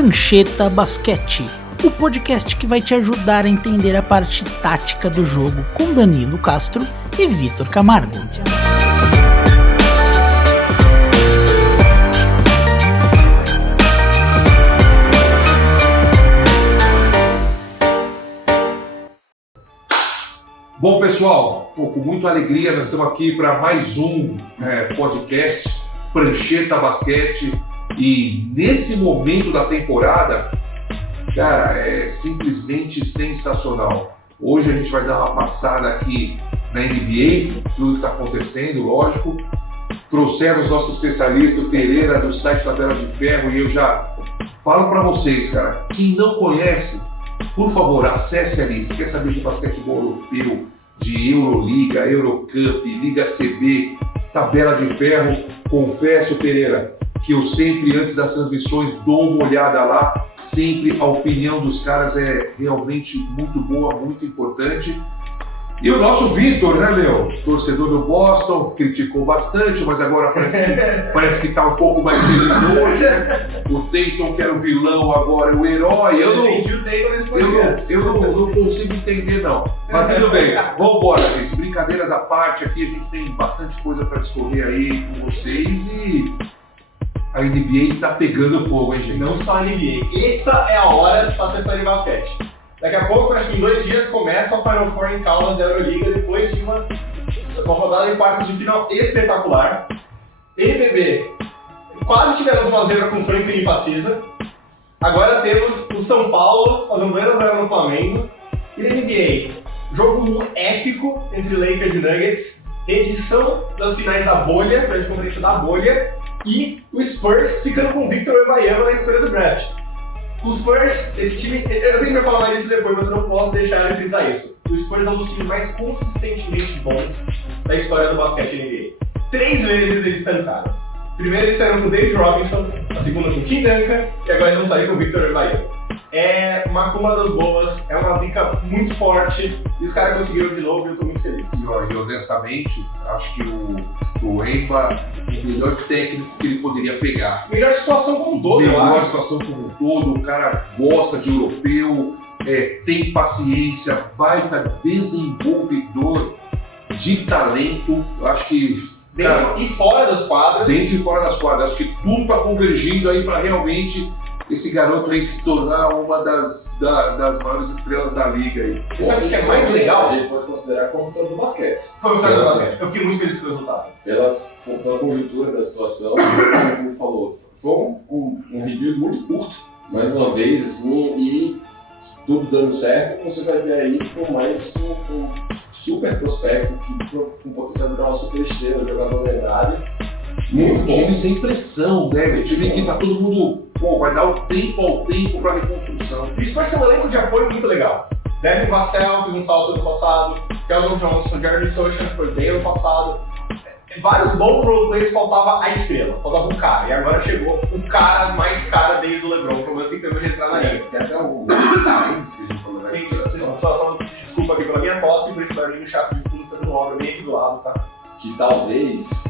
Prancheta Basquete, o podcast que vai te ajudar a entender a parte tática do jogo com Danilo Castro e Vitor Camargo. Bom, pessoal, com muita alegria nós estamos aqui para mais um podcast Prancheta Basquete, e nesse momento da temporada, cara, é simplesmente sensacional. Hoje a gente vai dar uma passada aqui na NBA, tudo que está acontecendo, lógico. Trouxemos nosso especialista, o Pereira, do site Tabela de Ferro, e eu já falo para vocês, cara, quem não conhece, por favor, acesse ali. Se quer saber de basquetebol europeu, de Euroliga, Eurocup, Liga CB, Tabela de Ferro, confesso, Pereira, que eu sempre, antes das transmissões, dou uma olhada lá. Sempre a opinião dos caras é realmente muito boa, muito importante. E o nosso Vitor, né, meu? Torcedor do Boston, criticou bastante, mas agora parece que tá um pouco mais feliz hoje, né? O Tatum, que era o vilão, agora é o herói. Eu não consigo entender, não. Mas tudo bem, vamos embora, gente. Brincadeiras à parte, aqui a gente tem bastante coisa para discorrer aí com vocês e a NBA tá pegando fogo, hein, gente? Não só a NBA. Essa é a hora para ser fã de basquete. Daqui a pouco, acho que em 2 dias, começa o Final Four em Kaunas da Euroliga, depois de uma rodada de quartos de final espetacular. NBB, quase tivemos uma zebra com o Franklin e Facisa. Agora temos o São Paulo fazendo 2-0 no Flamengo. E na NBA, jogo épico entre Lakers e Nuggets, reedição das finais da bolha, final de conferência da bolha, e o Spurs ficando com o Victor Wembanyama na escolha do draft. O Spurs, esse time, eu sempre vou falar mais disso depois, mas eu não posso deixar de frisar isso. O Spurs é um dos times mais consistentemente bons da história do basquete NBA. 3 vezes eles tancaram. Primeiro eles saíram com o David Robinson, a segunda com o Tim Duncan, e agora eles vão sair com o Victor Wembanyama. É Macumba das boas, é uma zica muito forte, e os caras conseguiram de novo e eu tô muito feliz. E honestamente, acho que o Emba, o melhor técnico que ele poderia pegar. Melhor situação como um todo, eu acho. Melhor situação como um todo, o cara gosta de europeu, tem paciência, baita desenvolvedor de talento, acho que... Dentro e fora das quadras. Dentro e fora das quadras, acho que tudo tá convergindo aí para realmente esse garoto aí se tornar uma das maiores estrelas da liga aí. Você sabe o que é mais legal? A gente pode considerar que foi uma vitória do basquete. Foi uma vitória do basquete. Eu fiquei muito feliz com o resultado. Pela conjuntura da situação, como falou, foi um rebuild muito curto, mais uma vez, assim, e tudo dando certo, você vai ter aí com mais um super prospecto com potencial de virar uma super estrela, um jogador lendário. Muito bom. Time sem pressão, né? Um time que tá todo mundo, vai dar o tempo ao tempo pra reconstrução. Isso vai ser um elenco de apoio muito legal. Devin Vassell teve um salto ano passado, Keldon Johnson, Jeremy Sochan foi bem ano passado. Vários bons roleplayers, faltava a estrela, faltava um cara. E agora chegou o cara mais cara desde o LeBron, foi assim que eu vou entrar na liga. Tem até o... Só desculpa aqui pela minha tosse, por esse barulhinho chato de fundo, fazendo obra bem aqui do lado, tá? Que talvez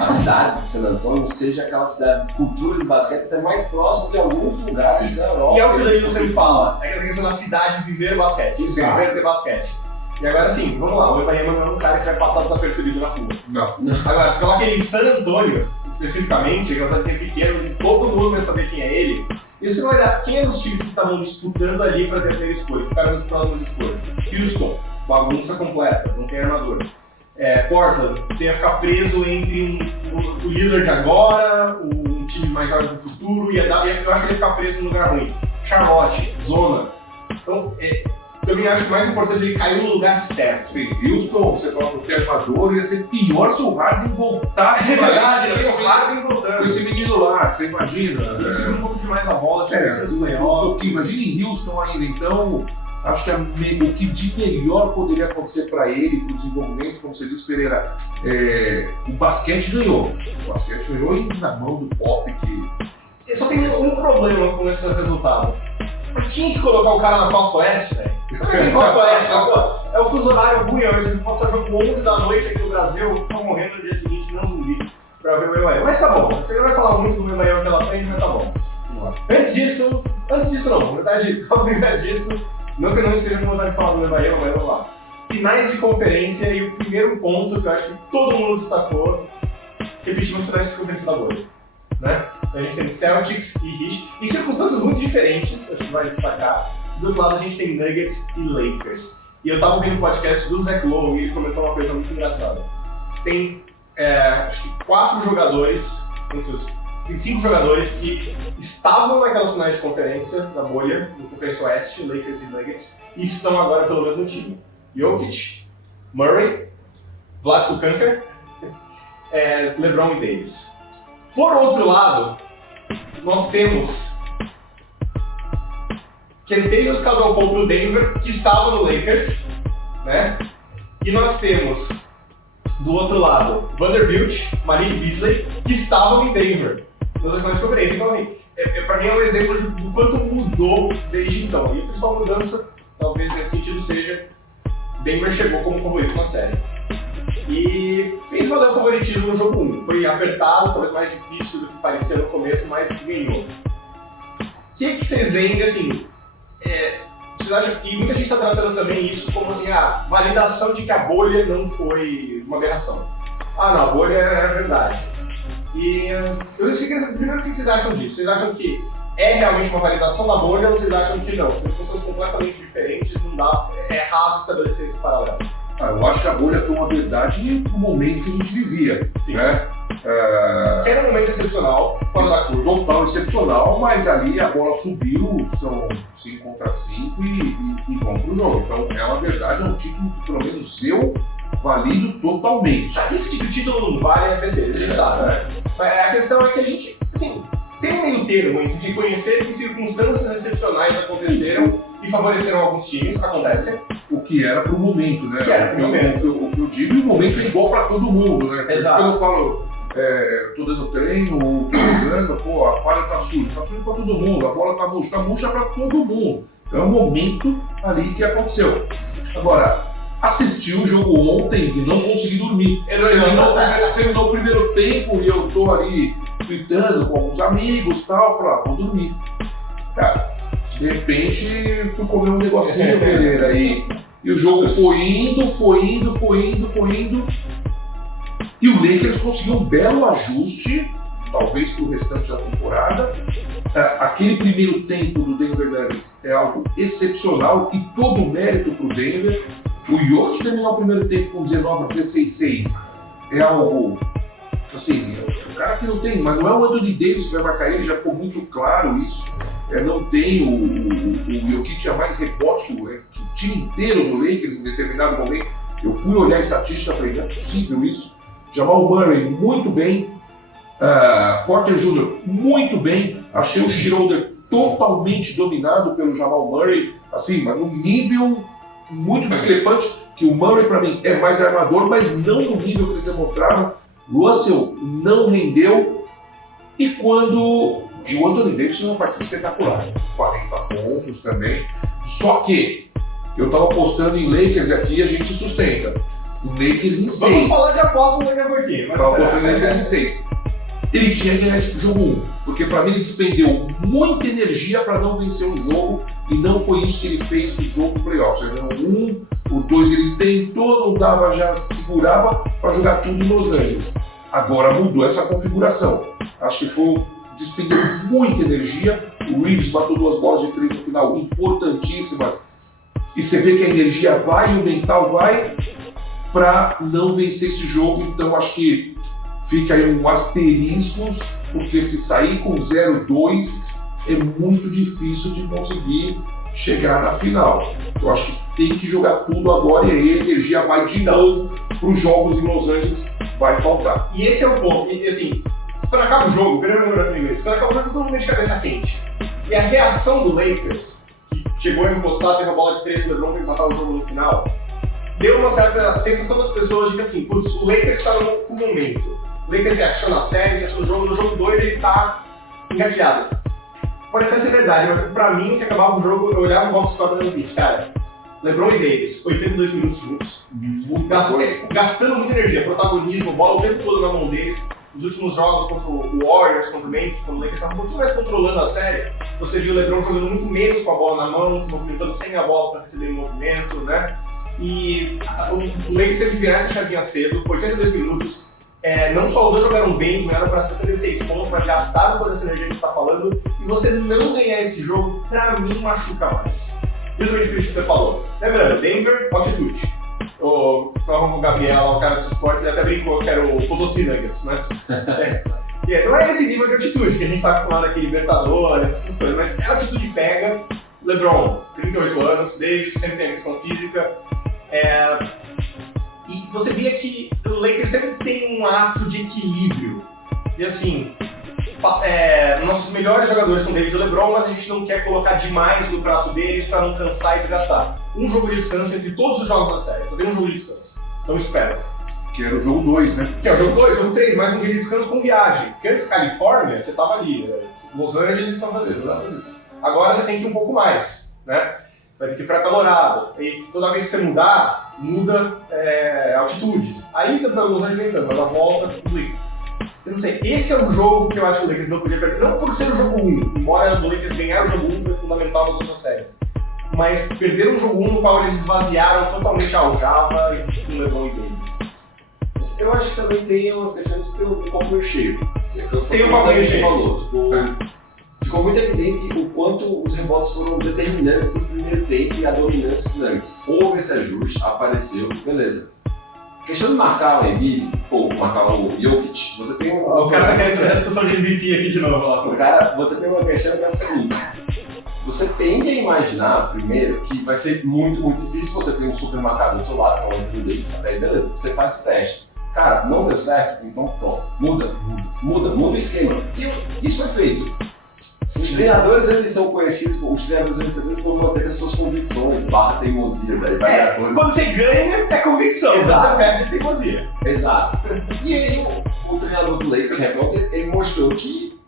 a cidade de San Antônio seja aquela cidade de cultura de basquete até mais próxima de alguns lugares da Europa. E é o que o Danilo sempre fala, é essa questão da cidade viver basquete, viver ter basquete. E agora sim, vamos lá, o Wembanyama não é um cara que vai passar desapercebido na rua. Não. Agora, se coloca ele em San Antônio, especificamente, que é uma cidade pequena, onde todo mundo vai saber quem é ele, e você vai olhar quem eram os times que estavam disputando ali para ter a primeira escolha, ficaram nas próximas escolhas. Houston, bagunça completa, não tem armador. Portland, você ia ficar preso entre o Lillard agora, um time mais jovem do futuro, eu acho que ele ia ficar preso num lugar ruim. Charlotte, zona. Então, também acho que o mais importante é ele cair no lugar certo. Sim, Houston, você fala pro armador, ia ser pior se o Harden voltasse. É verdade, o Harden voltando. Com esse menino lá, você imagina? Ele segura um pouco demais a bola, imagina em Houston ainda, então acho que o que de melhor poderia acontecer para ele, para o desenvolvimento, como você disse, Pereira, o basquete ganhou. O basquete ganhou e na mão do Pop que... Só tem um problema com esse resultado. Mas tinha que colocar o cara na Costa Oeste, velho. Costa Oeste, é o fuso horário ruim, a gente passa jogo 11 da noite aqui no Brasil, eu vou ficar morrendo no dia seguinte, não zumbi, pra ver o Wembanyama. Mas tá bom, a gente vai falar muito do Wembanyama pela frente, mas tá bom. lá. Antes disso não, na verdade, ao invés disso, não que eu não esteja com vontade de falar do Bahia, mas vamos lá. Finais de conferência e o primeiro ponto que eu acho que todo mundo destacou, repetimos os finais de conferência da bolha, né? A gente tem Celtics e Heat, em circunstâncias muito diferentes, acho que vale destacar. Do outro lado a gente tem Nuggets e Lakers. E eu tava ouvindo o podcast do Zach Lowe e ele comentou uma coisa muito engraçada. Tem, acho que 4 jogadores, tem 5 jogadores que estavam naquelas finais de conferência da bolha, no Conferência Oeste, Lakers e Nuggets, e estão agora pelo mesmo time. Jokic, Murray, Vlatko Kanker, LeBron e Davis. Por outro lado, nós temos Kentavious Caldwell-Pope no Denver, que estava no Lakers, né? E nós temos, do outro lado, Vanderbilt, Malik Beasley, que estavam em Denver, nas finais de conferência. Então, assim, pra mim é um exemplo do quanto mudou desde então. E a principal mudança, talvez nesse sentido, seja Denver chegou como favorito na série. E fez valer o favoritismo no jogo 1. Foi apertado, talvez mais difícil do que parecia no começo, mas ganhou. O que vocês veem, assim, vocês acham, e muita gente está tratando também isso como assim, a validação de que a bolha não foi uma aberração. Ah não, a bolha era verdade. E eu queria saber, primeiro, o que vocês acham disso? Vocês acham que é realmente uma validação da bolha ou vocês acham que não? São pessoas completamente diferentes, não dá, é raso estabelecer esse paralelo. Eu acho que a bolha foi uma verdade no momento que a gente vivia. Sim. Né? Que era um momento excepcional, fora da curva. Total excepcional, mas ali a bola subiu, são 5 contra 5 e vão pro jogo. Então, é uma verdade, é um título que pelo menos eu valido totalmente. Isso de título não vale é besteira, a gente sabe, né? Mas a questão é que a gente, assim, tem um meio termo em reconhecer que circunstâncias excepcionais aconteceram e favoreceram alguns times, acontecem. O que era pro momento, né? Que era pro momento. O que eu digo, e o momento é igual pra todo mundo, né? Exato. Quando eu falo, tô dando treino, tô jogando, pô, a quadra tá suja pra todo mundo, a bola tá murcha pra todo mundo. Então é um momento ali que aconteceu. Agora, assisti o jogo ontem e não consegui dormir. Terminou o primeiro tempo e eu tô ali tweetando com alguns amigos e tal, falei, vou dormir. Cara, de repente fui comer um negocinho, Pereira, e o jogo foi indo. E o Lakers conseguiu um belo ajuste, talvez pro restante da temporada. Aquele primeiro tempo do Denver Nuggets é algo excepcional e todo o mérito pro Denver. O Jokic terminar o primeiro tempo com 19-16-6 é algo, assim, o cara que não tem, mas não é o Anthony Davis que vai marcar ele, já ficou muito claro isso. Não tem o Jokic tinha mais rebote que o time inteiro do Lakers em determinado momento. Eu fui olhar a estatística e falei, não é possível isso. Jamal Murray muito bem, Porter Jr. muito bem, achei o Schroeder totalmente dominado pelo Jamal Murray, assim, mas num nível muito discrepante, que o Murray para mim é mais armador, mas não no nível que ele tem mostrado. Russell não rendeu, e o Anthony Davis foi uma partida espetacular, 40 pontos também, só que eu tava apostando em Lakers aqui, a gente sustenta. Lakers em 6. Vamos falar de aposta daqui a pouquinho. Tava apostando em Lakers em 6. Ele tinha que ganhar esse jogo 1, porque para mim ele despendeu muita energia para não vencer o jogo, e não foi isso que ele fez nos outros playoffs. Ele ganhou 1, o 2 ele tentou, não dava, já segurava para jogar tudo em Los Angeles. Agora mudou essa configuração. Acho que despendeu muita energia. O Reeves bateu 2 bolas de 3 no final, importantíssimas. E você vê que a energia vai, o mental vai, para não vencer esse jogo. Então acho que fica aí um asteriscos, porque se sair com 0-2 é muito difícil de conseguir chegar na final. Eu acho que tem que jogar tudo agora e aí a energia vai de novo para os jogos em Los Angeles, vai faltar. E esse é o ponto, e assim, quando acaba o jogo, primeiro número inglês, quando acaba o jogo todo mundo de cabeça quente. E a reação do Lakers, que chegou a encostar, teve a bola de 3 do LeBron para empatar o jogo no final, deu uma certa sensação das pessoas de que assim, putz, o Lakers está no momento. O Lakers se achou na série, se achou no jogo 2 ele tá engatilhado. Pode até ser verdade, mas pra mim, que acabava o jogo, eu olhava o box score e falei o seguinte, cara, LeBron e Davis, 82 minutos juntos. Gastando muita energia, protagonismo, bola o tempo todo na mão deles. Nos últimos jogos contra o Warriors, contra o Memphis, quando o Lakers estava um pouquinho mais controlando a série, você viu o LeBron jogando muito menos com a bola na mão, se movimentando sem a bola para receber movimento, né? E o Lakers teve que virar essa chavinha cedo, 82 minutos. Não só os dois jogaram bem, ganharam para 66 pontos, mas gastaram toda essa energia que você está falando. E você não ganhar esse jogo, pra mim, machuca mais. Principalmente por isso que você falou. Lembrando, Denver, altitude. O Gabriel, o cara dos esportes, ele até brincou que era o Totosí Nuggets, né? Não é esse nível de altitude que a gente está acostumado aqui, Libertadores, essas coisas, mas é altitude pega. LeBron, 38 anos, Davis, sempre tem a questão física. E você via que o Lakers sempre tem um ato de equilíbrio. E assim, nossos melhores jogadores são Davis e LeBron, mas a gente não quer colocar demais no prato deles para não cansar e desgastar. Um jogo de descanso entre todos os jogos da série, só tem um jogo de descanso. Então isso pesa. Que era o jogo 2, né? Que é o jogo 2, jogo 3, mais um dia de descanso com viagem. Porque antes Califórnia, você tava ali, Los Angeles e São Francisco. Agora você tem que ir um pouco mais, né? Vai ter que ir para Colorado. E toda vez que você mudar, muda altitudes. A ida para Los Angeles vem mas a volta, tudo isso. Eu não sei, esse é um jogo que eu acho que o Lakers não podia perder. Não por ser o jogo 1, embora o Lakers ganhar o jogo 1 foi fundamental nas outras séries. Mas perder um jogo 1 no qual eles esvaziaram totalmente a aljava com LeBron e Davis. Eu acho que também tem umas questões que tem um copo meio cheio. Tem um copo meio cheio. Ficou muito evidente o quanto os rebotes foram determinantes pro primeiro tempo e a dominância do Nuggets. Houve esse ajuste, apareceu, beleza. Questão de marcar o Embiid, ou marcar o Jokic, você tem um... O cara tá querendo trazer a discussão de MVP aqui de novo. Você tem uma questão que é a seguinte. Você tende a imaginar, primeiro, que vai ser muito, muito difícil você ter um super marcador do seu lado, falando do Davis, até aí, beleza, você faz o teste. Cara, não deu certo, então pronto, muda o esquema. E isso foi feito. Os treinadores, eles são conhecidos, por manter as suas convicções, teimosias, aí vai dar coisa. Quando você ganha, é convicção, quando você perde, é teimosia. Exato. E aí, o treinador do Lakers, ele mostrou que,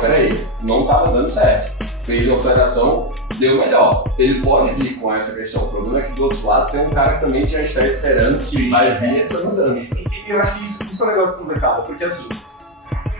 peraí, não estava dando certo. Fez a alteração, deu melhor. Ele pode vir com essa questão. O problema é que do outro lado tem um cara que também já está esperando que vai vir essa mudança. Eu acho que isso é um negócio complicado, porque assim,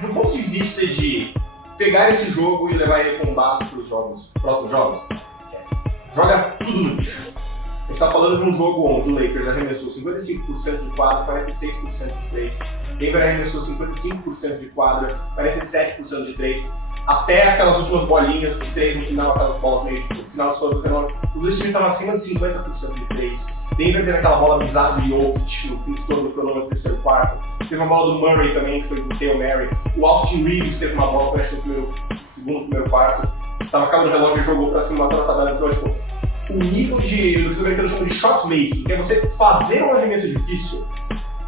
do ponto de vista de pegar esse jogo e levar ele como base para os próximos jogos, esquece. Joga tudo no lixo. A gente está falando de um jogo onde o Lakers arremessou 55% de quadra, 46% de 3. Denver arremessou 55% de quadra, 47% de 3. Até aquelas últimas bolinhas de 3 no final, aquelas bolas meio no final do canal. Os dois times estavam acima de 50% de 3. Denver teve aquela bola bizarra do Jokic no fim do cronômetro do terceiro quarto. Teve uma bola do Murray também, que foi do Hail Mary. O Austin Reeves teve uma bola no primeiro quarto. Tava acabando o relógio e jogou pra cima, matando a tabela e entrou de ponto. O nível do que os americanos chamam de shot making, que é você fazer um arremesso difícil,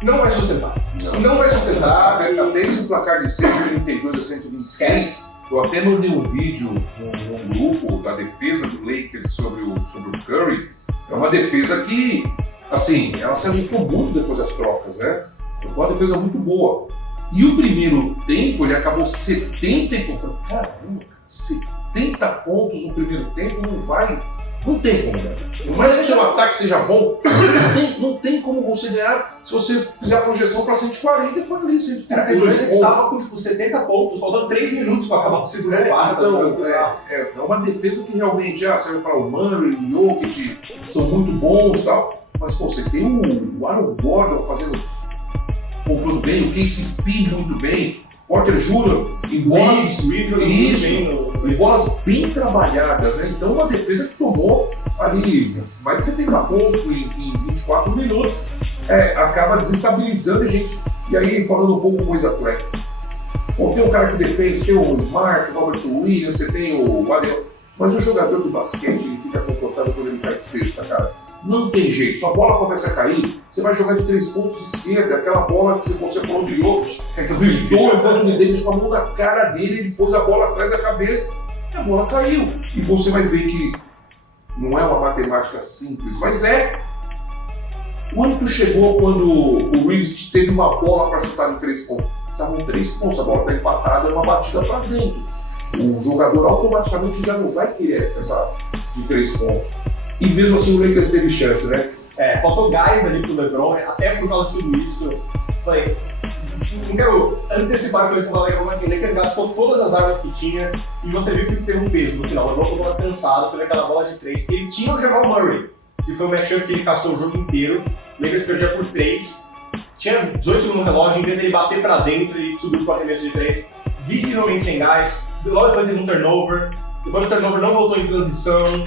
não vai sustentar. Não vai sustentar. Até esse placar de 132 a 126. Eu até mandei um vídeo num grupo da defesa do Lakers sobre o Curry. É uma defesa que, assim, ela se ajustou muito depois das trocas, né? Foi uma defesa muito boa. E o primeiro tempo, ele acabou 70 e pouco. Caramba, 70 pontos no primeiro tempo não tem como, né? Por mais que o seu ataque seja bom, não tem como você ganhar se você fizer a projeção para 140 e for ali 132 pontos. Ele estava com 70 pontos, faltando 3 minutos para acabar o segundo quarto. Então, é uma defesa que realmente serve para o Murray, o Jokic, são muito bons e tal. Mas, você tem o Aaron Gordon pontuando bem, o Casey P muito bem, Porter Jr. em bolas bem trabalhadas, né? Então uma defesa que tomou ali mais de 70 pontos em 24 minutos, acaba desestabilizando a gente. E aí, falando um pouco mais atlético, tem o cara que defende, tem o Smart, o Robert Williams, você tem o Adel, mas o jogador do basquete, ele fica confortável quando ele cai sexta, cara. Não tem jeito, sua bola começa a cair, você vai jogar de 3 pontos de esquerda, aquela bola que você falou do Jokic, do estouro, enquanto o Davis com a mão na cara dele, ele pôs a bola atrás da cabeça e a bola caiu. E você vai ver que não é uma matemática simples, mas Quanto chegou quando o Reeves teve uma bola para chutar de 3 pontos? Estavam 3 pontos, a bola está empatada, é uma batida para dentro. O jogador automaticamente já não vai querer essa de 3 pontos. e mesmo assim o Lakers teve chance, né? Faltou gás ali pro LeBron, até por causa de tudo isso. Falei, não quero antecipar coisas com o LeBron, mas assim, o Lakers gastou todas as armas que tinha e você viu que teve um peso no final. O LeBron estava cansado, teve aquela bola de 3. Ele tinha o Jamal Murray, que foi o matchup que ele caçou o jogo inteiro. O Lakers perdia por 3. Tinha 18 segundos no relógio, em vez de ele bater pra dentro, ele subiu para o arremesso de 3. Visivelmente sem gás. Logo depois teve um turnover. Depois o turnover não voltou em transição.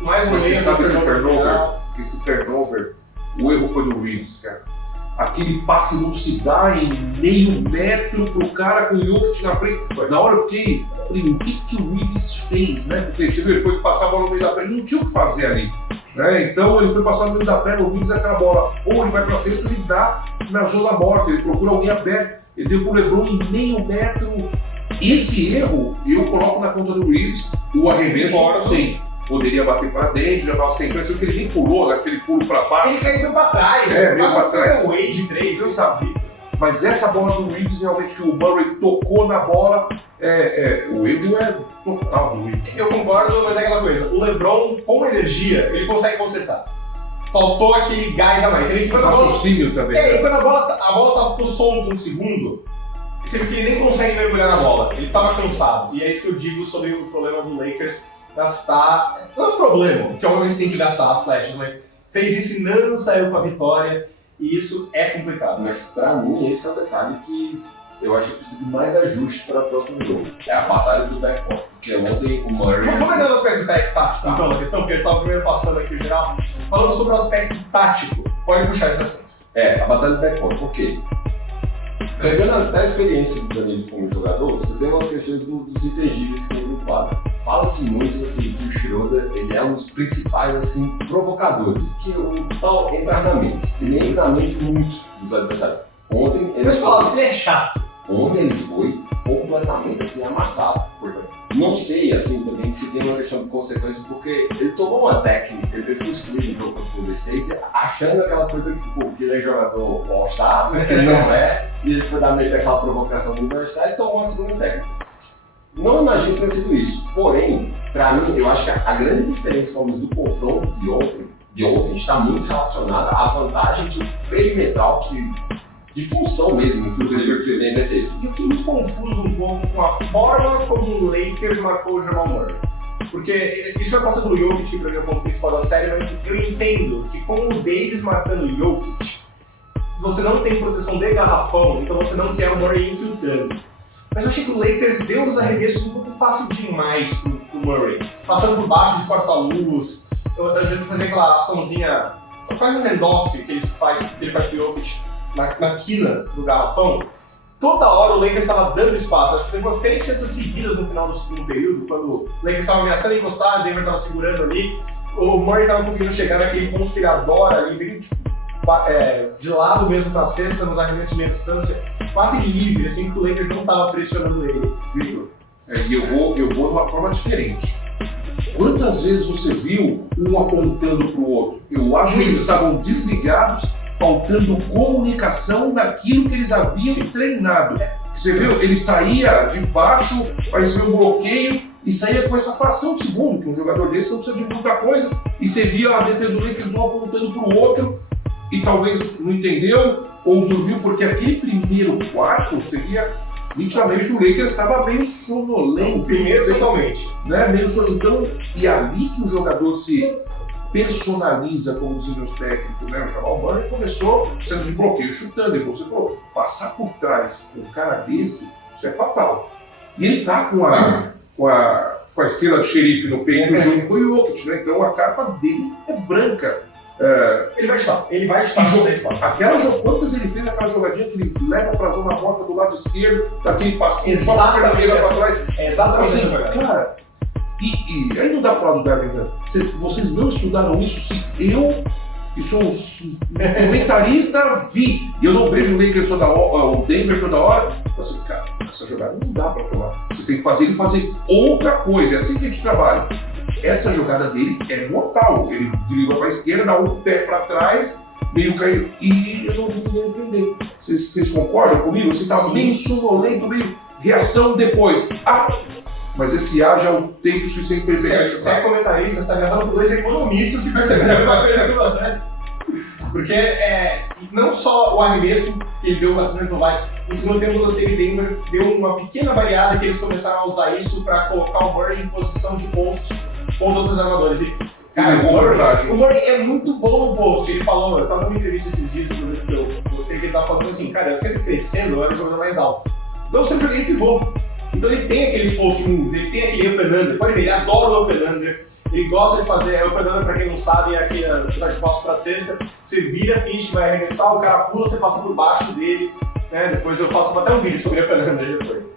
Mais um Mas você meio sabe esse turnover, o erro foi do Reeves, cara. Aquele passe não se dá em meio metro pro cara com o Jokic na frente. Na hora eu falei, o que o Reeves fez, né? Porque você viu, ele foi passar a bola no meio da perna, não tinha o que fazer ali. Né? Então ele foi passar no meio da perna, o Reeves aquela bola, ou ele vai pra cesta, ele dá na zona morta, ele procura alguém aberto, ele deu pro LeBron em meio metro. Esse erro eu coloco na conta do Reeves, o arremesso, sim. Poderia bater pra dentro, já tava sem impressão que ele nem pulou, aquele pulo pra baixo. Ele caiu pra trás, meio pra trás. Um Wade 3, eu sabia. Mas essa bola do Reeves, realmente, que o Murray tocou na bola, o erro é total do Reeves. Eu concordo, mas é aquela coisa, o LeBron, com energia, ele consegue consertar. Faltou aquele gás a mais. Raciocínio também. E quando a bola ficou solta um segundo, você viu que ele nem consegue mergulhar na bola, ele tava cansado. E é isso que eu digo sobre o problema do Lakers. Gastar, não é um problema, porque obviamente tem que gastar a flecha, mas fez isso e não saiu com a vitória, e isso é complicado. Mas pra mim esse é o detalhe que eu acho que precisa de mais ajuste para o próximo jogo. É a batalha do backcourt, porque ontem o Murray... Vamos entrar no aspecto tático, então, na questão, porque ele estava primeiro passando aqui o geral, falando sobre o aspecto tático, pode puxar esse assunto. A batalha do backcourt, por quê? Pegando até a experiência do Danilo como jogador, você tem umas questões dos intangíveis que entram em quadra. Fala-se muito assim, que o Schroeder ele é um dos principais assim, provocadores, que o tal entrar na mente. Ele entra na mente muito dos adversários. Ontem ele ele é chato. Ontem ele foi completamente assim, amassado. Não sei assim também se tem uma questão de consequência, porque ele tomou uma técnica, ele foi excluído no jogo contra o Golden State, achando aquela coisa que ele é jogador All-Star, mas que ele não é, e ele foi dar meio aquela provocação do All-Star e tomou uma segunda técnica. Não imagino que tenha sido isso, porém, pra mim, eu acho que a grande diferença do confronto de ontem está muito relacionada à vantagem que o perimetral, de função mesmo, inclusive, que o Denver teve. Eu fiquei muito confuso um pouco com a forma como o Lakers marcou o Jamal Murray. Porque isso vai passar pelo Jokic, que pra mim é o ponto principal da série, mas eu entendo que com o Davis marcando o Jokic, você não tem proteção de garrafão, então você não quer o Murray infiltrando. Mas eu achei que o Lakers deu os arremessos um pouco fácil demais pro Murray. Passando por baixo de corta-luz, às vezes fazia aquela açãozinha, quase um handoff que ele faz pro Jokic na quina do garrafão. Toda hora o Lakers estava dando espaço. Acho que teve umas 3 cestas seguidas no final do segundo período, quando o Lakers estava ameaçando encostar, o Denver estava segurando ali. O Murray estava conseguindo chegar naquele ponto que ele adora ali, bem, de lado mesmo pra cesta, nos arremessos de meia distância, quase livre, assim, que o Lakers não estava pressionando ele. Vitor, e eu vou de uma forma diferente. Quantas vezes você viu um apontando pro outro? Eu acho que eles estavam desligados, faltando comunicação daquilo que eles haviam treinado. Você viu? Ele saía de baixo, aí você viu um bloqueio e saía com essa fração de segundo, que um jogador desse não precisa de muita coisa, e você via a defesa do Lakers um apontando para o outro e talvez não entendeu ou dormiu, porque aquele primeiro quarto você via nitidamente que o Lakers estava meio sonolento. O primeiro totalmente. Né? Meio sonolento. Então, e ali que o jogador se personaliza, como dizem os técnicos, né? O Jamal Murray começou sendo de bloqueio, chutando, e você falou, passar por trás um cara desse, isso é fatal. E ele tá com a estrela de xerife no peito junto com o Jokic, né? Então a capa dele é branca. Ele vai chutar. Quantas ele fez naquela jogadinha que ele leva pra zona morta do lado esquerdo, daquele passinho, exatamente pra trás. Exatamente assim, cara. E aí não dá pra falar do Darvin Ham. Vocês não estudaram isso? Se eu, que sou um comentarista, vi. E eu não vejo o Lakers toda hora, o Denver toda hora. Assim, cara, essa jogada não dá pra pular. Você tem que fazer outra coisa. É assim que a gente trabalha. Essa jogada dele é mortal. Ele dribla pra esquerda, dá um pé pra trás, meio caído. E eu não vi ninguém defender. Vocês concordam comigo? Você tava meio sonolento, meio reação depois. mas esse A já é o tempo suficiente para ele pegar e chutar. Você é comentarista, você está gravando com 2 economistas que perceberam a mesma coisa que você. Porque não só o arremesso que ele deu bastante atuais, no segundo tempo eu gostei que Denver deu uma pequena variada que eles começaram a usar isso para colocar o Murray em posição de post contra outros armadores. E, cara, o Murray é muito bom no post. Ele falou, eu estava numa entrevista esses dias, inclusive, que eu gostei que ele estava falando assim, cara, eu sempre crescendo, eu era o jogador mais alto. Então eu sempre joguei pivô. Então ele tem aqueles post moves, ele tem aquele up and under, pode ver, ele adora o up and under. Ele gosta de fazer up and under, pra quem não sabe, é aqui você tá de passo pra cesta, você vira, finge que vai arremessar, o cara pula, você passa por baixo dele, né? Depois eu faço até um vídeo sobre up and under depois.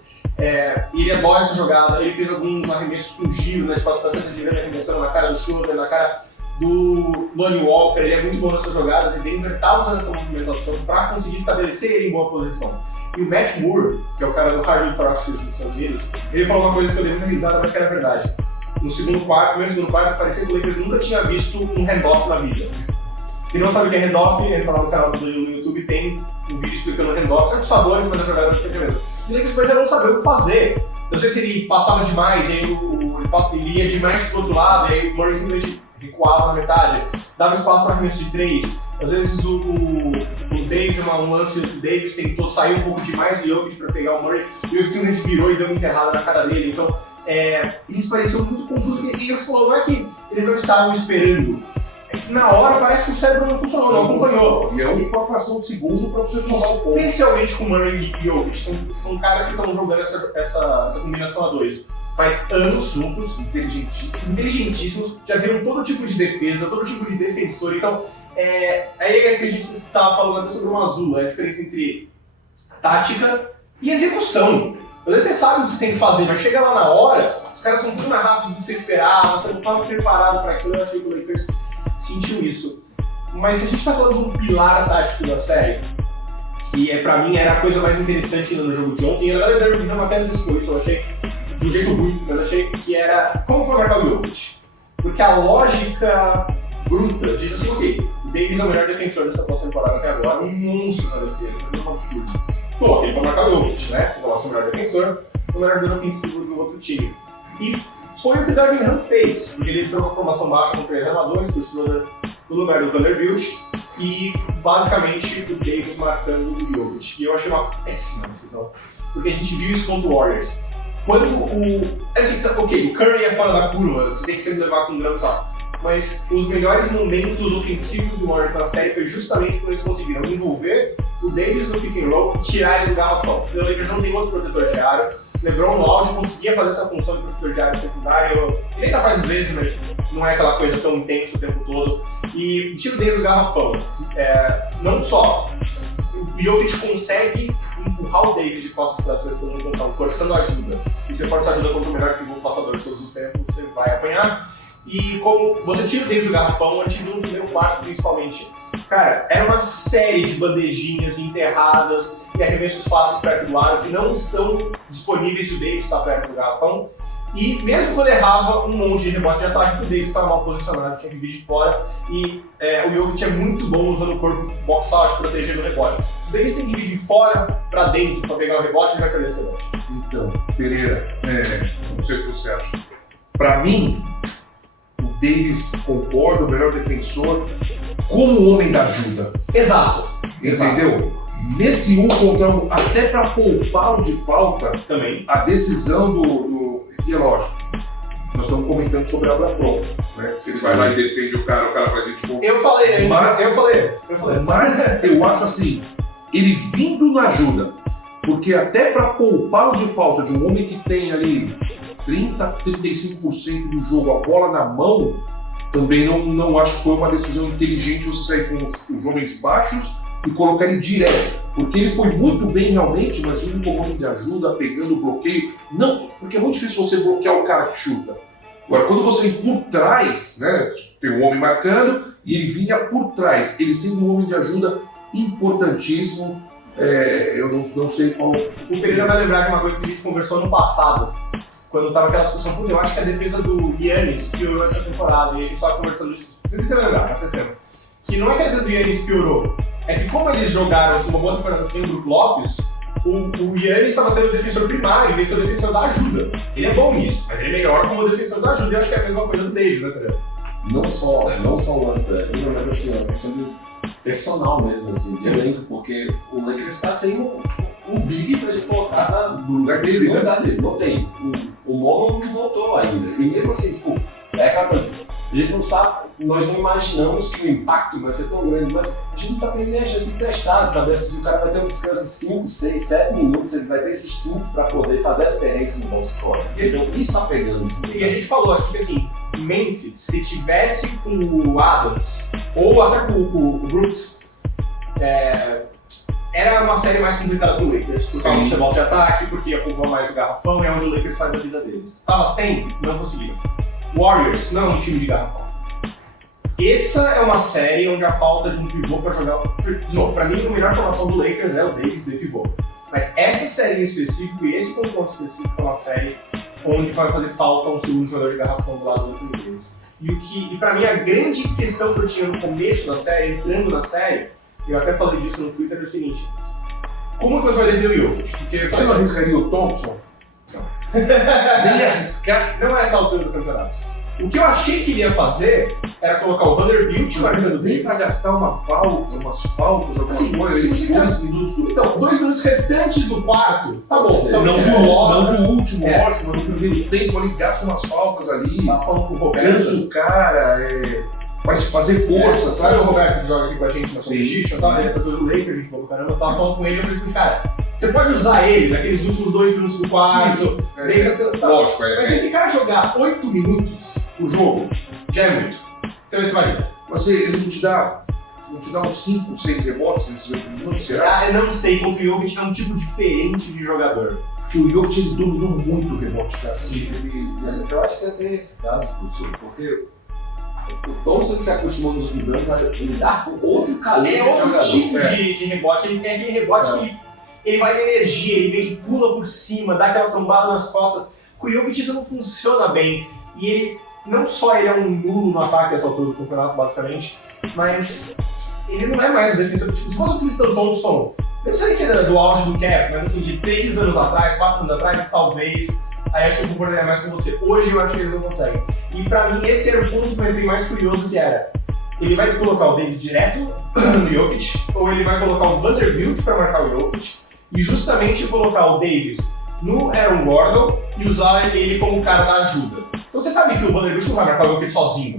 E ele adora essa jogada, ele fez alguns arremessos com giro, né? De passo pra cesta, girando, arremessando na cara do Schroeder, na cara do Lonnie Walker, ele é muito bom nessas jogadas, e Denver tá usando essa movimentação pra conseguir estabelecer ele em boa posição. E o Matt Moore, que é o cara do Harvard Paroxysm dos Estados Unidos, ele falou uma coisa que eu dei muita risada, mas que era verdade. No segundo quarto, parecia que o Lakers nunca tinha visto um handoff na vida. Quem não sabe o que é handoff, entra lá no canal do YouTube, tem um vídeo explicando handoff, sempre sabores, mas a jogada é sempre a mesma. E o Lakers parecia não saber o que fazer. Não sei se ele passava demais, aí ele ia demais pro outro lado, e aí o Murray simplesmente recuava na metade, dava espaço para arremesso de 3. Às vezes o Davis, um lance do Davis, tentou sair um pouco demais do Jokic para pegar o Murray, e o Jokic simplesmente virou e deu uma enterrada na cara dele. Então, eles pareciam muito confusos, e ele falou, não é que eles não estavam esperando, é que na hora parece que o cérebro não funcionou, não acompanhou. E é uma fração de segundo para você tomar o ponto. Especialmente com o Murray e Jokic, são caras que estão jogando essa combinação a 2. Faz anos juntos, inteligentíssimos, já viram todo tipo de defesa, todo tipo de defensor, então aí é que a gente estava falando até sobre o azul, a diferença entre tática e execução. Às vezes você sabe o que você tem que fazer, mas chega lá na hora, os caras são muito mais rápidos do que você esperava, você não estava preparado para aquilo, eu achei que o Lakers sentiu isso. Mas se a gente está falando de um pilar tático da série, e pra mim era a coisa mais interessante no jogo de ontem, e na verdade eu até antecipou isso, eu achei do jeito ruim, mas achei que era como foi marcar o Jokic. Porque a lógica bruta diz assim, ok, o Davis é o melhor defensor dessa pós-temporada até agora, um monstro na defesa, um jogo absurdo. Pô, ele vai marcar o Jokic, né? Se coloca o melhor defensor, o melhor jogador ofensivo do outro time. E foi o que o Darvin Ham fez, porque ele trocou a formação baixa com 3 armadores, com o Schroeder no lugar do Vanderbilt, e basicamente o Davis marcando o Jokic. E eu achei uma péssima decisão, porque a gente viu isso contra o Warriors. Quando o Curry é fora da curva, você tem que sempre levar com um grande saco. Mas os melhores momentos ofensivos do Warriors na série foi justamente quando eles conseguiram envolver o Davis no pick and roll e tirar ele do garrafão. O Lakers não tem outro protetor de aro. LeBron no auge conseguia fazer essa função de protetor de aro secundário. Ele ainda faz às vezes, mas não é aquela coisa tão intensa o tempo todo. E tira o Davis do garrafão. Não só o Jokic consegue empurrar o Davis de costas para a cesta no controle, forçando ajuda. E se força ajuda contra o melhor pivô passador de todos os tempos, você vai apanhar. E como você tira o Davis do garrafão, a gente viu no primeiro quarto principalmente. Cara, era uma série de bandejinhas enterradas e arremessos fáceis perto do aro que não estão disponíveis se o Davis está perto do garrafão. E mesmo quando errava um monte de rebote de ataque, o Davis estava mal posicionado, tinha que vir de fora. E o Jokic é muito bom usando o corpo box-out, protegendo o rebote. Se o Davis tem que vir de fora para dentro para pegar o rebote, ele vai perder esse rebote. Então, Pereira, não sei o que você acha. Para mim, o Davis, concordo, o melhor defensor, como homem da ajuda. Exato. Entendeu? Nesse 1 contra 1, até para poupá-lo de falta, também a decisão E é lógico, nós estamos comentando sobre a obra pronta, né? Se ele vai lá e defende o cara faz 20 pontos. Eu falei antes. Mas eu acho assim, ele vindo na ajuda, porque até para poupá-lo de falta de um homem que tem ali 30-35% do jogo, a bola na mão, também não acho que foi uma decisão inteligente você sair com os homens baixos e colocar ele direto, porque ele foi muito bem realmente, mas vindo como homem de ajuda, pegando o bloqueio, não, porque é muito difícil você bloquear o cara que chuta. Agora, quando você vem por trás, né, tem um homem marcando e ele vinha por trás, ele sendo um homem de ajuda importantíssimo, eu não sei qual... O Pereira vai lembrar de uma coisa que a gente conversou no passado, quando tava aquela discussão, porque eu acho que a defesa do Giannis piorou essa temporada, e a gente tava conversando isso, não sei se você lembrar, já faz tempo, que não é que a defesa do Giannis piorou, é que como eles jogaram uma boa temporada sem o Brook Lopes, O Giannis estava sendo o defensor primário, em vez de ser o defensor da ajuda. Ele é bom nisso, mas ele é melhor como defensor da ajuda, e eu acho que é a mesma coisa do Davis, né, Pedro? Não só o lance técnico, mas assim, é uma questão de personal mesmo, assim, de elenco, porque o Lakers está sem um big pra gente colocar No lugar dele, no né? lugar dele. Não tem. O Mono não voltou ainda. E mesmo assim, tipo, é aquela coisa, a gente não sabe, nós não imaginamos que o impacto vai ser tão grande, mas a gente não tá tendo nem a chance de testar, de saber se o cara vai ter um descanso de 5, 6, 7 minutos, ele vai ter esse instinto pra poder fazer a diferença no bom score. Então isso tá pegando. E a gente falou aqui que assim, Memphis, se tivesse com o Adams, ou até com o Brooks, era uma série mais complicada pro Lakers, por causa do futebol de ataque, porque ia povoar mais o garrafão, é onde o Lakers faz a vida deles. Tava sem? Não conseguiram. Warriors não é um time de garrafão. Essa é uma série onde a falta de um pivô pra jogar... Pra mim, a melhor formação do Lakers é o Davis de pivô. Mas essa série em específico e esse confronto específico é uma série onde vai fazer falta um segundo jogador de garrafão do lado do time deles. E pra mim, a grande questão que eu tinha no começo da série, entrando na série, eu até falei disso no Twitter, é o seguinte: como que você vai defender o Jokic? Porque Você não arriscaria o Thompson? Não. Nem arriscar? Não é essa altura do campeonato. O que eu achei que ele ia fazer era colocar o Vanderbilt marcando Nem pra Davis. gastar umas faltas, alguma Assim, coisa, se esses você 2 minutos do... Então, 2 minutos restantes do quarto, tá bom. Sim. Então, Não você do, coloca- não do último, É. lógico, mas no primeiro tempo ali, gasta umas faltas ali, Tava falando com o Roberto. cansa o cara, faz fazer força, Sabe o sabe? Roberto que joga aqui com a gente na Sim. Competition, tá? Ele é torcedor do Lakers, a gente falou caramba, eu tava falando com ele, eu falei assim, cara, você pode usar ele naqueles últimos 2 minutos do quarto, tá. Lógico, Mas se esse cara jogar 8 minutos o jogo, já é muito. Você vê se vai ver. Mas ele não te dá uns 5, 6 rebotes nesses 8 minutos, será? Ah, eu não sei, contra o Jokic é um tipo diferente de jogador. Porque o Jokic ele dominou muito o rebote, cara. Sim. Mas eu acho que tem esse caso, professor, porque o Thompson se acostumou nos últimos anos a lidar com outro calibre É de outro jogador. tipo de rebote, ele tem aquele rebote que ele vai na energia, ele meio que pula por cima, dá aquela trombada nas costas. Com o Jokic isso não funciona bem. E ele, não só ele é um nulo no ataque essa altura do campeonato, basicamente, mas ele não é mais o defensor. Tipo, se fosse o Tristan Thompson, não precisa nem ser do auge do Cavs, mas assim, de 3 anos atrás, 4 anos atrás, talvez, aí acho que eu concordaria mais com você. Hoje eu acho que eles não conseguem. E pra mim esse era o ponto que eu entrei mais curioso, que era, ele vai colocar o Davis direto no Jokic, ou ele vai colocar o Vanderbilt pra marcar o Jokic, e justamente colocar o Davis no Aaron Gordon e usar ele como cara da ajuda. Então você sabe que o Vanderbilt não vai marcar o Jokic sozinho,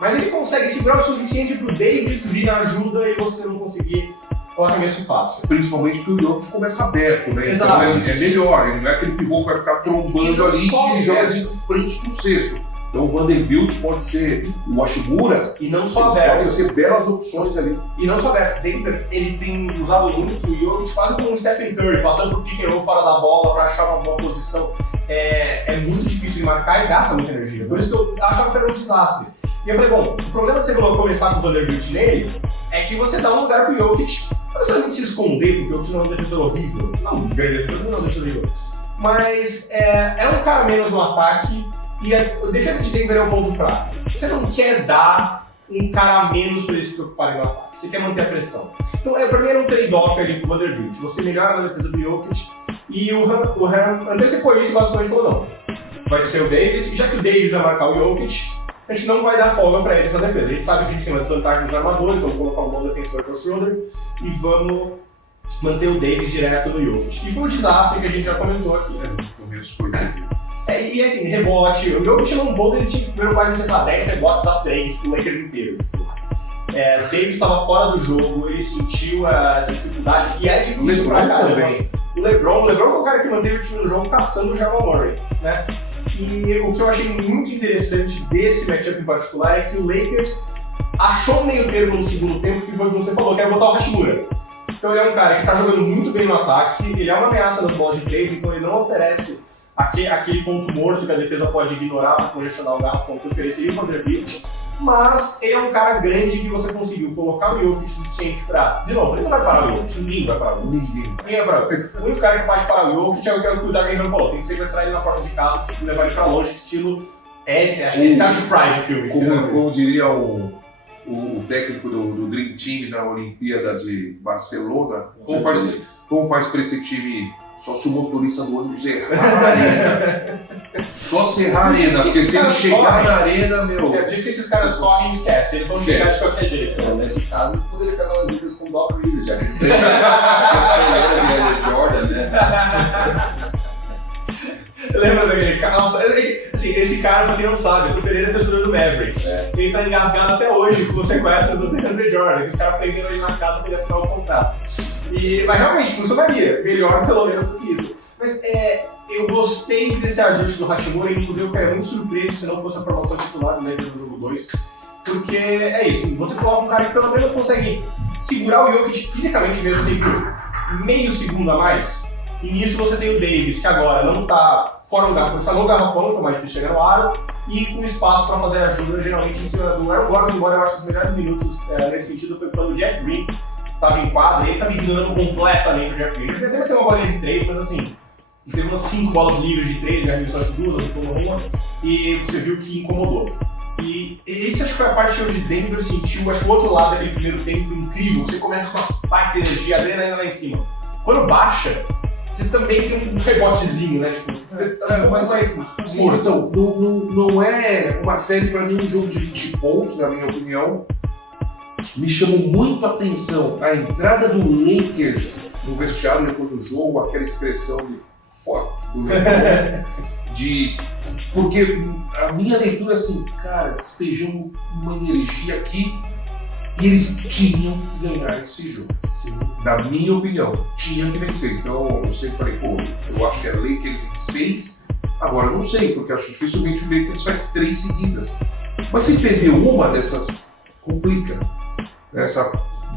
mas ele consegue segurar o suficiente pro Davis vir na ajuda e você não conseguir o arremesso fácil. Principalmente porque o Jokic começa aberto, né? Exato. Então é melhor, ele não é aquele pivô que vai ficar E trombando não ali só e ele joga aberto. de frente pro cesto. Então o Vanderbilt pode ser o Hashimura, E não só eles aberto. podem ser belas opções ali. E não só aberto. Denver, ele tem usado muito o Jokic quase como um Stephen Curry, passando por pick and roll fora da bola pra achar uma boa posição. É muito difícil de marcar e gasta muita energia. Por isso que eu achava que era um desastre. E eu falei, bom, o problema de você começar com o Vanderbilt nele é que você dá um lugar pro Jokic, não necessariamente se esconder, porque o Jokic não é um defensor horrível. Não um grande defensor, não é um defensor horrível. Mas é um cara menos no ataque e a defesa de Denver é um ponto fraco. Você não quer dar um cara a menos para eles se preocuparem no ataque. Você quer manter a pressão. Então, pra mim era um trade-off ali com o Vanderbilt. Você melhora na defesa do Jokic e o Ham antecipou isso e basicamente falou não. Vai ser o Davis, e já que o Davis vai marcar o Jokic, a gente não vai dar folga para ele essa defesa. A gente sabe que a gente tem uma desvantagem nos armadores, vamos colocar um bom defensor que é o Schroeder e vamos manter o Davis direto no Jokic. E foi um desastre que a gente já comentou aqui. No começo foi E assim, rebote, o Jokic num ponto ele tinha que primeiro quase tinha 10 rebotes a 3 com o Lakers inteiro. O Davis estava fora do jogo, ele sentiu essa dificuldade e é difícil pra caramba. também. O LeBron foi o cara que manteve o time no jogo caçando o Jamal Murray, né? E o que eu achei muito interessante desse matchup em particular é que o Lakers achou um meio termo no segundo tempo, que foi o que você falou, que era botar o Hashimura. Então ele é um cara que tá jogando muito bem no ataque, ele é uma ameaça nas bolas de três, então ele não oferece aquele ponto morto que a defesa pode ignorar para congestionar o garrafão que ofereceria o Vanderbilt, mas ele é um cara grande que você conseguiu colocar o Jokic suficiente pra... De novo, ele não vai parar o Jokic, ninguém vai parar o Jokic. Ninguém vai parar o Jokic. O único cara que pode parar o Jokic é o que o David Ham falou, tem que sequestrar ele na porta de casa, que levar ele pra longe, estilo... acho que esse acha o Prime filme. Como diria o o técnico do Dream Team na Olimpíada de Barcelona, como faz para esse time só se o motorista do ônibus errar na arena? Só se errar a arena, porque se ele chegar na arena, meu... É, do jeito que esses caras correm, esquece. Eles vão chegar de qualquer jeito. Então, nesse caso, ele poderia pegar umas dicas com o Doc Rivers, já que eles de Jordan, né? Lembra daquele cara? Nossa, assim, esse cara, pra quem não sabe, o Pereira é torcedor do Mavericks. Ele tá engasgado até hoje com o sequestro do DeAndre Jordan, que os caras prenderam ele na casa pra ele assinar o contrato. Mas realmente funcionaria, melhor pelo menos do que isso. Mas eu gostei desse ajuste do Hachimura, inclusive eu ficaria muito surpreso se não fosse a formação titular do Lakers no jogo 2. Porque é isso, você coloca um cara que pelo menos consegue segurar o Jokic fisicamente mesmo assim por meio segundo a mais. E nisso você tem o Davis, que agora não tá fora do garrafão, está no garrafão, que é mais difícil chegar no aro, e com espaço para fazer ajuda, geralmente em cima do Aaron Gordon, embora eu acho que os melhores minutos nesse sentido foi quando o Jeff Green estava em quadra, e ele estava ignorando completamente o Jeff Green. Ele até meteu uma bolinha de 3, mas assim, ele teve umas 5 bolas livres de 3, ele arremessou acho que 2, ou como uma, e você viu que incomodou. E esse acho que foi a parte onde Denver sentiu, acho que o outro lado daquele primeiro tempo incrível, você começa com uma baita energia, a adrenalina lá em cima. Quando baixa, você também tem um rebotezinho, né? Tipo, você tá mas sim, então, não é uma série para nenhum jogo de 20 pontos, na minha opinião. Me chamou muito a atenção a entrada do Lakers no vestiário depois do jogo, aquela expressão de fuck do LeBron, porque a minha leitura é assim, cara, despejamos uma energia aqui e eles tinham que ganhar esse jogo. Sim. Na minha opinião, tinham que vencer. Então eu sempre falei, pô, eu acho que é Lakers em 6, agora eu não sei, porque eu acho que dificilmente o Lakers faz 3 seguidas. Mas se perder uma dessas, complica.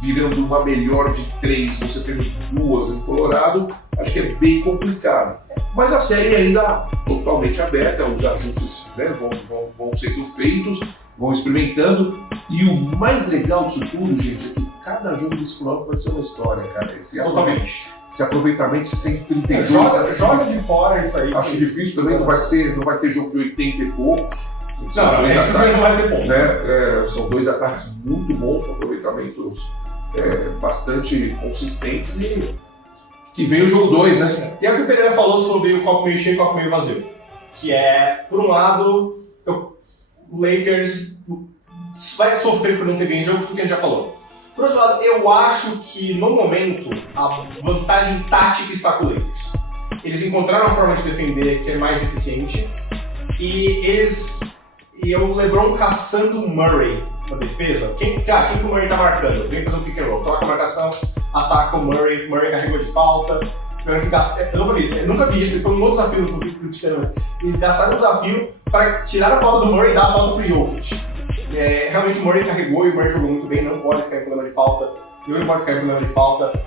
Virando uma melhor de 3, você tendo 2 em Colorado, acho que é bem complicado. Mas a série ainda totalmente aberta, os ajustes, né, vão sendo feitos, vão experimentando. E o mais legal disso tudo, gente, é que cada jogo desse playoff vai ser uma história, cara. Esse aproveitamento de 132. Joga de fora isso aí. Acho difícil também, não vai ter jogo de 80 e poucos. Não, esse não vai ter ponto. Né? São 2 ataques muito bons, com aproveitamentos bastante consistentes e que vem o jogo 2, né? E é o que o Pereira falou sobre o copo meio cheio e o copo meio vazio. Que é, por um lado, o Lakers vai sofrer por não ter ganho jogo, tudo que a gente já falou. Por outro lado, eu acho que no momento a vantagem tática está com o Lakers. Eles encontraram uma forma de defender que é mais eficiente e o LeBron caçando o Murray na defesa. Quem que o Murray tá marcando? Vem fazer um pick and roll, troca a marcação, ataca o Murray carregou de falta. Eu nunca vi isso, foi um outro desafio do criticando, mas eles gastaram um desafio para tirar a falta do Murray e dar a falta pro Jokic. Realmente o Murray carregou e o Murray jogou muito bem, não pode ficar em problema de falta, o Jokic pode ficar em problema de falta.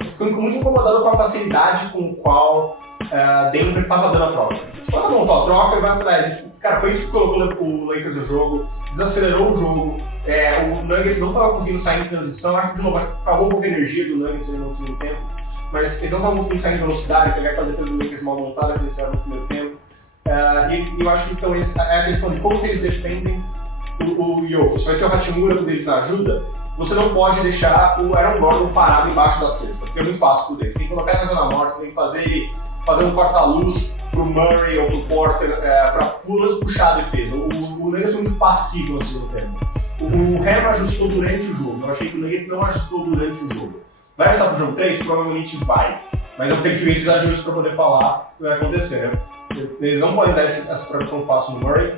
Eu fico muito incomodado com a facilidade com qual Denver estava dando a troca. Tipo, tá bom, a troca e vai atrás. Tipo, cara, foi isso que colocou o Lakers no jogo, desacelerou o jogo. O Nuggets não estava conseguindo sair em transição. Acho que, de novo, acabou um pouco a energia do Nuggets no segundo tempo. Mas eles não estavam conseguindo sair em velocidade, pegar aquela defesa do Lakers mal montada que eles fizeram no primeiro tempo. E eu acho que então é a questão de como que eles defendem o Jokic. Vai ser o Hachimura do Davis na ajuda. Você não pode deixar o Aaron Gordon parado embaixo da cesta, porque é muito fácil pro Davis. Tem que colocar ele na zona norte, tem que fazer um corta-luz pro Murray ou pro Porter pra puxar a defesa. O Nuggets foi muito passivo no segundo tempo. O Ham ajustou durante o jogo. Eu achei que o Nuggets não ajustou durante o jogo. Vai ajustar pro jogo 3? Provavelmente vai. Mas eu tenho que ver esses ajustes pra poder falar o que vai acontecer, né? Eles não podem dar essa troca tão fácil no Murray.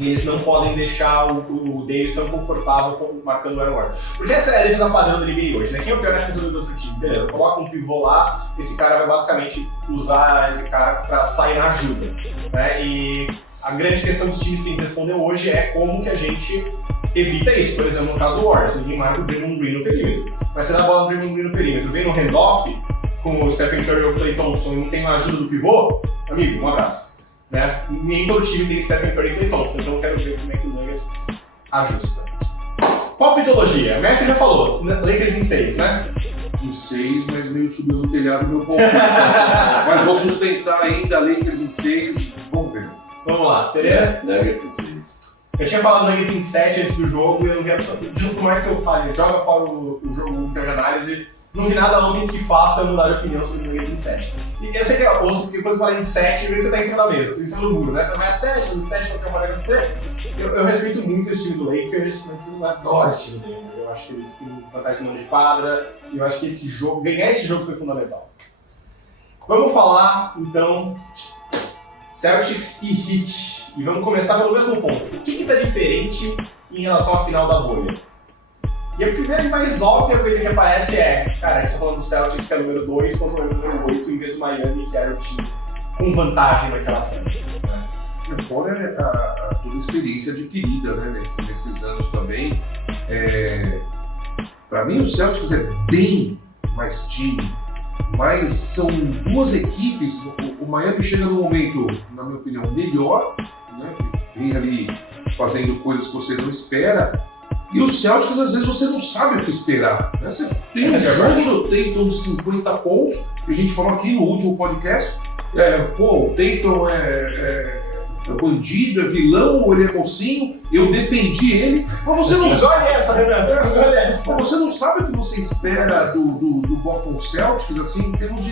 E eles não podem deixar o Davis tão confortável marcando o Aaron Gordon. Porque essa é a defesa padrão da NBA hoje, né? Quem é o pior realizador do outro time? Beleza, coloca um pivô lá, esse cara vai basicamente usar esse cara pra sair na ajuda, né? E a grande questão dos times que tem que responder hoje é como que a gente evita isso. Por exemplo, no caso do Warriors, ninguém marca o Draymond Green no perímetro. Mas se dá a bola do Draymond Green no perímetro, vem no handoff com o Stephen Curry ou o Klay Thompson e não tem a ajuda do pivô, amigo, um abraço. Né? Nem todo time tem Stephen Curry e Klay Thompson, então eu quero ver como é que o Nuggets ajusta. Palpitologia, o Matthew já falou, Lakers em 6, né? Em 6, mas meio subiu no telhado meu palpite. Mas vou sustentar ainda Lakers em 6, vamos ver. Vamos lá, Pereira? Nuggets em 6. Eu tinha falado Nuggets em 7 antes do jogo e eu não vi absolutamente. Por mais que eu fale, joga fora o jogo de análise, não vi nada ontem que faça eu mudar de opinião sobre Nuggets em 7. E eu sei que eu ouço, porque quando você fala em 7, você tá em cima da mesa, em cima do muro, né? Você vai a 7, no 7 não tem uma acontecer. Eu respeito muito esse time do Lakers, mas eu adoro esse time dele. Eu acho que eles têm vantagem no mano de quadra e eu acho que esse jogo, ganhar esse jogo foi fundamental. Vamos falar, então, Celtics e Heat. E vamos começar pelo mesmo ponto. O que está diferente em relação à final da bolha? E a primeira e mais óbvia coisa que aparece é, cara, a gente tá falando do Celtics, que é o número 2, contra o número 8, em vez do Miami, que era o time com vantagem naquela série. Fora toda a experiência adquirida, né, nesses anos também. Para mim, o Celtics é bem mais time, mas são duas equipes. O Miami chega num momento, na minha opinião, melhor, né, vem ali fazendo coisas que você não espera. E os Celtics, às vezes, você não sabe o que esperar. Né? Você tem um jogo do Tatum de 50 pontos, que a gente falou aqui no último podcast. O Tatum é bandido, é vilão, ou ele é mocinho, eu defendi ele. Mas você não sabe. Olha essa. Você não sabe o que você espera do Boston Celtics, assim, em termos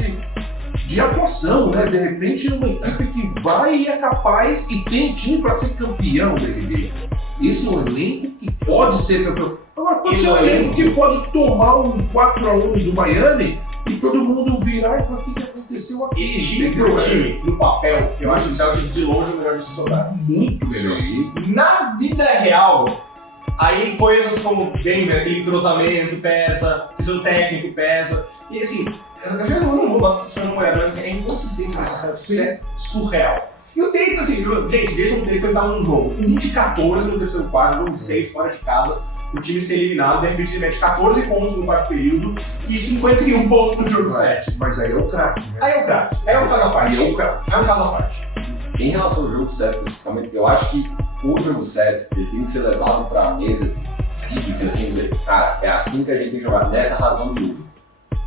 de atuação, né? De repente, uma equipe que vai e é capaz e tem time para ser campeão da NBA. Esse é um elenco que pode ser campeão. Agora, pode ser um elenco que pode tomar um 4-1 do Miami e todo mundo virar e falar: o que aconteceu aqui? Time, no papel, eu acho o Celtics de longe o melhor de sobrar. Muito melhor. Na vida real, aí coisas como Denver, aquele entrosamento pesa, questão técnico pesa. E assim, eu já não vou bater essa moeda, mas a inconsistência dessa Celtics é surreal. E o Tatum, assim, gente, deixa o Tatum estar num jogo 1 de 14 no terceiro quarto, jogo 6 fora de casa, o time ser eliminado, de repente ele mete 14 pontos no quarto período e 51 pontos no jogo 7. Mas aí é o craque, né? Aí é o craque, é um caso à parte. É um caso à parte. Em relação ao jogo 7 especificamente, eu acho que o jogo 7 ele tem que ser levado para a mesa e dizer assim, cara, é assim que a gente tem que jogar, nessa razão de uso.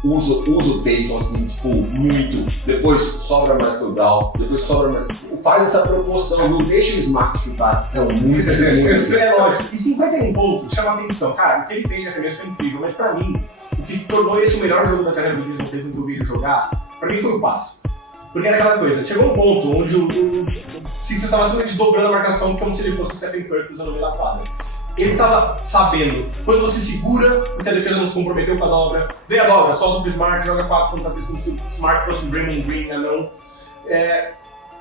Usa o Tatum assim, tipo, muito, depois sobra mais pro Brown, depois sobra mais. Faz essa proporção, não deixa o Smart chutar tão muito. É lógico. E 51 pontos chama atenção. Cara, o que ele fez na cabeça foi incrível, mas pra mim, o que tornou esse o melhor jogo da carreira do Jason Tatum que eu vi ele jogar, pra mim foi o passe. Porque era aquela coisa, chegou um ponto onde o Sixers tava simplesmente dobrando a marcação como se ele fosse o Stephen Curry cruzando o meio da quadra. Ele tava sabendo, quando você segura, porque a defesa não se comprometeu com a dobra, vem a dobra, solta pro Smart, joga 4 contra 3 como se o Smart fosse o Draymond Green, né, não.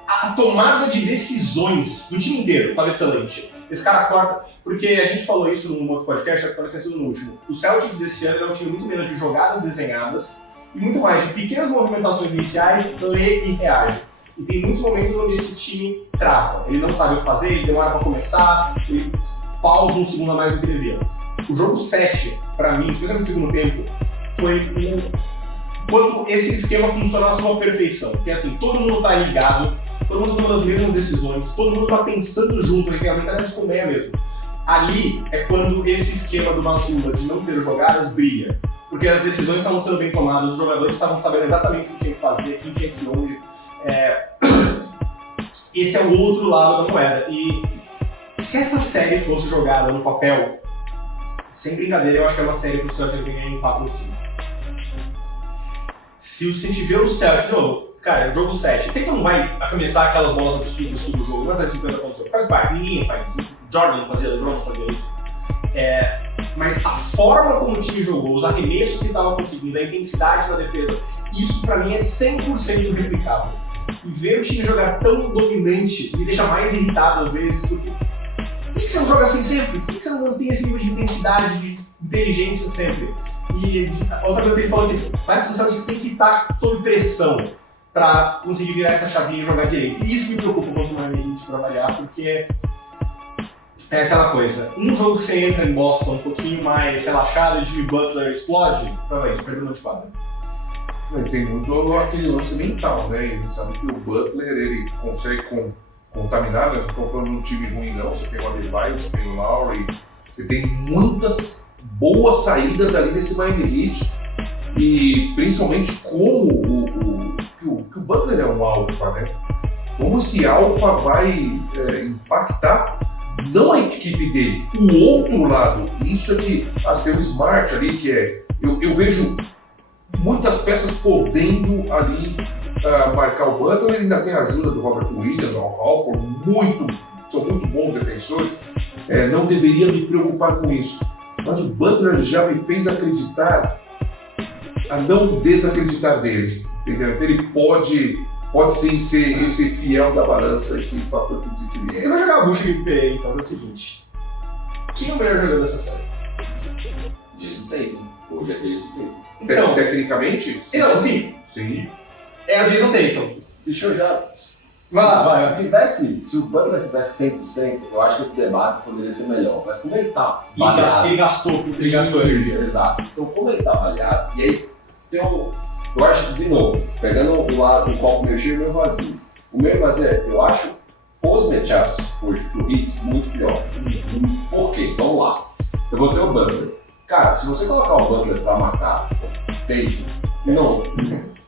A tomada de decisões do time inteiro estava excelente. Esse cara corta, porque a gente falou isso num outro podcast, parece ser no último. O Celtics desse ano é um time muito menos de jogadas desenhadas e muito mais de pequenas movimentações iniciais, lê e reage. E tem muitos momentos onde esse time trava. Ele não sabe o que fazer, ele demora para começar, ele pausa um segundo a mais do que devia. O jogo 7, para mim, especialmente no segundo tempo, foi quando esse esquema funciona à sua perfeição. Porque assim, todo mundo tá ligado, todo mundo tá tomando as mesmas decisões, todo mundo tá pensando junto, né, que é a mentalidade de colmeia mesmo. Ali é quando esse esquema do Mazzulla de não ter jogadas brilha. Porque as decisões estavam sendo bem tomadas, os jogadores estavam sabendo exatamente o que tinha que fazer, quem tinha que ir onde. Esse é o outro lado da moeda. E se essa série fosse jogada no papel, sem brincadeira, eu acho que é uma série pro Celtics ganhar em 4 ou 5. Se você tiver o Celtics, de novo, cara, jogo 7, Tatum não vai arremessar aquelas bolas absurdas todo o jogo, não vai fazer 50 pontos do jogo, faz parte, ninguém faz isso. Jordan não fazia, LeBron não fazia isso. Mas a forma como o time jogou, os arremessos que estava conseguindo, a intensidade na defesa, isso pra mim é 100% replicável. E ver o time jogar tão dominante me deixa mais irritado às vezes, porque por que você não joga assim sempre? Por que você não mantém esse nível de intensidade, de inteligência sempre? E outra coisa que ele falou aqui, parece que o Celtics tem que estar sob pressão pra conseguir virar essa chavinha e jogar direito. E isso me preocupa quanto mais a gente trabalhar, porque é aquela coisa, um jogo que você entra em Boston um pouquinho mais relaxado e o Jimmy Butler explode, provavelmente perdeu uma de quadra. Tem muito aquele lance mental, né? Ele sabe que o Butler ele consegue contaminar, nós não estamos falando de um time ruim não, você tem o Adebayo, você tem o Lowry, você tem muitas boas saídas ali nesse Miami Heat e principalmente como que o Butler é um alfa, né? Como esse alfa vai impactar não a equipe dele, o outro lado. Isso é que tem o Smart ali, que é... Eu vejo muitas peças podendo ali marcar o Butler. Ele ainda tem a ajuda do Robert Williams, o Halford, são muito bons defensores. Não deveria me preocupar com isso. Mas o Butler já me fez acreditar a não desacreditar dele. Entendeu? Então ele pode sim ser esse fiel da balança, esse fator que desequilibra. Eu vou jogar a bucha aqui pro Pereira, então, é o seguinte. Quem é o melhor jogador dessa série? Jason Tatum. Hoje é Jason Tatum. Então, tecnicamente? Não, sim. Sim. É o Jason Tatum. Deixa eu já... Vai lá. Se o Butler tivesse 100%, eu acho que esse debate poderia ser melhor. Mas como ele tá baleado... Ele gastou isso, exato. Então, como ele tá baleado, e aí tem eu acho que, de novo, pegando o copo meio cheio e meio vazio. O meio vazio eu acho os matchups hoje pro Heat muito pior. Por quê? Vamos lá. Eu vou ter o Butler. Cara, se você colocar o Butler pra marcar Tatum,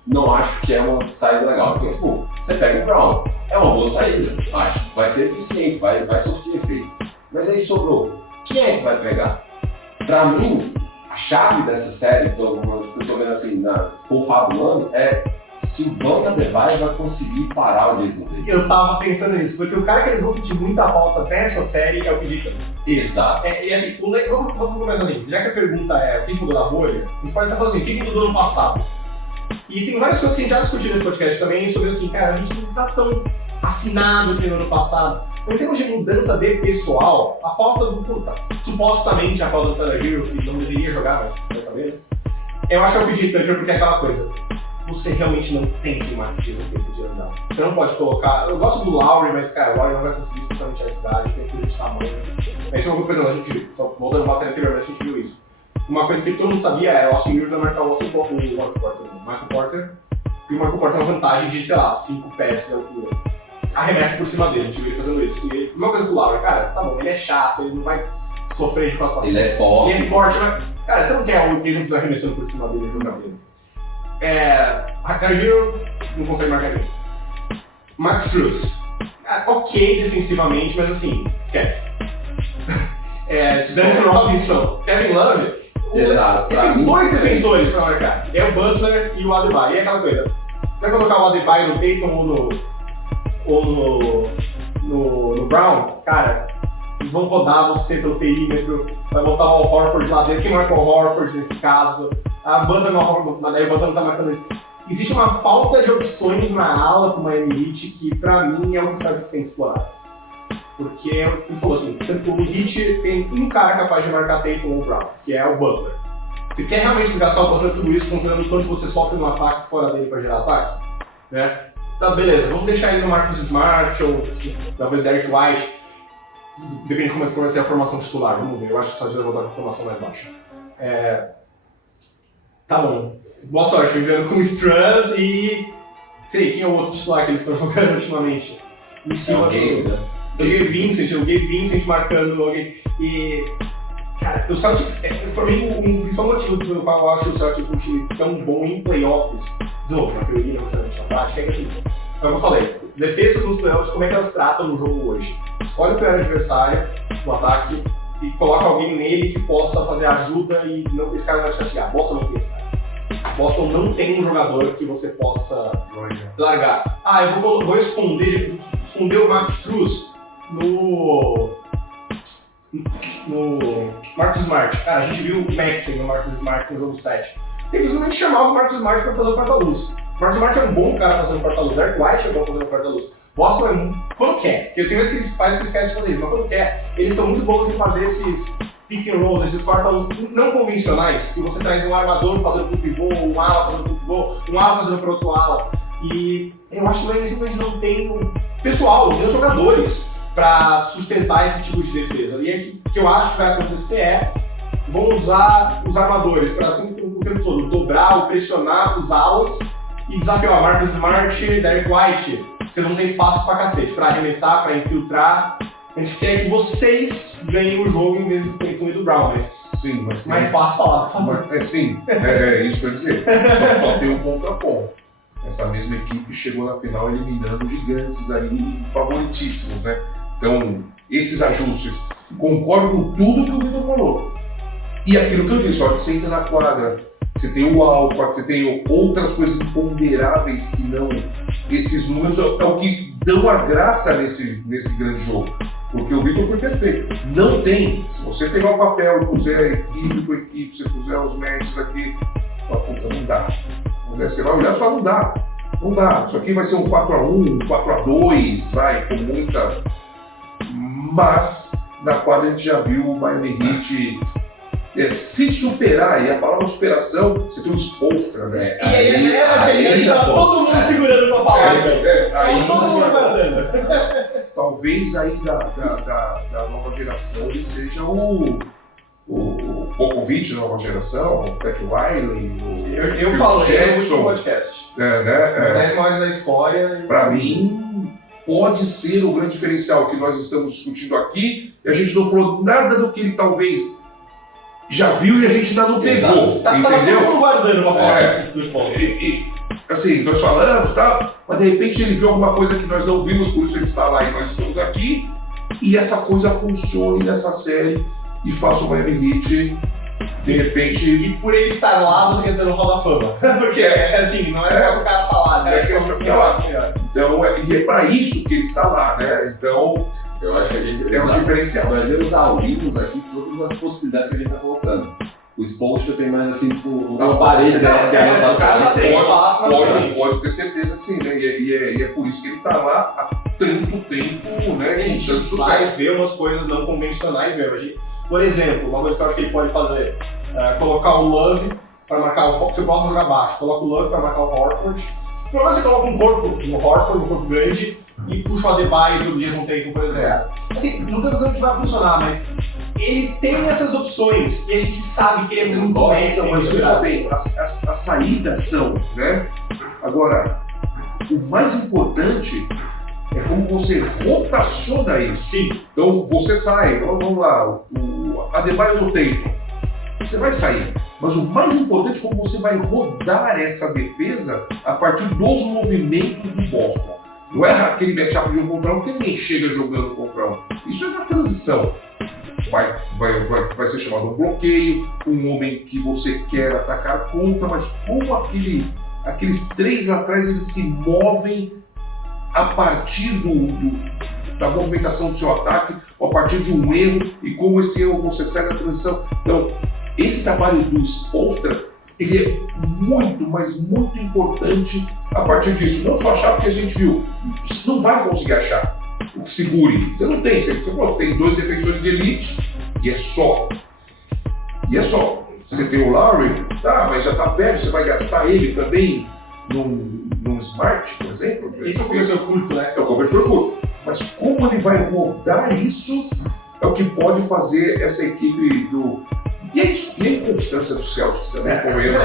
não acho que é uma saída legal. Então, tipo, você pega o Brown, é uma boa saída. Acho que vai ser eficiente, vai surtir efeito. Mas aí sobrou. Quem é que vai pegar? Pra mim, a chave dessa série, que eu tô vendo assim, confabulando, é se o Bam Adebayo vai conseguir parar o Jason Tatum. Eu tava pensando nisso, porque o cara que eles vão sentir muita falta nessa série é o PJ Tucker. Exato. E assim, vamos começar assim, já que a pergunta é o que mudou da bolha, a gente pode estar falando assim, o que mudou no passado? E tem várias coisas que a gente já discutiu nesse podcast também sobre assim, cara, a gente não tá tão afinado que no ano passado. Em termos de mudança de pessoal, a falta supostamente a falta do Tyler Hero, que não deveria jogar, mas vai saber, eu acho que é o PJ Tucker porque é aquela coisa, você realmente não tem que marcar o Jason Tatum de andar. Você não pode colocar, eu gosto do Lowry, mas cara, o Lowry não vai conseguir, especialmente a cidade, tem coisa de tamanho. Mas isso é uma coisa, a gente, só voltando uma série anterior, a gente viu isso. Uma coisa que todo mundo sabia era o Austin Rivers vai marcar o Michael Porter, e o Michael Porter tem uma vantagem de, sei lá, 5 pés de altura. Arremessa por cima dele, a gente viu ele fazendo isso. E uma coisa com o Lowry, cara, tá bom, ele é chato, ele não vai sofrer de costas. Ele é forte. Ele é forte, mas, cara, você não quer o Jason arremessando por cima dele, jogar dele. Tyler Hero não consegue marcar ninguém. Max Strus, ok defensivamente, mas assim, esquece. Duncan Robinson, Kevin Love. Exato. Tem 2 defensores pra marcar. É o Butler e o Adebayo. E é aquela coisa. Você vai colocar o Adebayo no Tatum ou no Brown, cara, eles vão rodar você pelo perímetro, vai botar o Al Horford lá dentro. Quem marca o Horford nesse caso? A Butler não tá marcando isso. Existe uma falta de opções na ala pro Miami Heat que pra mim é um que você tem que explorar. Porque ele falou assim, o Heat tem um cara capaz de marcar Tatum ou Brown, que é o Butler. Você quer realmente desgastar o Butler tudo isso, considerando o quanto você sofre no ataque fora dele para gerar ataque? Né? Tá, beleza, vamos deixar ele no Marcus Smart ou talvez Derek White. Depende de como é que for ser a formação titular, vamos ver. Eu acho que só vai voltar com a formação mais baixa. Tá bom. Boa sorte, vivendo com o Struz e... Sei, quem é o outro titular que eles estão jogando ultimamente? Em cima do Gabe Vincent marcando alguém. E, cara, o Celtics, pra mim, o principal motivo pelo qual eu acho o Celtics um time tão bom em playoffs, de novo, na teoria, não necessariamente na prática, é que assim, é o que eu falei, defesa nos playoffs, como é que elas tratam o jogo hoje? Escolhe o pior adversário no ataque e coloca alguém nele que possa fazer ajuda e não, esse cara não vai te castigar. Boston não tem esse cara. Boston não tem um jogador que você possa largar. Eu vou esconder o Max Strus no Marcus Smart. Cara, a gente viu o Maxey no Marcus Smart no jogo 7. Tem que simplesmente chamar o Marcus Smart pra fazer o quarta-luz. O Marcus Smart é um bom cara fazendo o quarta-luz. Derek White é bom fazendo o quarta-luz. Boston é quando quer, porque tem vezes que eles pais que esquecem de fazer isso, mas quando quer, eles são muito bons em fazer esses pick and rolls, esses quarta-luz não convencionais, que você traz um armador fazendo pro pivô, um ala fazendo pro pivô, um ala fazendo pro outro ala. E eu acho que o simplesmente não tem o pessoal, não tem os jogadores para sustentar esse tipo de defesa. E aí o que eu acho que vai acontecer vão usar os armadores para assim, o tempo todo dobrar ou pressionar os alas e desafiar Marcus Smart e Derek White. Vocês vão ter espaço pra cacete, pra arremessar, pra infiltrar. A gente quer que vocês ganhem o jogo em vez do Tatum e do Brown, mas sim, mas mais fácil falar do que fazer. Sim, isso que eu ia dizer. Só tem um contraponto. Essa mesma equipe chegou na final eliminando gigantes aí favoritíssimos, né? Então, esses ajustes, concordo com tudo que o Vitor falou. E aquilo que eu disse, a hora que você entra na quadra, você tem o alfa, você tem outras coisas imponderáveis que não... Esses números é o que dão a graça nesse grande jogo. Porque o Vitor foi perfeito. Não tem. Se você pegar o papel e puser equipe por equipe, você puser os matches aqui, puta, não dá. Você vai olhar, só não dá. Não dá. Isso aqui vai ser um 4-1, um 4-2, vai, com muita... Mas, na quadra a gente já viu o Miami Heat se superar, e a palavra superação, você tem um Spoelstra, né? E aí tava todo mundo segurando pra falar isso. Todo mundo guardando. Talvez aí da nova geração ele seja o Popovich da nova geração, o Pat Riley, eu falei Jackson, no podcast. Os 10 maiores da história. Para mim, pode ser o grande diferencial que nós estamos discutindo aqui, e a gente não falou nada do que ele talvez já viu e a gente ainda não pegou, entendeu? Tava todo mundo guardando pra falar dos pontos. Assim, nós falamos, tá? Mas de repente ele viu alguma coisa que nós não vimos, por isso ele está lá e nós estamos aqui, e essa coisa funcione nessa série e faça o Miami Heat, de repente... E por ele estar lá, você quer dizer no Hall da Fama. Porque, assim, não é só que o cara tá lá, né? Que é lá. Então, e é pra isso que ele está lá, né? Então... Eu acho que a gente é um diferencial. Nós exaurimos aqui todas as possibilidades que a gente tá colocando. O Spoelstra tem mais assim, tipo, uma parede dessa que a gente tá pode ter certeza que sim, né? E é por isso que ele tá lá há tanto tempo, né? A gente vai ver umas coisas não convencionais mesmo. Por exemplo, uma coisa que eu acho que ele pode fazer é colocar o Love para marcar o Horford. Você pode jogar baixo, coloca o Love para marcar o Horford. Pelo menos você coloca um corpo no Horford, um corpo grande, e puxa o Adebayo do Jason Tatum, por exemplo. Assim, não estou dizendo que vai funcionar, mas ele tem essas opções e a gente sabe que ele é muito bem. As saídas são, né? Agora, o mais importante é como você rotaciona isso. Sim. Então você sai, vamos lá, o Adebayo no Tatum, você vai sair. Mas o mais importante é como você vai rodar essa defesa a partir dos movimentos do Boston. Não é aquele matchup de um contra um, porque ninguém chega jogando contra um. Isso é na transição. Vai ser chamado um bloqueio, um homem que você quer atacar contra, mas como aqueles três atrás eles se movem a partir da movimentação do seu ataque, ou a partir de um erro, e como esse erro você sai da transição. Então, esse trabalho do Spoelstra, ele é muito, mas muito importante a partir disso. Não só achar porque a gente viu, você não vai conseguir achar o que segure. Você não tem, você tem dois defensores de elite e é só. Você tem o Lowry, tá, mas já tá velho, você vai gastar ele também num Smart, por exemplo? Esse é o cobertor curto, né? É o cobertor curto. Mas como ele vai rodar isso é o que pode fazer essa equipe do... E a inconstância do Celtics também, como eles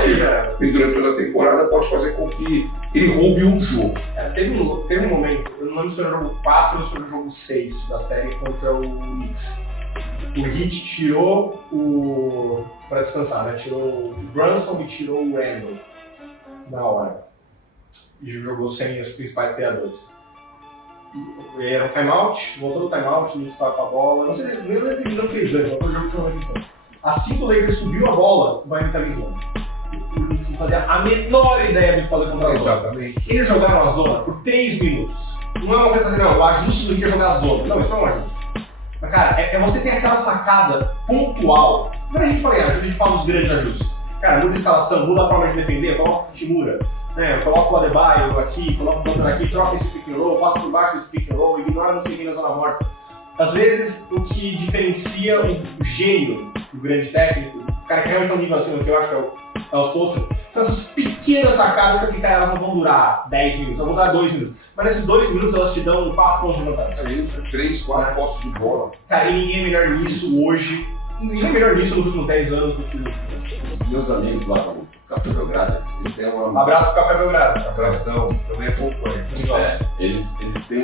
que durante toda a temporada, pode fazer com que ele roube um jogo. Teve um momento, eu não lembro se foi no jogo 4 ou se foi no jogo 6 da série contra o Knicks. O Heat tirou para descansar, né? Tirou o Brunson e tirou o Randle na hora. E jogou sem os principais criadores. E era um timeout, voltou do timeout, o Knicks estava com a bola. Não sei se ele não fez antes, mas foi o jogo que chamou a atenção. Assim que o Lakers subiu a bola, o Miami estava em zona. O Knicks não fazia a menor ideia do que fazer contra a zona. Exatamente. Eles jogaram a zona por 3 minutos. Não é uma coisa assim, não, o ajuste do que é jogar a zona. Não, isso não é um ajuste. Mas, cara, você tem aquela sacada pontual. Quando a gente fala em ajuste, a gente fala dos grandes ajustes. Cara, muda a escalação, muda a forma de defender, coloca o Timura, né? Coloca o Adebayo aqui, coloca o Butler aqui, troca esse pick and roll, passa por baixo desse pick and roll, ignora não sei quem na zona morta. Às vezes, o que diferencia o gênio do grande técnico, o cara que realmente é um nível acima, que eu acho que é os postos, são essas pequenas sacadas que, assim, cara, elas não vão durar 10 minutos, elas vão durar 2 minutos. Mas nesses 2 minutos elas te dão 4 pontos de vantagem. É isso, 3, 4 postos de bola. Cara, e ninguém é melhor nisso hoje. Ninguém é melhor nisso nos últimos 10 anos do que os meus amigos lá no Café Belgrado, eles têm uma... Um abraço pro Café Belgrado. Atração, também acompanha. Eles têm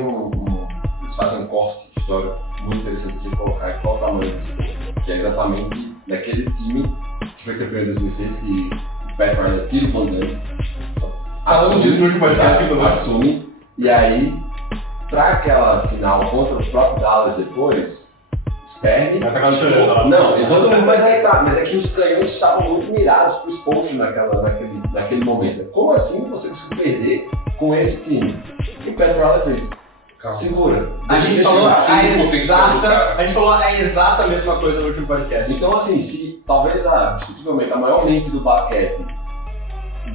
eles fazem um corte histórico muito interessante de colocar qual o tamanho do discurso, que é exatamente daquele time que foi campeão em 2006, que o Pat Riley tira o Van Gundy, assume, e aí pra aquela final contra o próprio Dallas depois, eles perdem. Vai tá chorando. Não, e todo mundo, mas aí tá. Mas é que os canhões estavam muito mirados pro Spolstra naquele momento. Como assim você conseguiu perder com esse time? E o Pat Riley fez. Calma. Segura. A gente falou a exata mesma coisa no último podcast. Então, assim, se talvez discutivelmente a maior mente do basquete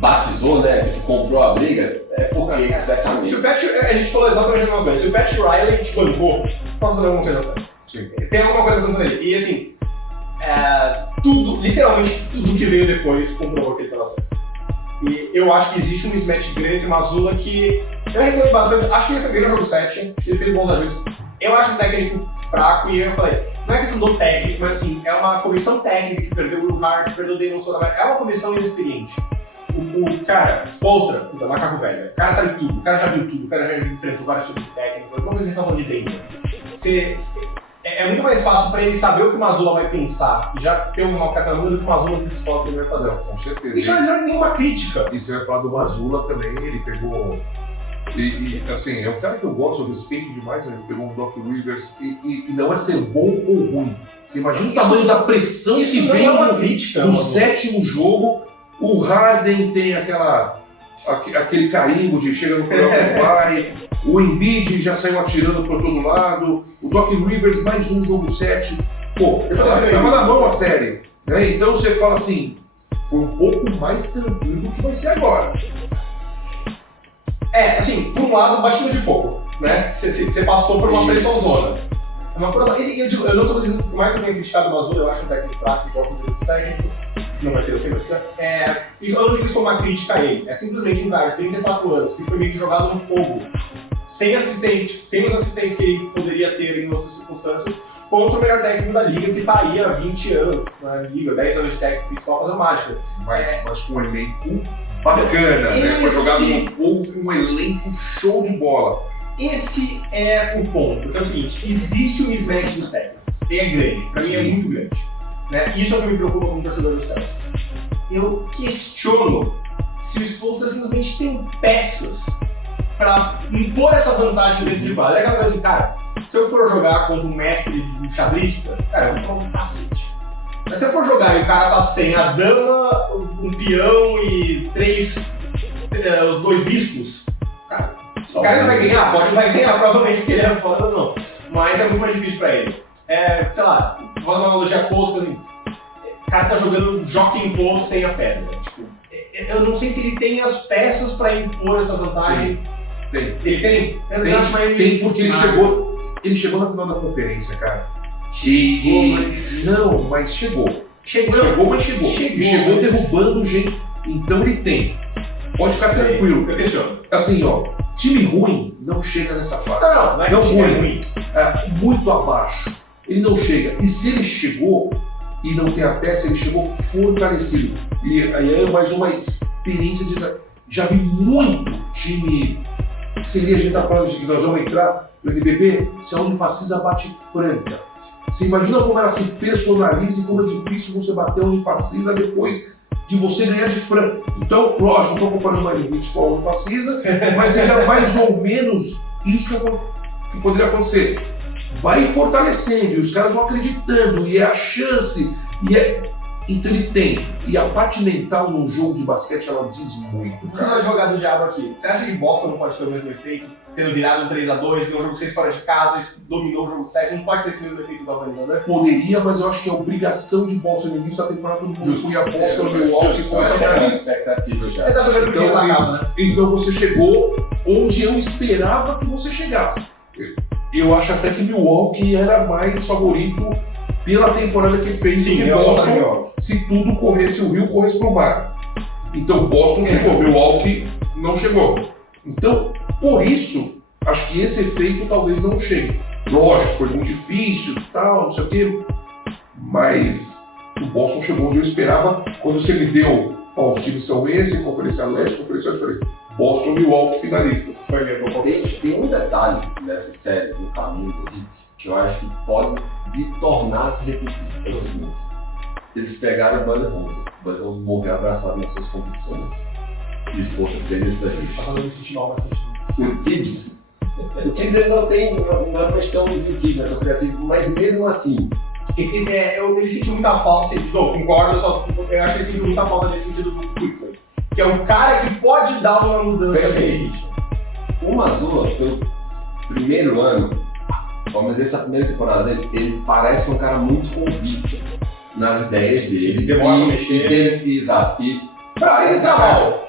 batizou, né? Que comprou a briga, é porque certamente. Se o Pat, a gente falou exatamente a mesma coisa. Se o Pat Riley te bancou, você tá fazendo alguma coisa certa. Sim. Tem alguma coisa acontecendo ali. E assim, literalmente tudo que veio depois comprovou que ele estava certo. E eu acho que existe um mismatch grande entre Mazzulla que eu reclamei bastante. Acho que ele foi bem no jogo 7, acho que ele fez bons ajustes. Eu acho um técnico fraco e eu falei, não é questão do técnico, mas assim, é uma comissão técnica que perdeu o Hart, perdeu o Damon Sotomayor, é uma comissão inexperiente. O cara, Spolstra, puta, macaco velho, o cara sabe tudo, o cara já viu tudo, o cara já enfrentou vários tipos de técnico, como a gente tá falando de dentro. É muito mais fácil pra ele saber o que o Mazzulla vai pensar e já ter uma catamanda do que o Mazzulla antecipou o que ele vai fazer. Não, com certeza. Isso não é nenhuma crítica. E você vai falar do Mazzulla também, ele pegou. E assim, é um cara que eu gosto, eu respeito demais, né? Ele pegou um Doc Rivers e não é ser bom ou ruim. Você imagina o tamanho da pressão que vem no sétimo jogo. O Harden tem aquele carimbo de chega no playoff vai. O Embiid já saiu atirando por todo lado. O Doc Rivers, mais um jogo 7. Pô, tava na mão a série. Né? Então você fala assim, foi um pouco mais tranquilo do que vai ser agora. Assim, por um lado, baixinho de fogo, né? Você passou por uma pressão zona. Eu não tô dizendo, por mais que eu tenha criticado o Mazzulla, eu acho um técnico fraco, gosto do técnico, não vai ter o sempre e eu não digo isso como uma crítica a ele, é simplesmente um cara de 34 anos que foi meio que jogado no fogo, sem os assistentes que ele poderia ter em outras circunstâncias, contra o melhor técnico da liga, que tá aí há 20 anos na liga, 10 anos de técnico principal fazendo mágica. Mas com um elenco bacana, né? Foi jogado no fogo com um elenco show de bola. Esse é o ponto. Então é o seguinte, existe um mismatch dos técnicos. E é grande, pra mim é muito grande. Né? Isso é o que me preocupa como torcedor dos Celtics. Eu questiono se o Spolstra simplesmente tem peças pra impor essa vantagem dentro de quadra. É aquela coisa assim, cara, se eu for jogar contra um mestre xadrista, cara, eu vou tomar um cacete. Mas se eu for jogar e o cara tá sem a dama, um peão e os 2 bispos, cara, o cara não vai ganhar, vai ganhar provavelmente porque ele é foda, não. Mas é muito mais difícil pra ele. Sei lá, vou fazer uma analogia tosca, assim, o cara tá jogando Jockey Pô sem a pedra. Tipo, eu não sei se ele tem as peças pra impor essa vantagem. Tem. Ele tem? Tem porque ele chegou na final da conferência, cara. Não, mas chegou. Chegou, mas chegou. E chegou derrubando gente. Então ele tem. Pode ficar tranquilo. Eu questiono. Assim, ó, time ruim não chega nessa fase. Não é ruim. Muito abaixo. Ele não chega. E se ele chegou e não tem a peça, ele chegou fortalecido. E aí é mais uma experiência de. Já vi muito time. Seria a gente tá falando de que nós vamos entrar no NBB, se a Unifacisa bate Franca. Você imagina como ela se personaliza e como é difícil você bater a Unifacisa depois de você ganhar de Franca. Então, lógico, não estou comparando a Univite com a Unifacisa, mas seria mais ou menos isso que poderia acontecer. Vai fortalecendo e os caras vão acreditando, e é a chance, então ele tem. E a parte mental num jogo de basquete, ela diz muito. Vou fazer uma jogada do diabo aqui. Você acha que Boston não pode ter o mesmo efeito? Tendo virado um 3-2, ganhou o jogo 6 fora de casa, dominou o jogo 7, não pode ter esse mesmo efeito do Alvarez? Poderia, mas eu acho que é obrigação de Boston no início da temporada, todo mundo foi a Boston no Milwaukee com essa expectativa já. Você tá jogando então, na casa, né? Então você chegou onde eu esperava que você chegasse. Eu acho até que Milwaukee era mais favorito pela temporada que fez do que Boston, se tudo corresse, o rio corresse pro mar. Então Boston chegou, Milwaukee não chegou. Então, por isso, acho que esse efeito talvez não chegue. Lógico, foi muito difícil, tal, não sei o quê, mas o Boston chegou onde eu esperava. Quando você me deu, os times são esse, Conferência Leste, Conferência Oeste, Boston, Milwaukee, finalistas. Tem um detalhe nessas séries no caminho do Heat que eu acho que pode tornar a se repetir. É o seguinte: eles pegaram o Budenholzer. O Budenholzer morreu abraçado nas suas convicções. E o Spolstra fez isso daí. Tá fazendo esse sentir mal, mas o Tibbs O Kings ele não é uma questão intuitiva, é tão criativo, mas mesmo assim. Ele sentiu muita falta, concordo, eu acho que ele sentiu muita falta nesse sentido do Quickly, que é um cara que pode dar uma mudança de ritmo. O Mazzulla, pelo primeiro ano, mas essa primeira temporada dele, ele parece um cara muito convicto nas ideias dele. Demora pra mexer. Exato. Pra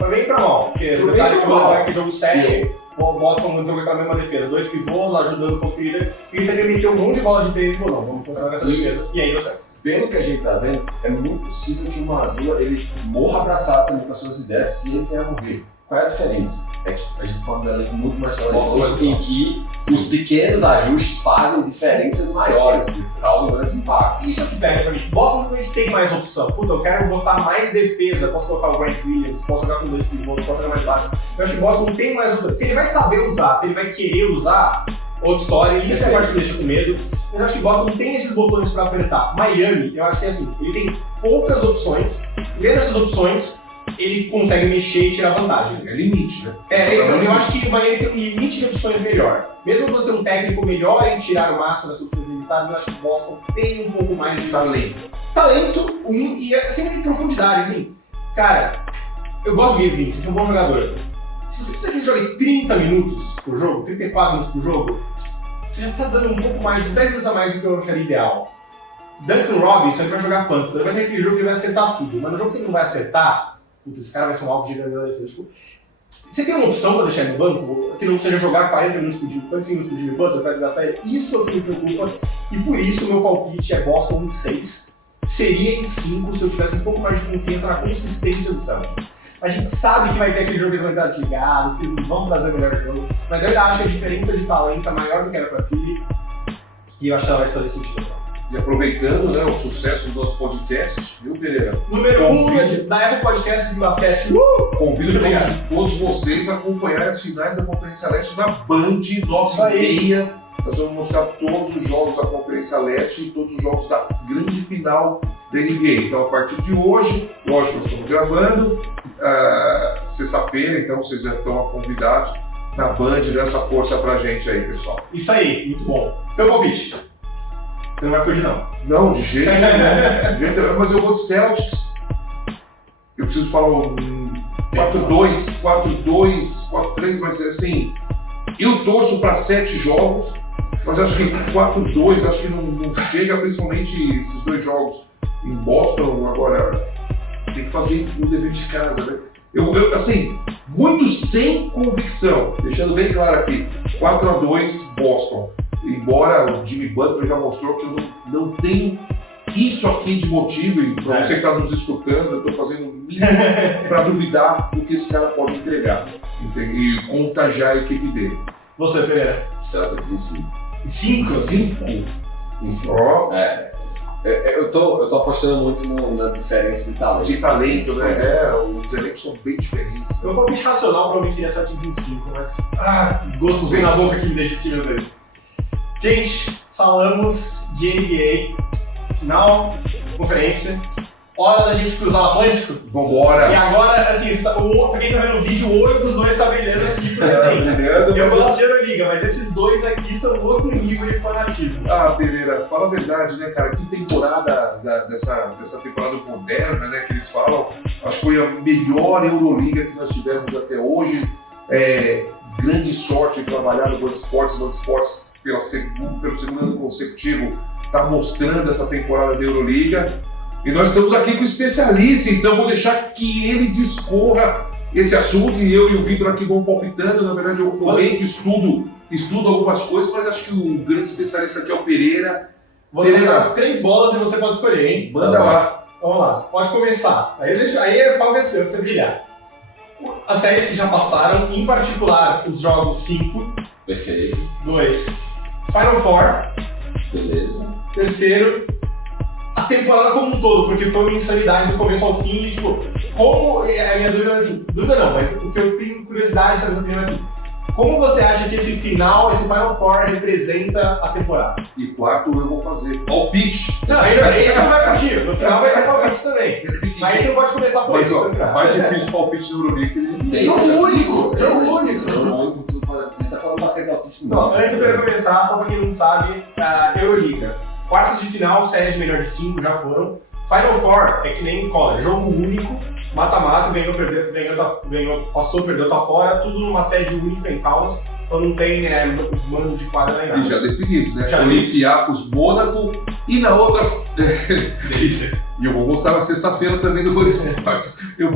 bem e pra mal. Porque o detalhe que vai que jogo 7, o Boston entrou com a mesma defesa. 2 pivôs ajudando um pouco o Peter. Peter meteu um monte de bola de 3 e falou, não, vamos continuar com essa defesa. E aí deu certo. Pelo que a gente tá vendo, é muito possível que o Mazzulla ele morra abraçado também com as suas ideias se ele vier a morrer. Qual é a diferença? É que a gente forma um elenco muito mais talentoso em que os pequenos ajustes fazem diferenças maiores, que causam grandes impactos. Isso é o que pega pra mim. Boston realmente tem mais opção. Puta, eu quero botar mais defesa. Posso colocar o Grant Williams, posso jogar com 2 pivôs, posso jogar mais baixo. Eu acho que Boston tem mais opção. Se ele vai saber usar, se ele vai querer usar, outra história. E isso é a parte que deixa com medo. Mas eu acho que Boston não tem esses botões pra apertar. Miami, eu acho que é assim, ele tem poucas opções. E dentro dessas opções, ele consegue mexer e tirar vantagem. É limite, né? Eu acho que o Miami tem um limite de opções melhor. Mesmo que você tenha um técnico melhor em tirar o máximo das opções limitadas, eu acho que Boston tem um pouco mais de talento. E sempre tem profundidade, assim. Cara, eu gosto do Gabe Vincent, é um bom jogador. Se você precisa que ele jogue 30 minutos por jogo, 34 minutos por jogo, você já tá dando um pouco mais, 10 minutos a mais do que eu acharia ideal. Duncan Robinson, ele vai jogar quanto? Ele vai ter aquele jogo que ele vai acertar tudo, mas no jogo que ele não vai acertar, puta, esse cara vai ser um alvo gigante da defesa. Tipo, você tem uma opção pra deixar ele no banco, que não seja jogar 40 minutos por dia, 45 minutos por dia no Butler, pra desgastar ele? Isso é o que me preocupa, e por isso o meu palpite é Boston em 6. Seria em 5 se eu tivesse um pouco mais de confiança na consistência do Celtics. A gente sabe que vai ter aquele jogo que eles vão estar desligados, que eles não vão trazer o melhor jogo, mas eu ainda acho que a diferença de talento é maior do que era pra Philly, e eu acho que ela vai fazer sentido. E aproveitando, né, o sucesso do nosso podcast, viu, Pereira? Número 1 da Apple Podcasts em basquete. Convido todos vocês a acompanhar as finais da Conferência Leste na Band 9h30. Nós vamos mostrar todos os jogos da Conferência Leste e todos os jogos da grande final da NBA. Então, a partir de hoje, lógico, nós estamos gravando, sexta-feira, então vocês já estão convidados na Band, dê essa força pra gente aí, pessoal. Isso aí, muito bom. Seu palpite. Você não vai fugir, não. Não, de jeito nenhum. Mas eu vou de Celtics. Eu preciso falar um 4-2, 4-2, 4-3, mas assim, eu torço para 7 jogos, mas acho que 4-2, acho que não chega, principalmente esses 2 jogos em Boston. Agora tem que fazer o dever de casa, né? Eu assim, muito sem convicção, deixando bem claro aqui, 4-2 Boston. Embora o Jimmy Butler já mostrou que eu não tenho isso aqui de motivo, e para você que está nos escutando, eu estou fazendo o mínimo para duvidar do que esse cara pode entregar e contagiar a equipe dele. Você, Pereira? Celtics em 5. 5? Em 5. Eu tô apostando muito na diferença de talento. De talento, né? Os elencos são bem diferentes. Meu palpite racional provavelmente seria Celtics em 5, mas gosto bem na boca que me deixa esse time às vezes. Gente, falamos de NBA, final, conferência, hora da gente cruzar o Atlântico. Vambora! E agora, assim, pra quem tá vendo o vídeo, o olho dos dois tá brilhando aqui, porque assim, eu gosto de Euroliga, mas esses dois aqui são outro nível de fanatismo. Pereira, fala a verdade, né, cara? Que temporada dessa temporada moderna, né, que eles falam, acho que foi a melhor Euroliga que nós tivemos até hoje. Grande sorte de trabalhar no Band Sports. Band Sports, pelo segundo ano consecutivo, está mostrando essa temporada da Euroliga. E nós estamos aqui com o especialista, então vou deixar que ele discorra esse assunto, e eu e o Vitor aqui vão palpitando. Na verdade, eu comento, estudo algumas coisas, mas acho que o grande especialista aqui é o Pereira. Vou dar 3 bolas e você pode escolher, hein? Manda lá. Vamos lá, você pode começar. Aí é pau vencer, pra você brilhar. As séries que já passaram, em particular os jogos 5. Perfeito. 2. Final Four. Beleza. 3º, a temporada como um todo, porque foi uma insanidade do começo ao fim. E, tipo, como. A minha dúvida é assim. Dúvida não, mas o que eu tenho curiosidade, sabe, opinião é assim. Como você acha que esse Final Four representa a temporada? E 4 eu vou fazer palpite. Não, esse não vai fugir. No final vai ter palpite também. Mas você não pode começar por isso. Mas mais difícil palpite no Euroliga. Jogo único! A gente tá falando basquete da altíssimo Não, nível. antes de começar, só pra quem não sabe, a Euroliga. Quartos de final, séries de melhor de 5 já foram. Final Four é que nem college, jogo único, mata-mata, passou, perdeu, tá fora, tudo numa sede única em Kaunas, então não tem mando de quadra nem nada. E já definidos, né? Já Olympiacos, Mônaco e na outra. Delícia. E eu vou mostrar na sexta-feira também do Boris Parks. Eu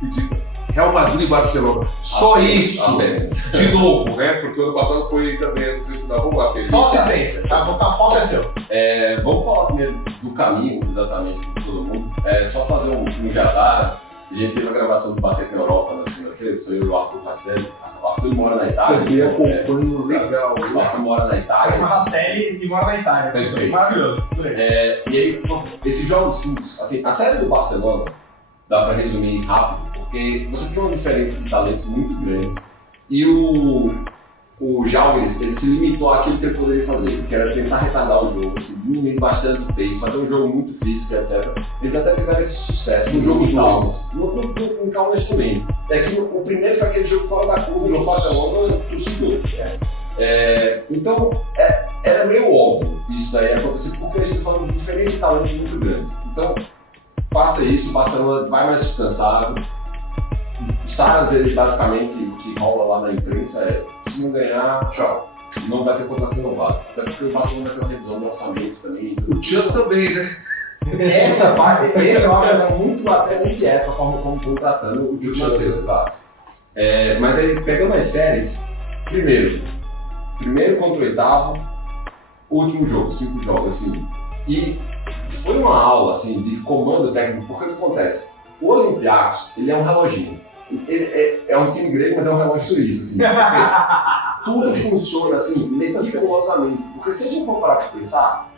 pedi Real Madrid e Barcelona. Só isso, de novo, né? Porque o ano passado foi também essa semifinal. Vamos lá, Pedro. Qual assistência? Tá, a pauta é seu. Vamos falar primeiro do caminho, exatamente, com todo mundo. Só fazer um jabá. A gente teve a gravação do Basquete na Europa na segunda-feira, sou eu e o Arthur Rastelli. O Arthur mora na Itália. Também acompanho legal. O Arthur mora na Tem Itália. uma Rastelli e mora na Itália. Perfeito. Maravilhoso. E aí, esses jogos simples, assim, a série do Barcelona, dá pra resumir rápido, porque você tem uma diferença de talentos muito grande e o Žalgiris, ele se limitou àquilo que ele poderia fazer, que era tentar retardar o jogo, assim, diminuir bastante o pace, fazer um jogo muito físico, etc. Eles até tiveram esse sucesso no jogo em Kaunas. No Kaunas também. O primeiro foi aquele jogo fora da curva, no Barcelona, torcedor. Então, era meio óbvio isso daí acontecer, porque a gente tá falando de diferença de talento muito grande. Então, passa isso, o Barcelona vai mais descansado. O Saras, ele basicamente, o que rola lá na imprensa é: se não ganhar, tchau. Não vai ter contrato renovado. Até porque o Barcelona vai ter uma revisão do orçamento também. O Chelsea também, né? Essa parte, eu acho que é muito antiética a forma como estão tratando o Chelsea, exato. Mas aí, pegando as séries, primeiro contra o oitavo, último jogo, 5 jogos, assim. E foi uma aula, assim, de comando técnico, porque o que acontece? O Olympiacos, ele é um reloginho. Ele é um time grego, mas é um relógio suíço, assim. Tudo funciona, assim, meticulosamente. Porque se a gente for parar pra pensar,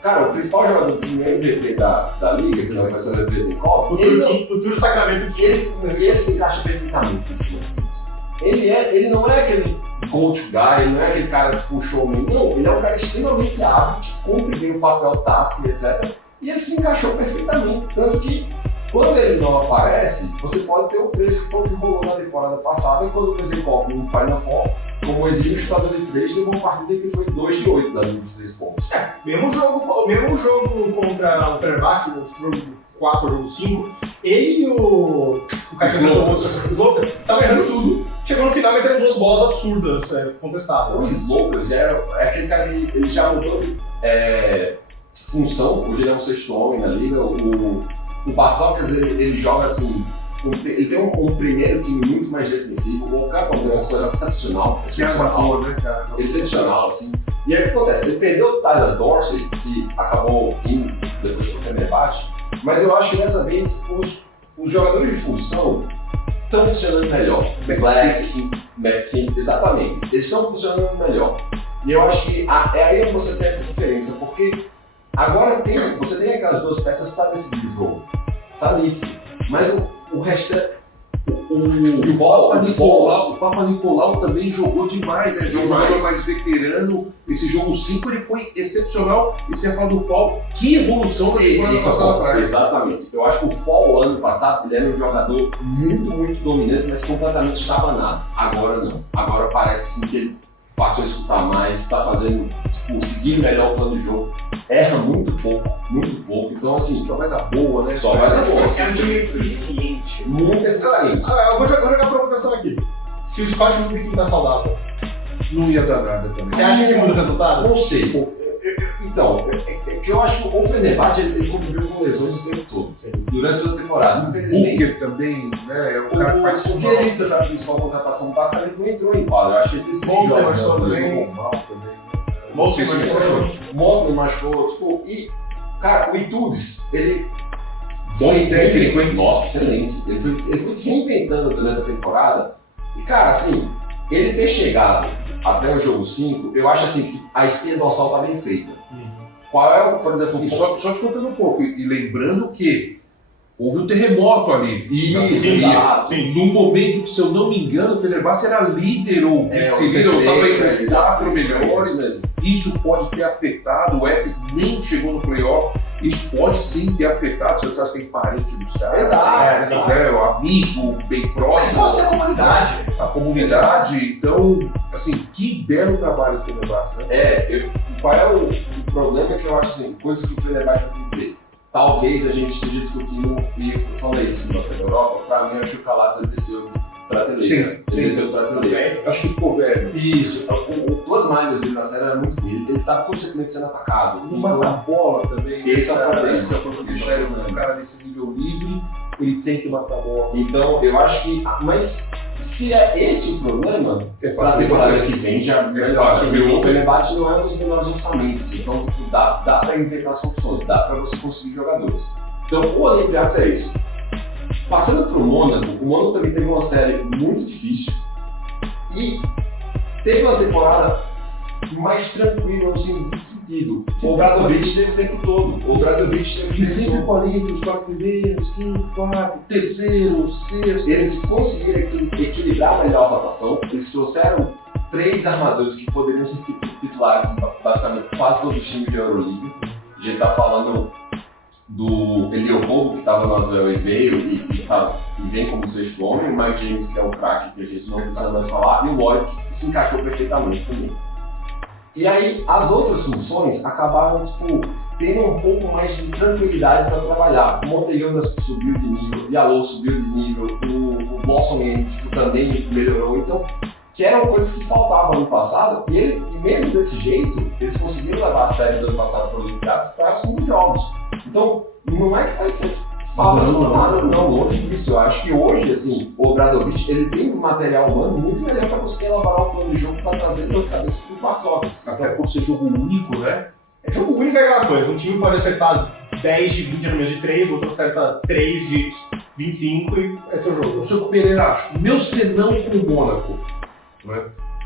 cara, o principal jogador do time MVP da Liga, que vai ser o Represenkov, Futuro Sacramento que ele se encaixa perfeitamente nesse momento. Ele não é aquele go-to guy, ele não é aquele cara tipo showman, não, ele é um cara extremamente hábil, que cumpre bem o papel tático e etc. E ele se encaixou perfeitamente, tanto que quando ele não aparece, você pode ter o preço que foi o que rolou na temporada passada, quando o Represenkov no Final Four, como exílio chutador de 3, levou uma partida que foi 2 de 8 da linha dos 3 pontos. Mesmo jogo contra o Fenerbahçe, o jogo 4, o jogo 5, ele e o Sloker estavam errando tudo. Chegou no final metendo 2 bolas absurdas, contestadas. O Sloker é aquele cara que ele já mudou de função, hoje ele é um sexto homem na liga. O Bartzokas, ele joga assim, ele tem um primeiro time muito mais defensivo, o campo é uma defensão excepcional, né, cara? Excepcional, assim. E aí o que acontece? Ele perdeu o Tyler Dorsey, que acabou indo depois pro Fenerbahçe, mas eu acho que dessa vez os jogadores de função estão funcionando melhor. Black, exatamente, eles estão funcionando melhor. E eu acho que é aí que você tem essa diferença, porque agora você tem aquelas 2 peças para decidir o jogo, tá nítido, mas o restante, o Papa Nicolau também jogou demais, né? Jogador mais veterano. Esse jogo 5 ele foi excepcional. E você fala do Fall, que evolução da temporada passada atrás. Exatamente. Eu acho que o Fall ano passado ele era um jogador muito, muito dominante, mas completamente estabanado. Agora não. Agora parece assim que ele passou a escutar mais, está fazendo, seguir melhor o plano de jogo. Erra muito pouco. Então, assim, só vai dar boa, né? Só vai dar boa. É um time eficiente. Muito eficiente. Eu vou jogar a provocação aqui. Se o Scott Rubin tá saudável, não ia dar nada também. Você acha que muda o resultado? Não sei. Então, que eu acho que o Fenerbahçe ele conviveu com lesões o tempo todo, durante toda a temporada. Infelizmente. Booker também, né? É o cara que faz o Bielitsa foi a principal contratação, basicamente não entrou em quadro. Eu acho que ele teve 6 jogos. Normal também. Motley machucou, e, cara, o Itudes, ele bom técnico, hein? Nossa, excelente. Ele foi se reinventando durante a temporada. E, cara, assim, ele ter chegado até o jogo 5, eu acho assim que a espinha dorsal tá bem feita. Qual é, por exemplo... E só te contando um pouco, e lembrando que houve um terremoto ali. Isso, exato. No momento que, se eu não me engano, o Fenerbahçe era líder ou vice-líder, ou estava entre os 4 melhores. Isso pode ter afetado, o Efes nem chegou no playoff. isso pode sim ter afetado, se você tem parente dos caras, Exato. né, o amigo bem próximo, Pode ser a comunidade. a comunidade. Então, assim, que belo trabalho do Fenerbahçe, né? Qual é o problema que eu acho assim, coisa que o Fenerbahçe tem que ver. Talvez a gente esteja discutindo, e eu falei isso no Basquete da Europa, pra mim eu acho que o Calates desceu prateleira. Sim, Ele desceu prateleira. Acho que ficou velho. Isso, o plus-minus dele na série era muito ruim, ele tá constantemente sendo atacado. Não mata a bola também. Esse é o problema. Esse é o problema. Sério, um cara desse nível livre, ele tem que matar a bola. Então, eu acho que. Mas se é esse o problema, É para a fácil temporada resolver. que vem já É fácil resolver. o Fenerbahçe não é um dos menores orçamentos, então tipo, dá para inventar soluções, dá para você conseguir jogadores. Então, o Olympiacos é isso. Passando para o Mônaco também teve uma série muito difícil e teve uma temporada mais tranquila no seguinte sentido. O Obradovic teve o tempo todo. O Obradovic teve o E tempo sempre todo. com ali entre os 4 primeiros, 5, 4, terceiro, sexto. Eles conseguiram equilibrar melhor a rotação. Eles trouxeram 3 armadores que poderiam ser titulares em basicamente quase todos os times de Euroliga. A gente tá falando do Eliopobo, que estava no Asvel e veio e vem como sexto homem, o Mike James, que é o craque que a gente não precisa mais falar, e o Lloyd, que se encaixou perfeitamente também. E aí, as outras funções acabaram tendo um pouco mais de tranquilidade para trabalhar. O Montejonas subiu de nível, o Diallo subiu de nível, o Blossom também melhorou. Então, que eram coisas que faltavam no passado, e mesmo desse jeito, eles conseguiram levar a série do ano passado para o Olympiacos para 5 jogos. Então, não é que vai ser falas contadas, não, longe disso. Eu acho que hoje, assim, o Obradovic, ele tem um material humano muito melhor para conseguir elaborar um plano de jogo para trazer dor de cabeça para o Bartzokas. Até por ser jogo único, né? É jogo único é aquela coisa, um time pode acertar 10 de 20 arremessos de 3, o outro acerta 3 de 25 e é seu jogo. Eu sou o Pereira, acho. Meu senão com o Mônaco. Né?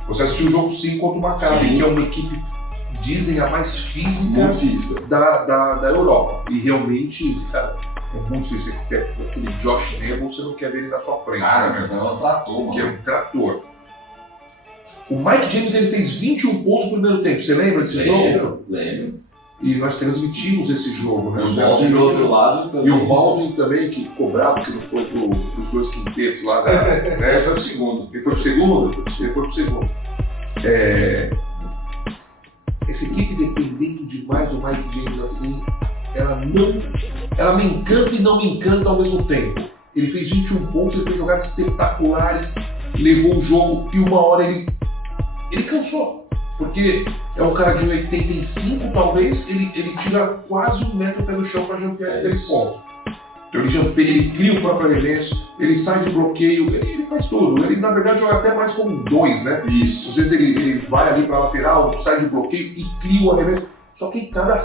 Você assistiu o jogo 5 contra o Maccabi, que é uma equipe, dizem, a mais física, Muito física. da Europa. E realmente, cara, é muito difícil. Você quer aquele Josh Nemo, você não quer ver ele na sua frente. Cara, né? é um trator, Que é mano. um trator. O Mike James ele fez 21 pontos no primeiro tempo. Você lembra desse jogo? Lembro. E nós transmitimos esse jogo. Né? O Boston do outro lado também. E o Baldwin também, que ficou bravo, que não foi pros 2 quintetos lá da. Né? Ele foi pro segundo. Ele foi pro segundo? Ele foi pro segundo. Essa equipe, dependendo demais do Mike James assim, ela me encanta e não me encanta ao mesmo tempo. Ele fez 21 pontos, ele fez jogadas espetaculares, levou o jogo e uma hora ele cansou. Porque é um cara de 85, talvez, ele tira quase 1 metro pelo chão para jampear 3 pontos. Então ele cria o próprio arremesso, ele sai de bloqueio, ele faz tudo. Ele, na verdade, joga até mais como 2, né? Isso. Às vezes ele vai ali para lateral, sai de bloqueio e cria o arremesso. Só que cada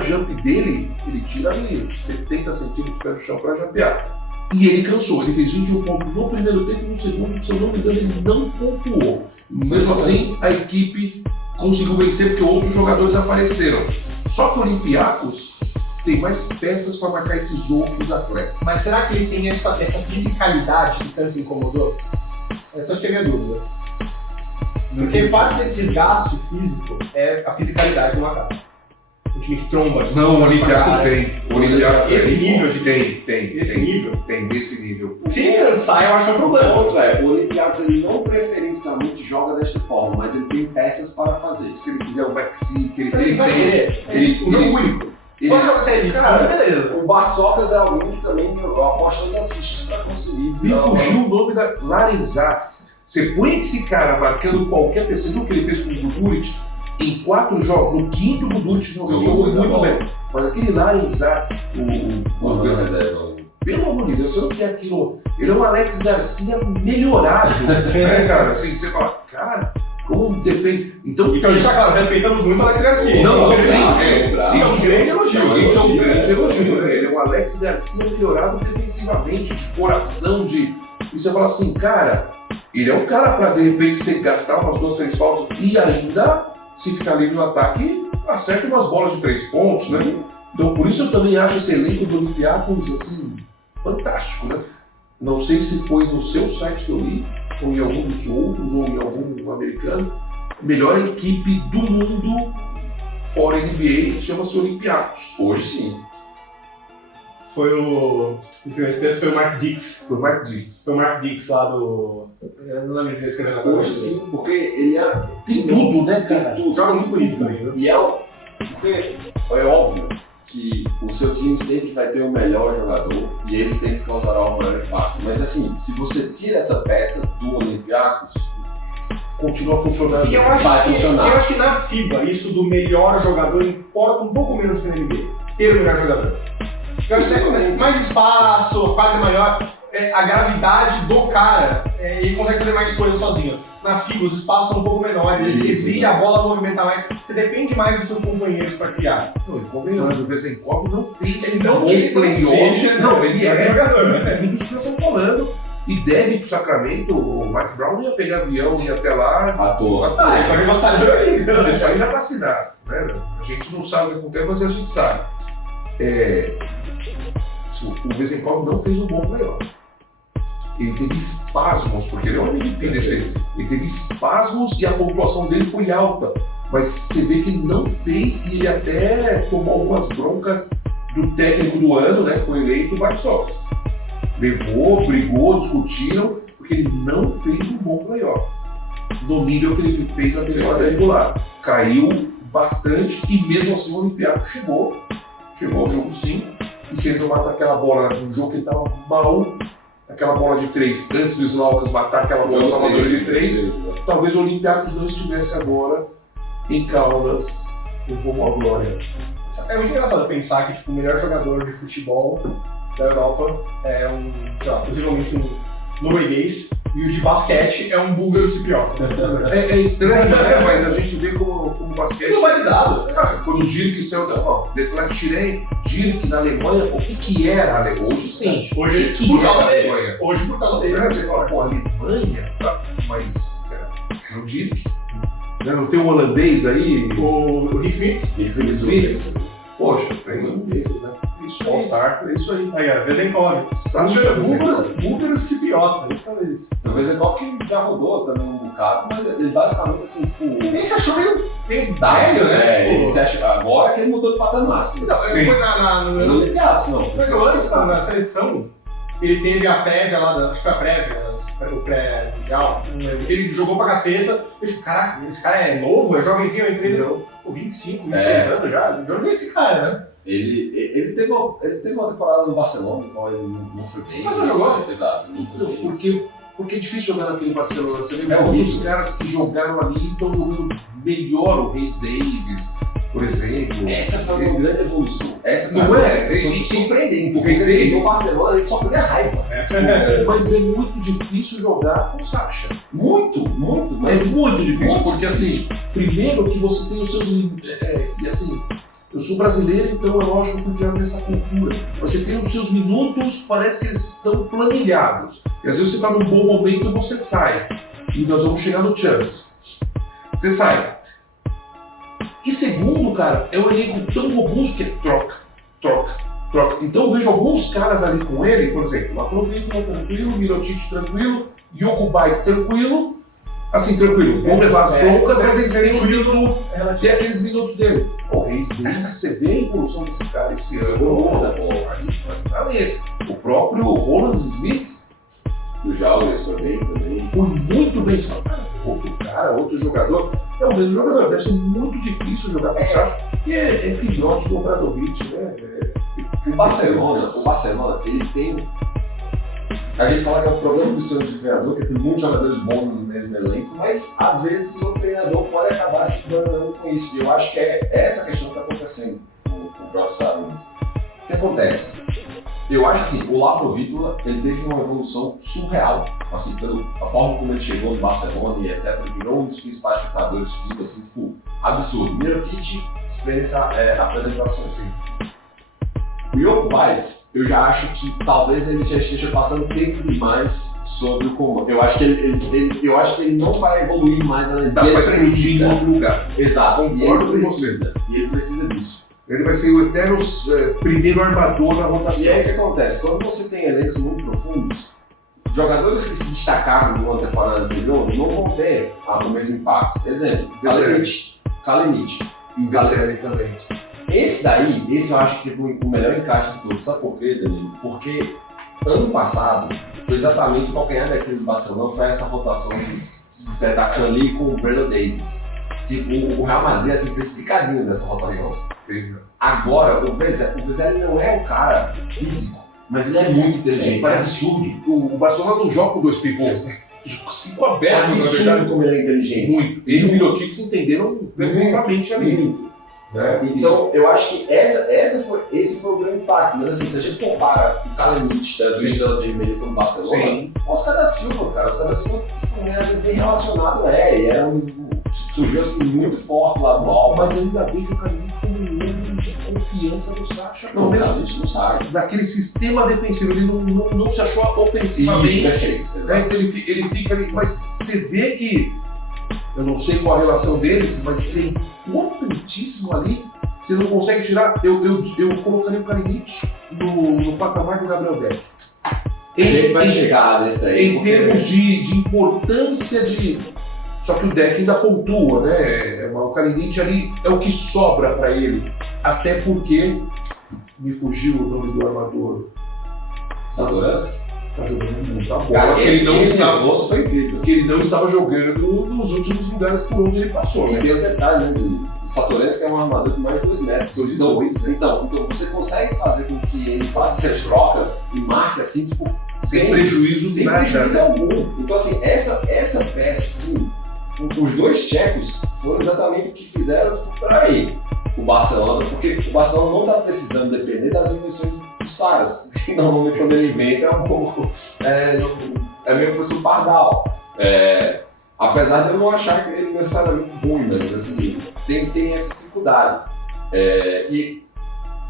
jump dele, ele tira ali 70 centímetros pelo chão para jampear. E ele cansou, ele fez 21 pontos no primeiro tempo e no segundo, se eu não me engano, ele não pontuou. Mesmo assim, a equipe conseguiu vencer porque outros jogadores apareceram. Só que o Olympiacos tem mais peças para marcar esses outros atletas. Mas será que ele tem essa fisicalidade que tanto incomodou? Essa acho que é a minha dúvida. Porque parte desse desgaste físico é a fisicalidade do Maccabi. Um time que tromba. Que Não, o Olympiacos cara. tem. O Olympiacos Esse tem. nível de- Tem. Esse tem. nível? Tem nesse nível. Se ele cansar, eu acho que é um O problema. ponto é, o Olympiacos ele não preferencialmente joga desta forma, mas ele tem peças para fazer. Se ele quiser o Maxi, que ele Mas ele tem. vai ser. ele- Um jogo único. Quando joga série Cara, beleza. O Bartzokas é alguém que também eu aposto todas as fichas para conseguir Me dizer. fugiu o nome da Larenzatis. Você põe esse cara marcando qualquer pessoa, você viu o que ele fez com o Guduric? Em 4 jogos, no 5º o Guduric jogou muito bem. Mas aquele Larenzatis, pelo amor de Deus, você não quer aquilo. Ele é um Alex Garcia melhorado. Né, cara? Assim, você fala, cara, como defende. Então, Então, deixa claro, respeitamos muito o Alex Garcia. Não, Isso sim, é um grande elogio. Isso é um grande elogio, né? Ele é um Alex Garcia melhorado defensivamente, de coração, de. E você fala assim, cara, ele é um cara pra de repente você gastar umas 2, 3 faltas e ainda, se ficar livre no ataque, acerta umas bolas de 3 pontos, né? Então por isso eu também acho esse elenco do Olympiacos, assim, fantástico, né? Não sei se foi no seu site que eu li, ou em algum dos outros, ou em algum americano, melhor equipe do mundo fora NBA, chama-se Olympiacos. Hoje sim. Esse texto foi o Mark Dix. Foi o Mark Dix. Foi o Mark Dix lá do... Eu não lembro de escrever agora. Hoje sim, porque ele Tem tudo, né, cara? Tudo. Joga muito bonito também, viu? E porque é óbvio que o seu time sempre vai ter o melhor jogador e ele sempre causará o maior impacto. Mas assim, se você tira essa peça do Olympiacos, Continua funcionando. E eu acho que na FIBA, isso do melhor jogador importa um pouco menos que na NBA. Ter o melhor jogador. Porque eu acho que é mais espaço, quadra maior, a gravidade do cara, ele consegue fazer mais coisas sozinho. Na FIBA, os espaços são um pouco menores, exige a bola movimentar mais. Você depende mais dos seus companheiros para criar. Não, e convenhamos, o Vezenkov não fez Ele não bom que ele playoff. Não, ele é jogador, né? É tudo isso que nós estamos falando. E deve ir pro Sacramento, o Mike Brown ia pegar avião, ia até lá. à toa. Ele pode gostar de Euroliga. Isso aí já está assinado, né? A gente não sabe o que acontece, mas a gente sabe. O Vezenkov não fez um bom playoff. Ele teve espasmos, porque ele é um MVP desse. Ele teve espasmos e a pontuação dele foi alta. Mas você vê que ele não fez e ele até tomou algumas broncas do técnico do ano, né? Que foi eleito o Mark Stokes. Levou, brigou, discutiram, porque ele não fez um bom playoff. No nível que ele fez na temporada regular. Caiu bastante e mesmo assim o Olympiacos chegou ao jogo 5 e se ele não mata aquela bola num jogo que ele estava mal, aquela bola de 3, antes do Slaucas matar aquela bola salvadora de 3, talvez o Olympiacos não estivesse agora em Kaunas como a glória. É muito engraçado pensar que tipo, o melhor jogador de futebol da Europa é possivelmente um norueguês e o de basquete é um búlgaro cipriota. É estranho, né? Mas a gente vê como basquete... Globalizado. Quando o Dirk saiu da... Detlef Schrempf, Dirk na Alemanha, o que era a Alemanha? Hoje sim. Hoje por causa deles. Hoje por causa deles. Você fala, pô, Alemanha? Tá, mas o Dirk... Não tem um holandês aí? O Rick Smith. Poxa, tem um desses, né? Isso aí. All-Star. É isso aí. Aí, ó, Vezenkov. Búlgaro cipriota. Isso é isso. O Vezenkov que já rodou também um bocado, mas ele basicamente assim, tipo... Ele nem se achou meio velho, né? Tipo... Ele se acha, agora que ele mudou de patamar, assim. Não, Sim. Foi no Olympiacos, não. Foi antes, na seleção. Ele teve a prévia lá, acho que foi a prévia, o pré-mundial, não lembro. Ele jogou pra caceta. Eu disse, caraca, esse cara é novo, é jovenzinho, eu entrei com 25, 26 anos já. De onde veio esse cara, né? Ele teve uma temporada no Barcelona, no qual ele não foi bem. Mas não jogou? Exato, não foi bem. Porque é difícil jogar naquele Barcelona. Você vê horrível. muitos caras que jogaram ali e estão jogando melhor, o Reis Davis, por exemplo. Essa foi uma grande evolução. Não é? Foi surpreendente. O Reis Davis. No Barcelona ele só fazia raiva. Mas é muito difícil jogar com o Sacha. Muito. Mas É muito difícil, muito porque difícil. assim, primeiro que você tem os seus limites. E assim, eu sou brasileiro, então é lógico que eu fui criado nessa cultura. Você tem os seus minutos, parece que eles estão planilhados. E às vezes você está num bom momento e você sai. E nós vamos chegar no chance. Você sai. E segundo, cara, é um elenco tão robusto que é troca. Então eu vejo alguns caras ali com ele, por exemplo, Laprovitno tranquilo, Mirotic tranquilo, Jokubait tranquilo. Assim, tranquilo, vão levar as broncas, mas eles têm os minutos. Tem aqueles minutos dele. O Reis Davis, você vê a evolução desse cara esse ano. Tá nesse. O próprio Roland Smith, do Jaules também. foi muito bem. Outro cara, outro jogador. É o mesmo jogador. Deve ser muito difícil jogar com o Sacha, porque é filhote do Obradovic, né? O Barcelona, ele tem... A gente fala que é um problema do estilo de treinador, que tem muitos jogadores bons no mesmo elenco, mas às vezes o treinador pode acabar se enganando com isso. E eu acho que é essa questão que está acontecendo com o próprio Sarnes. O que acontece? Eu acho assim, o Laprovitno, ele teve uma evolução surreal. Assim, a forma como ele chegou no Barcelona e etc, ele virou um dos principais chutadores FIBA, assim, tipo, absurdo. Mirotic dispensa apresentações, assim. O Jokubait, eu já acho que talvez ele já esteja passando tempo demais sobre o comando. Eu acho que ele não vai evoluir mais além Dá pra explodir em outro lugar. Exato. Concordo com E ele precisa disso. Ele vai ser o eterno primeiro armador na rotação. E aí o que acontece? Quando você tem elencos muito profundos, jogadores que se destacaram numa temporada anterior não vão ter o mesmo impacto. Exemplo, Kalinic. E o VCL também. Esse eu acho que teve o melhor encaixe de todos. Sabe por quê, Danilo? Porque ano passado foi exatamente o calcanhar daquele do Barcelona, foi essa rotação de Zetaxan ali com o Brandon Davis. Tipo, o Real Madrid assim, fez picadinho dessa rotação. Agora, o Vezeli não é o cara físico, mas ele é muito inteligente. Parece surdo. O Barcelona não joga com 2 pivôs, né? 5 abertos, na verdade. Como ele é inteligente. Muito. Ele e o Mirotic se entenderam perfeitamente ali. Muito. Né? Então, eu acho que esse foi o grande impacto. Mas assim, se a gente compara o Kalinic da Estrela Vermelha com o Barcelona, o Oscar da Silva, cara. O Oscar da Silva, tipo, às vezes nem relacionado ele era surgiu assim muito forte lá do alto. Mas eu ainda vejo o Kalinic como um homem de confiança do Sacha. Não, o Kalinic não sai. Daquele sistema defensivo, ele não se achou ofensivamente. Perfeito. Né? Então ele fica ali, mas você vê que, eu não sei qual a relação deles, mas ele é importantíssimo ali. Você não consegue tirar. Eu colocaria o Kalinic no patamar do Gabriel Deck. Ele vai chegar nesse aí. Em termos de importância de. Só que o Deck ainda pontua, né? O Kalinic ali é o que sobra para ele. Até porque me fugiu o nome do armador. Satoransky? Tá jogando muita bola. Cara, que ele foi incrível. Que ele não estava jogando nos últimos lugares por onde ele passou. E Né? tem um detalhe, né, Danilo? O Satoransky é um armador de mais de 2 metros. Então, você consegue fazer com que ele faça essas trocas e marque assim, tipo, Sem prejuízo algum. Então, assim, essa peça, assim, os 2 tchecos foram exatamente o que fizeram para ele, o Barcelona, porque o Barcelona não está precisando depender das invenções do Saras, que normalmente quando ele inventa é um pouco. É meio que um pardal. Apesar de eu não achar que ele é necessariamente ruim, mas assim, tem essa dificuldade. E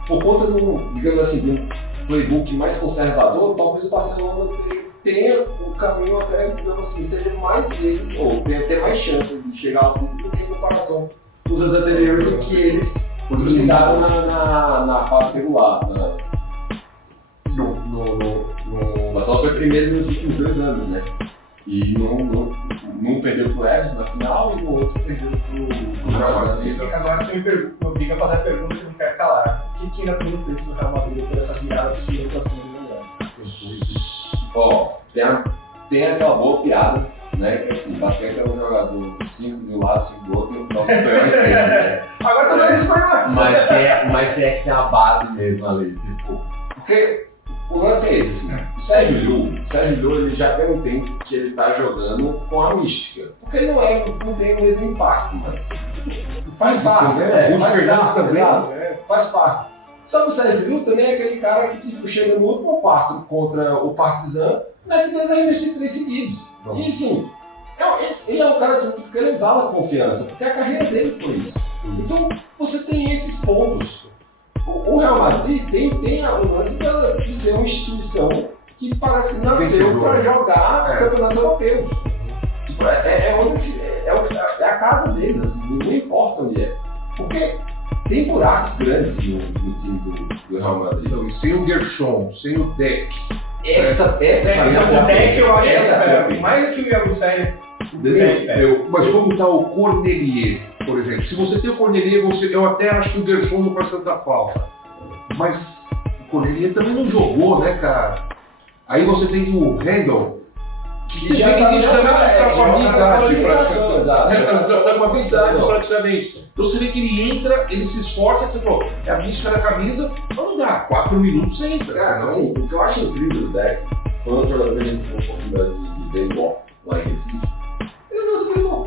por conta digamos assim, de um playbook mais conservador, talvez o Barcelona tenha um caminho até, digamos assim, seja mais vezes, ou tenha até mais chance de chegar ao título do que em comparação com os anos anteriores em que eles trucidaram na fase regular. O Barcelona foi primeiro nos últimos 2 anos, né? E num perdeu pro Everton na final e no outro perdeu pro Real Madrid. Agora você me obriga a fazer a pergunta que não quer calar. O que ainda tem no tempo do Real Madrid depois dessa virada do Sul pra cima do Melhor? Ó, tem aquela boa piada, né? Que assim, basquete é um jogador 5 de um lado, 5 do outro, e no final dos espanhóis esquece, né? Agora também é espanhóis! Mas quem é que tem a base mesmo ali? Tipo, porque o lance é esse, assim. O Sérgio Llull, ele já tem um tempo que ele tá jogando com a mística. Porque ele não tem o mesmo impacto, mas faz parte, né? O Fernandes também. Faz parte. Só que o Sérgio Llull também é aquele cara que tipo, chega no último quarto contra o Partizan, mete 2 arremessos de 3 seguidos. E assim, ele é um cara assim, porque ele exala confiança, porque a carreira dele foi isso. Então você tem esses pontos. O Real Madrid tem o lance de ser uma instituição que parece que nasceu para jogar campeonatos europeus. Tipo, é a casa deles, assim, não importa onde é. Porque tem buracos grandes no time do Real Madrid. Não, e sem o Gershon, sem o Deck. Essa O Deck eu acho que é mais do que o Yabusele. Mas como tá o Cornelier, por exemplo? Se você tem o Cornelier, eu até acho que o Gershon não faz tanta falta. Mas o Cornelier também não jogou, né, cara? Aí você tem o Randolph, que você vê que nitidamente tá com a minha idade praticamente. Tá com a minha idade praticamente. Então você vê que ele entra, ele se esforça, que você falou, é a mística da camisa, mas não dá, 4 minutos você entra. Cara, assim, o que eu acho incrível do Deck, foi um jogador que a gente teve a oportunidade de ver lá em Recife.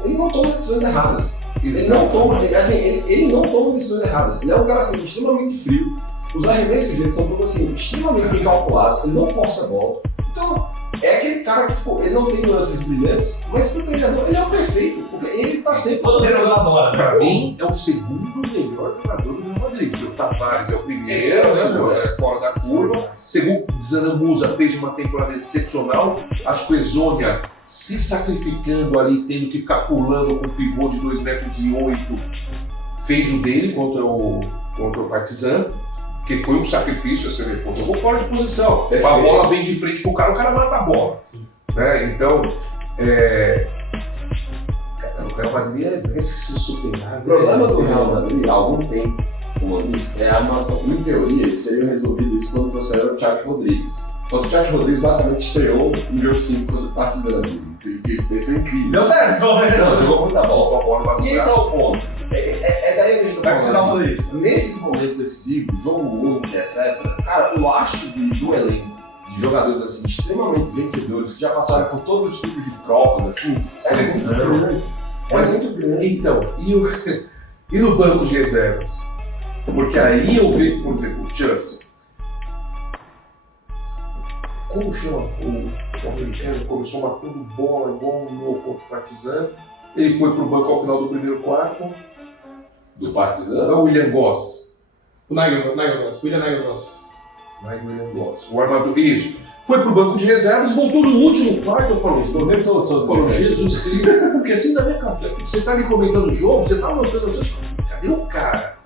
Ele não toma decisões erradas. Ele não toma decisões erradas. Ele é um cara assim, extremamente frio. Os arremessos dele são todos assim, extremamente bem calculados. Ele não força a bola. Então, é aquele cara que, tipo, ele não tem lances brilhantes, mas pro treinador ele é o perfeito, porque ele tá sempre... Todo treinador adora. Pra mim, é o segundo melhor jogador do Real Madrid. Porque o Tavares é o primeiro, fora da curva. Segundo, Zanamusa fez uma temporada excepcional. Acho que o Ezônia se sacrificando ali, tendo que ficar pulando com um pivô de 2,8 metros, fez o dele contra o Partizan. Que foi um sacrifício, você vê, jogou fora de posição. A bola vem de frente pro cara, o cara mata a bola. Né? Então, O Real Madrid parece que se superar. O problema do Real Madrid há algum tempo, como eu disse, é a armação. Em teoria, eles teriam resolvido isso quando trouxeram o Thiago Rodrigues. Só que o Thiago Rodrigues basicamente estreou um jogo 5 com os Partizan, assim, que fez foi incrível. Deu certo, Não, jogou muita bola. E esse é o ponto. É daí que a gente Como é que você tá falando isso? Nesses momentos decisivos, jogo único, etc., cara, o lastro do elenco, de jogadores assim, extremamente vencedores, que já passaram por todos os tipos de provas, assim, Seleção. é muito grande. É muito grande. Então, e no banco de reservas? Porque aí eu vejo, por exemplo, o Chelsea. Como chama o americano? Começou matando bola igual um louco contra o Partizan. Ele foi pro banco ao final do primeiro quarto. Do Partizan? É o William Goss. O Nigel Goss, William Nigel Goss. Não é o William Goss. O armador. Isso. Foi pro banco de reservas e voltou no último quarto. Eu falei, O tempo todo eu falo, Jesus Cristo. Porque assim, na minha cabeça, você tá ali comentando o jogo, você tá anotando as coisas. Cadê o cara?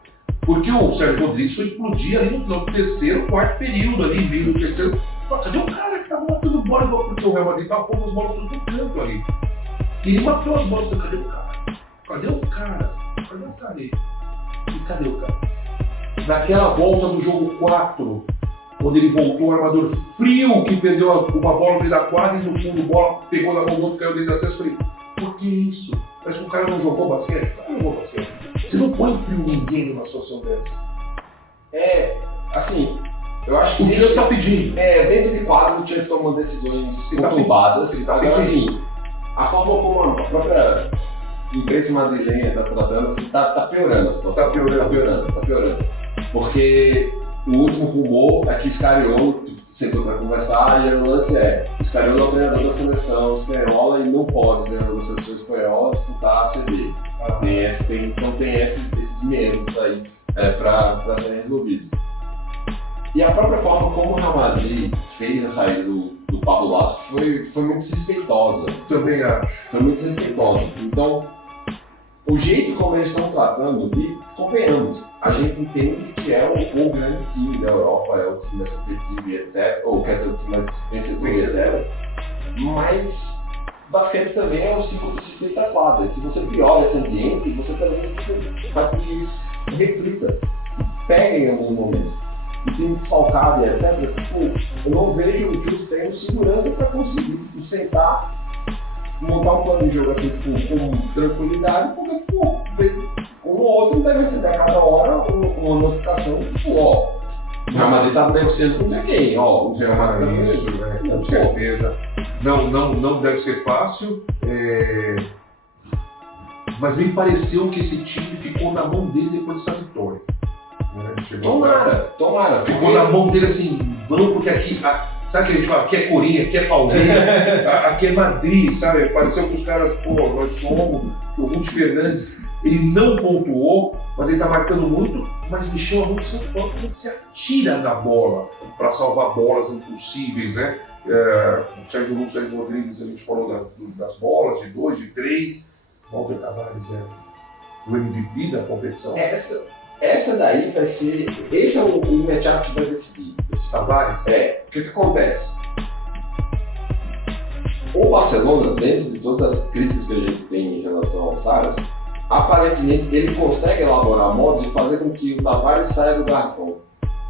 Porque o Sérgio Rodrigues foi explodir ali no final do terceiro, quarto período, ali, meio do terceiro. Mas cadê o cara que tava matando bola igual? Porque o Real Madrid tava pondo as bolas todas no canto ali. E ele matou as bolas. Cadê o cara? Cadê o cara? Cadê o cara aí? E cadê o cara? Naquela volta do jogo 4, quando ele voltou, o armador frio que perdeu uma bola no meio da quadra e no fundo a bola pegou na mão do outro, caiu dentro da cesta. Eu falei, por que isso? Parece que o cara não jogou basquete. O cara não jogou basquete. Você não põe frio ninguém numa situação dessa. Assim, eu acho que O Chelsea tá pedindo. dentro de quadro o Chelsea tomando decisões Ele tá conturbadas. ele tá Agora, pedindo. assim, a forma como a própria imprensa madrilenha está tratando, assim, tá piorando a situação. Tá piorando. Porque o último rumor é que o Scariolo sentou para conversar e o lance o Scariolo é o treinador da seleção espanhola e não pode o treinador da seleção espanhola disputar a CB. Então tem esses meandros aí para serem resolvidos. E a própria forma como o Real Madrid fez a saída do Pablo Lasso foi muito desrespeitosa. Também acho. Foi muito desrespeitosa. Então, o jeito como eles estão tratando, e convenhamos, a gente entende que é o grande time da Europa, é o time mais competitivo e etc. Ou quer dizer, o time mais vencedor e etc. Mas basquete também é um ciclo de 50 quadras. Se você piora esse ambiente, você também faz com que isso reflita, pegue em algum momento. E tem desfalcado e etc. Eu não vejo o Chelsea tendo segurança para conseguir sentar, montar um plano de jogo assim, com tranquilidade, porque um ou outro deve receber a cada hora uma notificação, o Real Madrid tá negociando com não sei quem, o Real Madrid Isso, com certeza. Não deve ser fácil. Mas me pareceu que esse time ficou na mão dele depois dessa vitória. Tomara. Ficou na mão dele assim, vamos porque aqui, sabe que a gente fala, aqui é Corinha, aqui é Palmeiras, aqui é Madrid, sabe? Pareceu que os caras, nós somos, que o Ruth Fernandes, ele não pontuou, mas ele tá marcando muito, mas me chama muito essa forma como se atira na bola para salvar bolas impossíveis, né? O Sérgio Rodrigues, a gente falou das bolas, de 2, de 3, Walter Tavares o MVP da competição. Essa daí vai ser. Esse é o matchup que vai decidir. Esse Tavares? O que acontece? O Barcelona, dentro de todas as críticas que a gente tem em relação ao Saras, aparentemente ele consegue elaborar modos de fazer com que o Tavares saia do garrafão.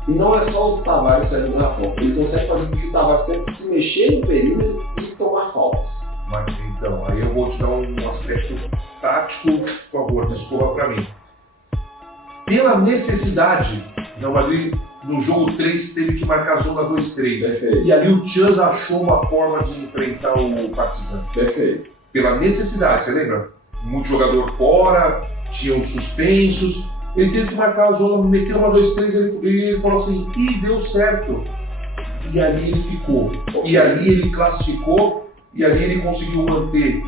E não é só o Tavares sair do garrafão, ele consegue fazer com que o Tavares tente se mexer no perímetro e tomar faltas. Mas, então, aí eu vou te dar um aspecto tático, por favor, desculpa para mim. Pela necessidade, o Real Madrid no jogo 3 teve que marcar a zona 2-3. Perfeito. E ali o Chelsea achou uma forma de enfrentar o Partizan. Perfeito. Pela necessidade, você lembra? Muito jogador fora, tinham suspensos. Ele teve que marcar a zona, meteu uma 2-3 e ele falou assim, deu certo. E ali ele ficou. E ali ele classificou e ali ele conseguiu manter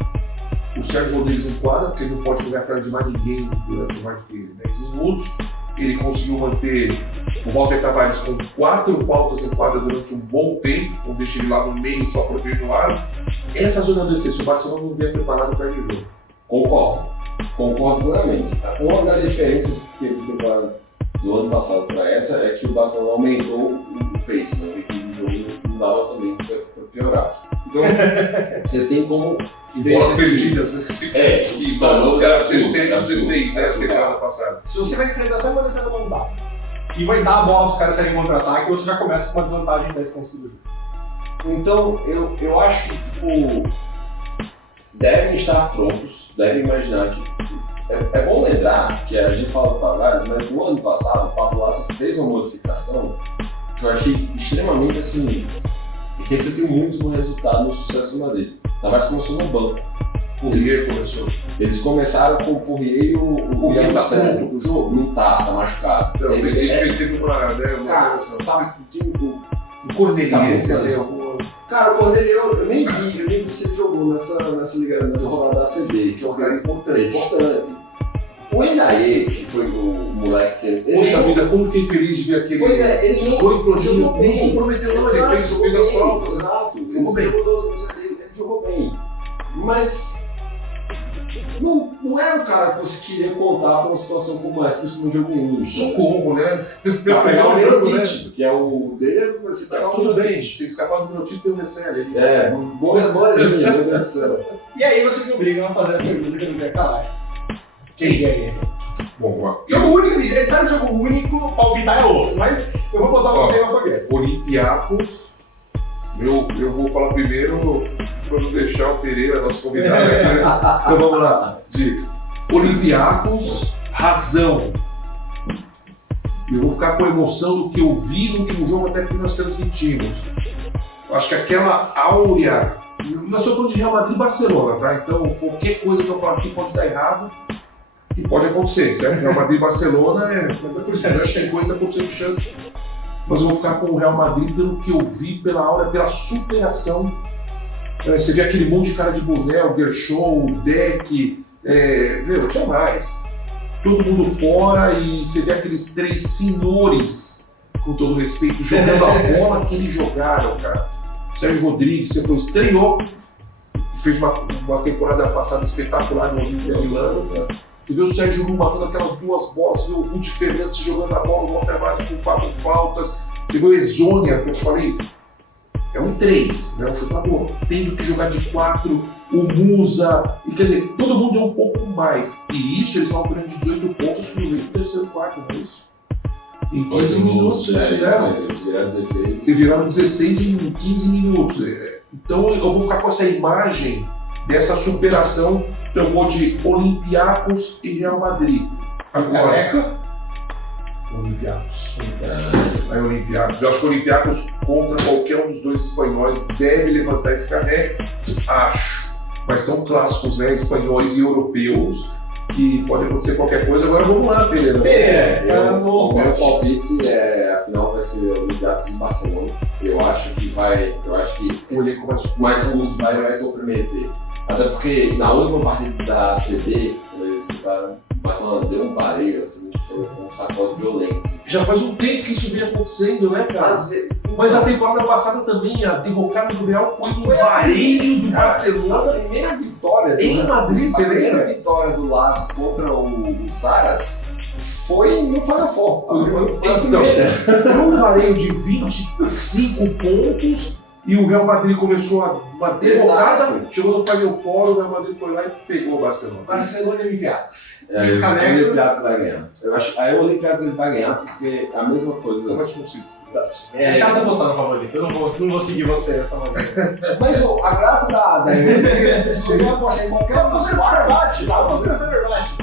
o Sérgio Rodrigues em quadra, porque ele não pode jogar atrás de mais ninguém durante mais de 10 minutos. Ele conseguiu manter o Walter Tavares com 4 faltas em quadra durante um bom tempo, não deixa ele lá no meio só para vir no ar. Essa zona 2-3, se o Barcelona não vier preparado, perde o jogo. Concordo plenamente. Uma das diferenças que teve na temporada do ano passado para essa é que o Barcelona aumentou o pace, né? O jogo não dava também para piorar. Então, você tem como E bolas perdidas, que estourou, era absurdo, 17, absurdo, 16, né? absurdo. Temporada passada. Se você vai enfrentar essa uma defesa montada e vai dar a bola para os caras saírem em contra-ataque, você já começa com uma desvantagem de 10 pontos do jogo. Então, eu acho que, tipo, devem estar prontos, devem imaginar que... É bom lembrar que a gente fala do Tavares, mas no ano passado o Pablo Lasso fez uma modificação que eu achei extremamente, assim, refletiu muito no resultado, no sucesso do Madrid. O Tavares começou no banco. Poirier começou. Eles começaram com o Poirier e o Poirier tá Sérgio. pronto pro jogo? Não tá machucado. Então, ele teve uma... Né, Cara, tá... o Cornelier, Tá, entendeu? Cara, o Cornelier eu nem vi se ele jogou nessa rodada da ACB. Que é um cara importante. O Endaê, que foi o moleque que ele... Poxa vida, como fiquei feliz de ver aquele... Pois é, ele 18 anos, jogou não bem. comprometeu não, Exato, ele fez as faltas. Exato, Jogou bem. Ele jogou bem. Mas não era o cara que você queria contar com uma situação como essa, principalmente no jogo único. Socorro, né? Pra pegar o jogo, Mirotic, que é o dele, você Tá pegar o tudo bem, Mirotic. se escapar do meu título, eu recebo. É, boazinha, meu Deus do céu. E aí você me obriga a fazer a pergunta que eu não queria calar. Quem? E aí? Bom, ó, Jogo único, assim, ele sabe jogo único, palpitar é osso, mas eu vou botar você na fogueira. Olympiacos, eu vou falar primeiro para não deixar o Pereira, nosso convidado aqui, né? Então vamos lá. De Olympiacos, razão. Eu vou ficar com a emoção do que eu vi no último jogo até que nós transmitimos. Eu acho que aquela áurea... Nós estamos falando de Real Madrid e Barcelona, tá? Então qualquer coisa que eu falar aqui pode dar errado e pode acontecer, certo? Real Madrid e Barcelona é 50% de chance. Mas eu vou ficar com o Real Madrid pelo que eu vi, pela áurea, pela superação. Você vê aquele monte de cara de boné, o Gershon, o Deck, tinha mais. Todo mundo fora e você vê aqueles três senhores, com todo respeito, jogando a bola que eles jogaram, cara. Sérgio Rodrigues, você estreou, fez uma temporada passada espetacular no Olímpia Milano. Você vê o Sérgio Lu matando aquelas duas bolas, você vê o Rudy Fernandes jogando a bola, o Walter Matos com 4 faltas, você vê o Exônia, que eu falei, é um 3, né, um chutador, tendo que jogar de 4, o Musa, e quer dizer, todo mundo é um pouco mais. E isso eles estavam ganhando de 18 pontos, acho que no meio do terceiro quarto, não é isso? Em 15 minutos eles fizeram. Eles viraram 16. E viraram 16 em 15 minutos. Então eu vou ficar com essa imagem dessa superação. Então eu vou de Olympiacos e Real Madrid. Agora, Olympiacos. É Olympiacos. Eu acho que o Olympiacos contra qualquer um dos dois espanhóis deve levantar esse caneco. Acho. Mas são clássicos, né? Espanhóis e europeus. Que pode acontecer qualquer coisa. Agora vamos lá, Pereira. O meu palpite a final vai ser Olympiacos e Barcelona. Eu acho que O elenco mais curto vai comprometer. Até porque na última partida da ACB, eles ficaram, o Barcelona deu um vareio, assim, foi um sacode violento. Já faz um tempo que isso vinha acontecendo, né, cara? Mas a temporada passada também, a derrocada do Real foi um vareio do Barcelona. A primeira vitória Em Madrid, você a primeira lembra? vitória do Lazo contra o Saras não foi na forma. Foi um vareio de 25 pontos e o Real Madrid começou uma derrocada, Exato. chegou no Final Four, o Real Madrid foi lá e pegou o Barcelona. Barcelona e Olympiacos. O Olympiacos vai ganhar. Eu acho, aí o Olympiacos ele vai ganhar porque é a mesma coisa. Mais consistente. É chato apostar no favorito, eu não vou seguir você nessa maneira. Mas a graça da se você apostar em qualquer um, você vai bate.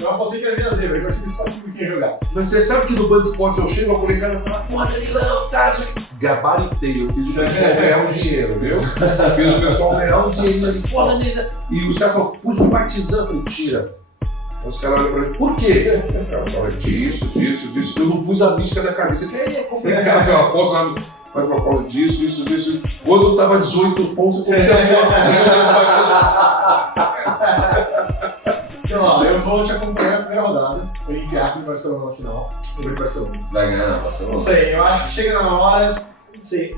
Eu apostei que ia ver a zebra, eu achei que o Sport não queria jogar. Mas você sabe que no Band Esporte eu chego, a molecada fala, porra, Danilão, tá, gabaritei, eu fiz o pessoal ganhar um dinheiro, viu? Fiz o pessoal ganhar um dinheiro ali, porra, Danilão. E os caras falam, pus um partizan, falei, tira. Aí os caras olham pra mim, por quê? Eu falei, disso. Eu não pus a mística da cabeça, que é complicado, você aposta na... Mas por causa disso. Quando eu tava 18 pontos, eu comecei a Então, ó, eu vou te acompanhar na primeira rodada. Olympiacos e Barcelona na final. Eu vou de Barcelona. Vai ganhar, Barcelona. Não sei, eu acho que chega na hora. Não sei.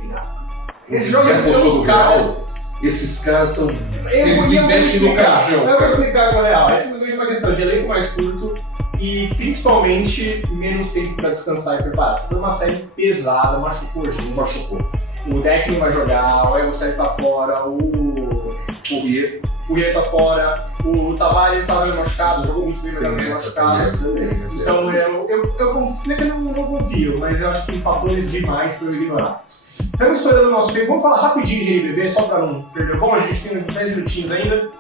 Esse jogo Quem apostou do Real? Esses caras são. Eles se mexem no caixão. Eu vou cara. explicar com o Real. É simplesmente uma questão de elenco mais curto e principalmente menos tempo pra descansar e preparar. Foi uma série pesada, machucou gente. Machucou. O Deck não vai jogar, o Evo Série tá fora, o Poirier o Rei tá fora, o Tavares estava machucado, jogou muito bem, mas estava machucado. Então eu confio, não confio, mas eu acho que tem fatores demais para eu ignorar. Estamos estourando o nosso tempo, vamos falar rapidinho de NBB, só para não perder. Bom, a gente tem 10 minutinhos ainda.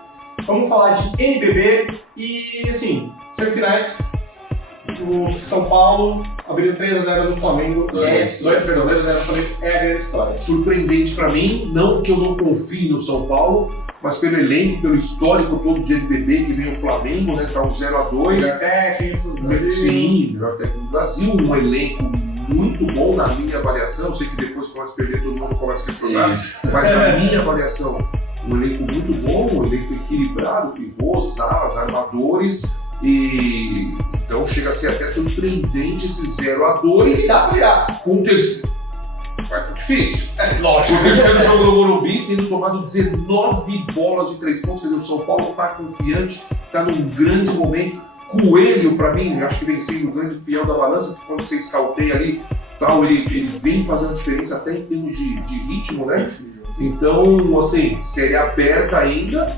Vamos falar de NBB e, assim, semifinais. O São Paulo abriu 3-0 no Flamengo. 2-0 no Flamengo é a grande história. Surpreendente pra mim, não que eu não confie no São Paulo, mas pelo elenco, pelo histórico todo de NBB que vem o Flamengo, né? Tá um 0-2. Melhor técnico do Brasil. Sim, melhor técnico do Brasil. Um elenco muito bom na minha avaliação. Eu sei que depois começa a perder, todo mundo começa a questionar. Mas na minha avaliação, um elenco muito bom, um elenco equilibrado, pivôs, alas, armadores. E então chega a ser até surpreendente esse 0-2. E se dá pra virar? Com o terceiro. Vai estar difícil. Lógico. O terceiro jogo do Morumbi, tendo tomado 19 bolas de 3 pontos. Quer dizer, o São Paulo está confiante, está num grande momento. Coelho, para mim, acho que vem sendo o grande fiel da balança, que quando você escauteia ali, tal, ele vem fazendo diferença até em termos de ritmo, né? Então, assim, série aberta ainda.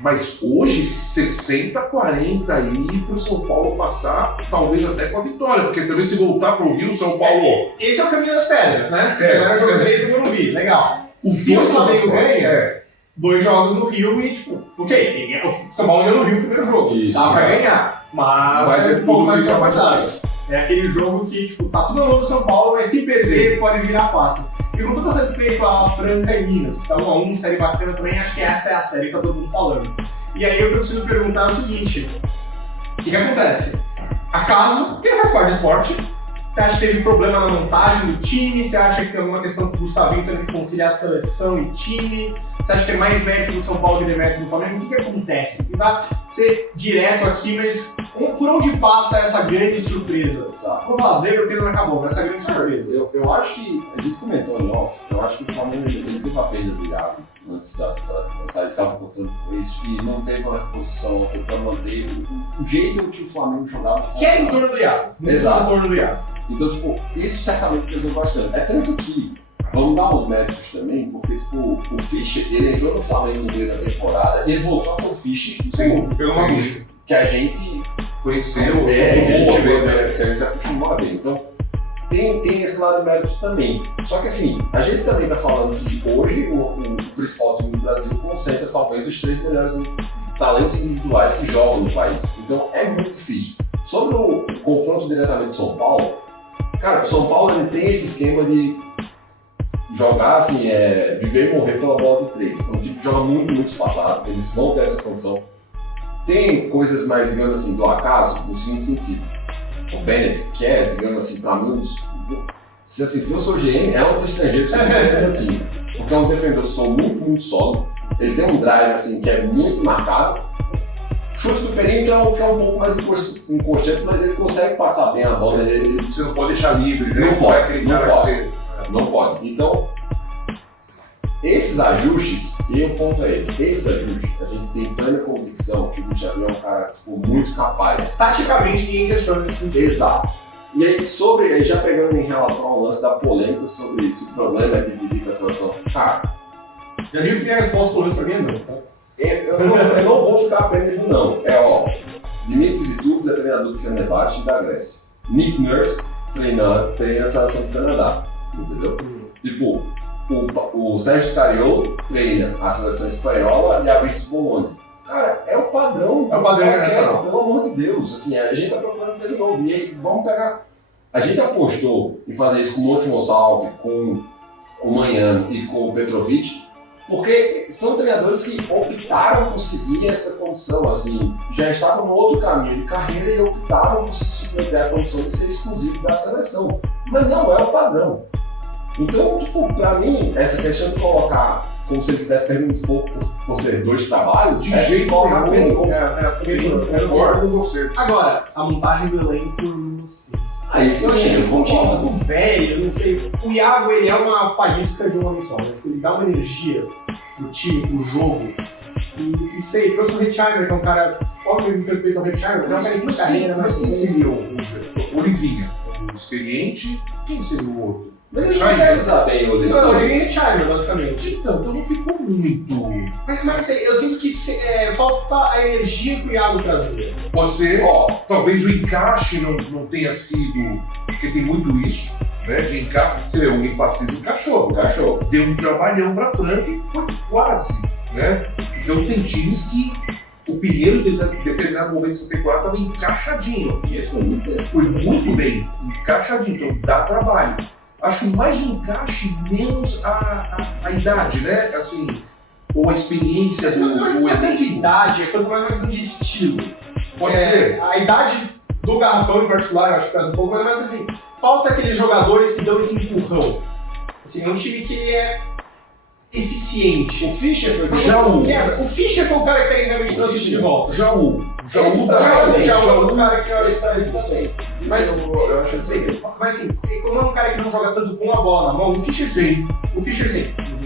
Mas hoje, 60-40 aí pro São Paulo passar, talvez até com a vitória, porque também se voltar pro Rio, São Paulo... Esse é o caminho das pedras, né? Agora é jogo 3 no Morumbi, legal. Se o Flamengo ganha, 2 jogos no Rio e, tipo, ok, o São Paulo ganhou no Rio o primeiro jogo, dá pra ganhar, mas é um pouco mais confortável. É aquele jogo que, tipo, tá tudo no São Paulo, mas se perder, pode virar fácil. E com todo respeito à Franca e Minas, que tá 1-1, série bacana também, acho que essa é a série que tá todo mundo falando. E aí o que eu preciso perguntar é o seguinte, o que acontece? Acaso, porque faz parte do esporte, você acha que teve problema na montagem do time? Você acha que tem alguma questão que o Gustavinho tendo que conciliar seleção e time? Você acha que é mais mérito do São Paulo que demérito do Flamengo? O que acontece? Tentar ser direto aqui, mas por onde passa essa grande surpresa? Tá. Vou fazer porque não acabou, mas essa grande surpresa. Eu acho que, a gente comentou em off, eu acho que o Flamengo ele teve a perda do Iago antes da temporada começar, ele estava contando com isso e não teve uma reposição para manter o jeito que o Flamengo jogava. Que era em torno do Iago. Exato. Em torno do Iago. Então, tipo, isso certamente pesou bastante. É tanto que, vamos dar os méritos também, porque, tipo, o Fischer, ele entrou no Flamengo no meio da temporada e ele voltou a ser o Fischer. Sim, pelo Maguicho. Que a gente conheceu, que a gente acostumou a ver. Então, tem esse lado de mérito também. Só que, assim, a gente também tá falando que hoje o principal time do Brasil concentra talvez os 3 melhores talentos individuais que jogam no país. Então, é muito difícil. Sobre o confronto diretamente do São Paulo, cara, o São Paulo ele tem esse esquema de jogar assim, viver e morrer pela bola de 3. É um time que joga muito espaçado, eles vão ter essa condição. Tem coisas mais, digamos assim, do acaso, no seguinte sentido. O Bennett, que é, digamos assim, para mim, se eu sou GM, é um dos estrangeiros que eu tenho no time. Porque é um defensor muito sólido. Ele tem um drive assim, que é muito marcado. Chute do perímetro que é um pouco mais inconstante, mas ele consegue passar bem a bola. Você não pode deixar livre, né? Não pode. Então, esses ajustes, e o ponto é esse, esses ajustes, a gente tem plena convicção que o Xavier é um cara muito capaz. Taticamente, ninguém questiona esse sentido. Exato. E aí, já pegando em relação ao lance da polêmica sobre se o problema é dividir com a seleção, cara, já viu que minha resposta por isso pra mim não, tá? Eu não vou ficar apenas no não. Dimitris Itunes é treinador do Fenerbahçe e da Grécia. Nick Nurse treina a seleção do Canadá, entendeu? Tipo, o Sérgio Scariolo treina a seleção espanhola e a Virtus Bologna. Cara, é o padrão. É o padrão internacional. Pelo amor de Deus. Assim, a gente tá procurando pelo novo. E aí, vamos pegar... A gente apostou em fazer isso com o Monte Monsalve, com o Manhã e com o Petrovic, porque são treinadores que optaram por seguir essa condição, assim, já estavam no outro caminho de carreira e optaram por se submeter à condição de ser exclusivo da seleção. Mas não é o padrão. Então, tipo, pra mim, essa questão de colocar como se ele estivesse perdendo foco por ter 2 trabalhos, de jeito nenhum. Eu concordo com você. Agora, a montagem do elenco não sei. Aí sim, eu achei que ficou um time muito velho, não sei. O Iago, ele é uma faísca de um homem só, né? Ele dá uma energia pro time, pro jogo. E sei, trouxe o Richard, que é um cara, óbvio que respeito ao Richard, mas é um cara de carreira, mas quem seria o Olivinha? O experiente, quem seria o outro? Mas ele Chaimer. consegue usar bem o Não, leitor. ele é Chaimer, basicamente. Então não ficou muito. Mas não sei, eu sinto que falta a energia que o Iago trazia. Pode ser, Ó, talvez o encaixe não tenha sido, porque tem muito isso, né, de encaixe. Você vê, o Infacis encaixou, encaixou. deu um trabalhão pra Franca e foi quase, né? Então tem times que o Pinheiros, em determinado momento dessa temporada, estava encaixadinho. E esse foi muito bem. Foi muito bem, encaixadinho, então dá trabalho. Acho que mais o encaixe, menos a idade, né? Assim, ou a experiência do Não é tanto elenco. idade, é quanto mais uma questão de estilo. Pode ser. A idade do Garrafão em particular, eu acho que faz um pouco, mas assim, falta aqueles jogadores que dão esse empurrão. Assim, é um time que ele é eficiente. O Fischer foi O Fischer foi o cara que tecnicamente trouxe isso de volta. Jaú Já o outro cara que eu acho que tá Isso também. Mas eu acho que mas assim, como é um cara que não joga tanto com a bola na mão, o Fischer sim.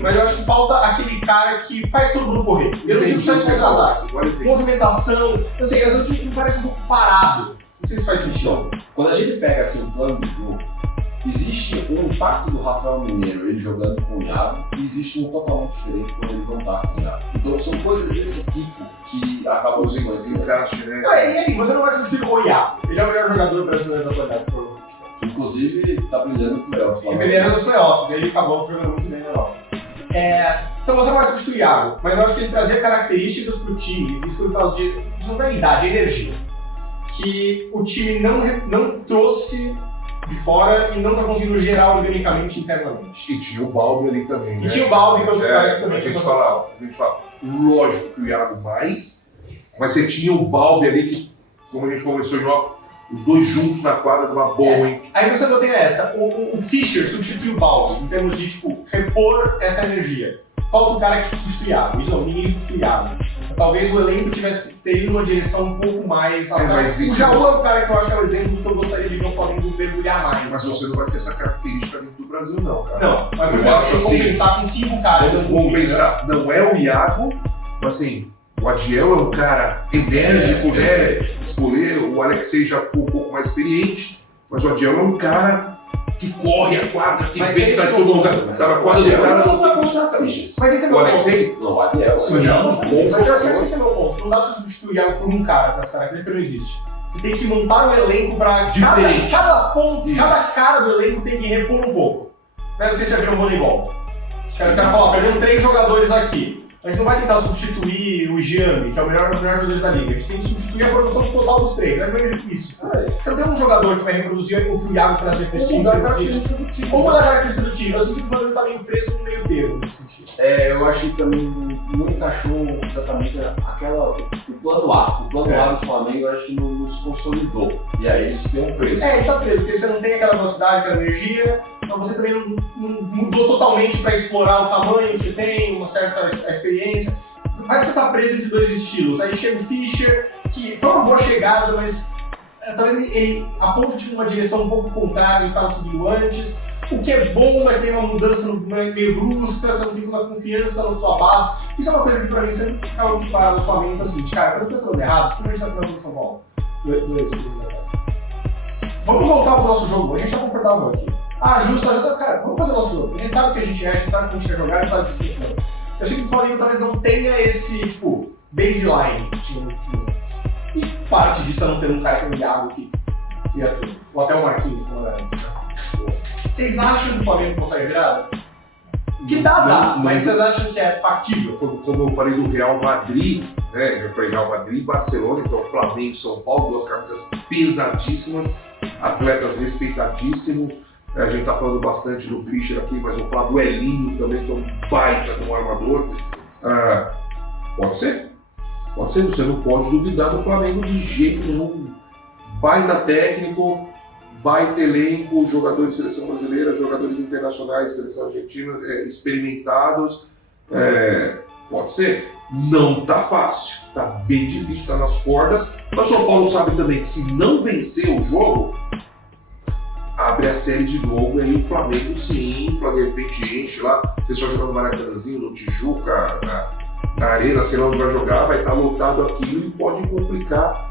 Mas eu acho que falta aquele cara que faz todo mundo correr. Eu não digo só de contra-ataque. Movimentação. Eu sei, eu digo que me parece um pouco parado. Não sei se faz sentido. Quando a gente pega assim, o plano do jogo, existe um impacto do Rafael Mineiro, ele jogando com o Iago, e existe um totalmente diferente quando ele não tá com o Iago. Então são coisas desse tipo que acabam se Os encaixes, né? E assim, você não vai substituir o Iago. Ele é o melhor jogador brasileiro da atualidade, provavelmente. Inclusive, tá brilhando no playoff. E brilhando nos playoffs, ele acabou jogando muito bem na Europa. Então você não vai substituir o Iago, mas eu acho que ele trazia características pro time, isso que eu falo isso não é idade, é energia. Que o time não trouxe de fora e não tá conseguindo gerar organicamente internamente. E tinha o Balbi ali também, né? E tinha o Balbi, que é outro cara que também a gente fala, lógico que o Iago mais, mas você tinha o Balbi ali que, como a gente conversou em off, os dois juntos na quadra tava bom, hein? A impressão que eu tenho é essa, o Fischer substituiu o Balbi em termos de, tipo, repor essa energia. Falta o cara que substitui o Iago, isso não, ninguém substitui o Iago. Talvez o elenco tivesse ido numa direção um pouco mais... O Jaú é o cara que eu acho que é o exemplo do que eu gostaria de ver o Flamengo mergulhar mais. Mas você não vai ter essa característica dentro do Brasil, não, cara. Não, mas eu acho vamos compensar com 5 caras. Vamos compensar. Não é o Iago, mas assim, o Adiel é um cara enérgico, né? Escolher, o Alexei já ficou um pouco mais experiente, mas o Adiel é um cara que corre a quadra, que mas vem que tá em todo lugar. Tá na quadra do cara. Não vai continuar as fichas. Mas esse é O meu ponto. Alexei? Não, o Adiel. Sim, Mas eu acho que esse é meu ponto. Não dá pra substituir o Iago por um cara, para essa característica que não existe. Você tem que montar um elenco pra Diferente. cada ponto, Isso. cada cara do elenco tem que repor um pouco. Não sei se já viram voleibol. O cara fala, perdemos 3 jogadores aqui. A gente não vai tentar substituir o Gianni, que é o melhor jogador da liga. A gente tem que substituir a produção total dos 3. Não é menos que isso. Você não tem um jogador que vai reproduzir o que o Iago trazia pra esse time. Ou mudar a característica do time. Eu senti que o Flamengo tá meio preso no meio termo nesse sentido. Eu acho que também não encaixou exatamente o plano A. O plano A do Flamengo eu acho que não se consolidou. E aí isso tem um preço. Ele tá preso, porque você não tem aquela velocidade, aquela energia, então você também não mudou totalmente para explorar o tamanho que você tem, uma certa experiência. Mas você tá preso entre 2 estilos. Aí chega o Fischer, que foi uma boa chegada, mas talvez ele aponte tipo, uma direção um pouco contrária do que estava seguindo antes. O que é bom, mas tem uma mudança meio brusca, você não tem toda a confiança na sua base. Isso é uma coisa que pra mim sempre ficava muito claro no Flamengo, é o seguinte, cara, quando eu tô falando errado, como a gente tá falando com São Paulo? 2 segundos atrás. Vamos voltar pro nosso jogo, a gente tá confortável aqui. Justo, ajuda, cara, vamos fazer o nosso jogo. A gente sabe o que a gente é, a gente sabe o que a gente quer jogar, a gente sabe o que a gente quer jogar. Eu sei que o Flamengo talvez não tenha esse, tipo, baseline que tinha nos últimos anos. E parte disso é não ter um cara como o Iago que cria tudo. Ou até o Marquinhos, como era antes. Vocês acham que o Flamengo consegue virada? Que dá, mas vocês acham que é factível? Como eu falei do Real Madrid, né? Eu falei Real Madrid, Barcelona, então Flamengo, São Paulo, 2 camisas pesadíssimas, atletas respeitadíssimos. A gente tá falando bastante do Fischer aqui, mas vou falar do Elinho também, que é um baita de um armador. Pode ser, você não pode duvidar do Flamengo de jeito nenhum. Baita técnico, baita elenco, jogadores de seleção brasileira, jogadores internacionais, seleção argentina, experimentados. Pode ser. Não tá fácil, tá bem difícil, tá nas cordas. Mas o São Paulo sabe também que se não vencer o jogo, abre a série de novo e aí o Flamengo se infla, de repente enche lá. Você só jogando no Maracanãzinho, no Tijuca, na Arena, sei lá onde vai jogar, vai estar lotado aquilo e pode complicar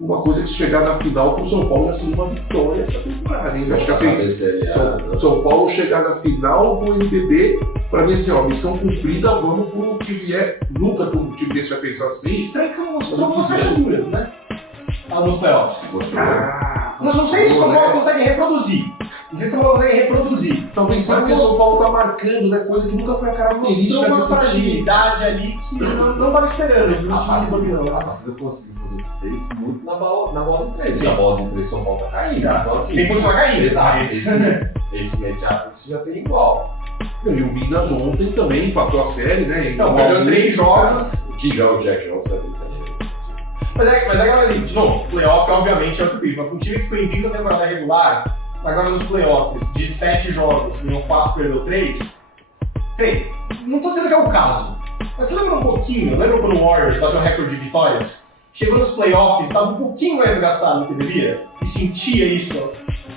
uma coisa que se chegar na final pro São Paulo já seria uma vitória essa temporada, hein? Acho que assim, São Paulo chegar na final do NBB pra ver assim, ó, missão cumprida, vamos pro que vier. Nunca um time desse vai pensar assim. E Franca mostrou umas rachaduras, né? Nos playoffs. Mas não sei se o São Paulo consegue reproduzir. Não sei se o São Paulo consegue reproduzir. Talvez seja porque o São Paulo tá marcando, né? Coisa que nunca foi a característica mostrou uma desse time. fragilidade ali que não tava esperando. A Facida conseguiu fazer o que fez muito na bola de 3. E a bola de 3 São Paulo tá caindo. Exato. Então, assim, Tem que continuar caindo. Exato. Esse matchup você já tem igual. E o Minas ontem também empatou a série, né? Então, perdeu 3 jogos. Que joga o Jack Johnson vai brincadeira. Mas é aquela ali, de novo, playoff obviamente é outro bicho, mas para um time que ficou invicto na temporada regular, agora nos playoffs, de 7 jogos, ganhou 4, perdeu 3, sei, não tô dizendo que é o caso, mas você lembra um pouquinho, lembra quando o Warriors bateu o recorde de vitórias? Chegou nos playoffs, estava um pouquinho mais desgastado do que devia, e sentia isso.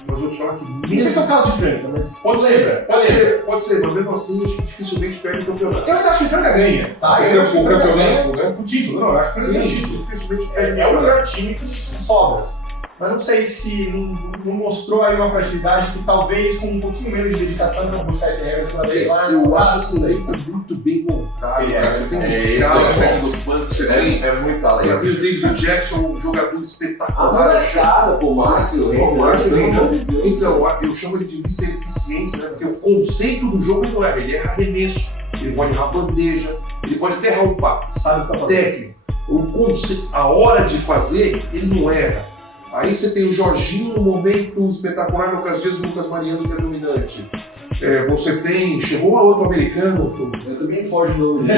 Mas eu vou te falar que Não sei se é o caso de Franca, mas pode ser, mas mesmo assim a gente dificilmente perde o campeonato. Eu ainda acho que Franca ganha, tá? Eu acho que Franca ganha o título, não, eu acho que Franca ganha o título. Dificilmente perde É o melhor time com sobras. Mas não sei se não mostrou aí uma fragilidade que talvez com um pouquinho menos de dedicação para buscar esse recorde pela vez lá. Eu acho que ele tá muito bem montado, Ele cara. Você tem um esse scout é aqui do banco, você tem É muito o talento. David Jackson, um jogador A espetacular. molecada, pô, Márcio Reina. Então, eu chamo ele de Mr. Eficiência, né? Porque o conceito do jogo não é, ele erra arremesso, ele pode errar bandeja, ele pode até errar um passe. Sabe o que tá fazendo. Técnico. O conceito, a hora de fazer, ele não erra. Aí você tem o Jorginho no momento espetacular, no Lucas Dias, o Lucas Mariano que é dominante. Você tem, chegou um outro americano. Eu também foge do nome.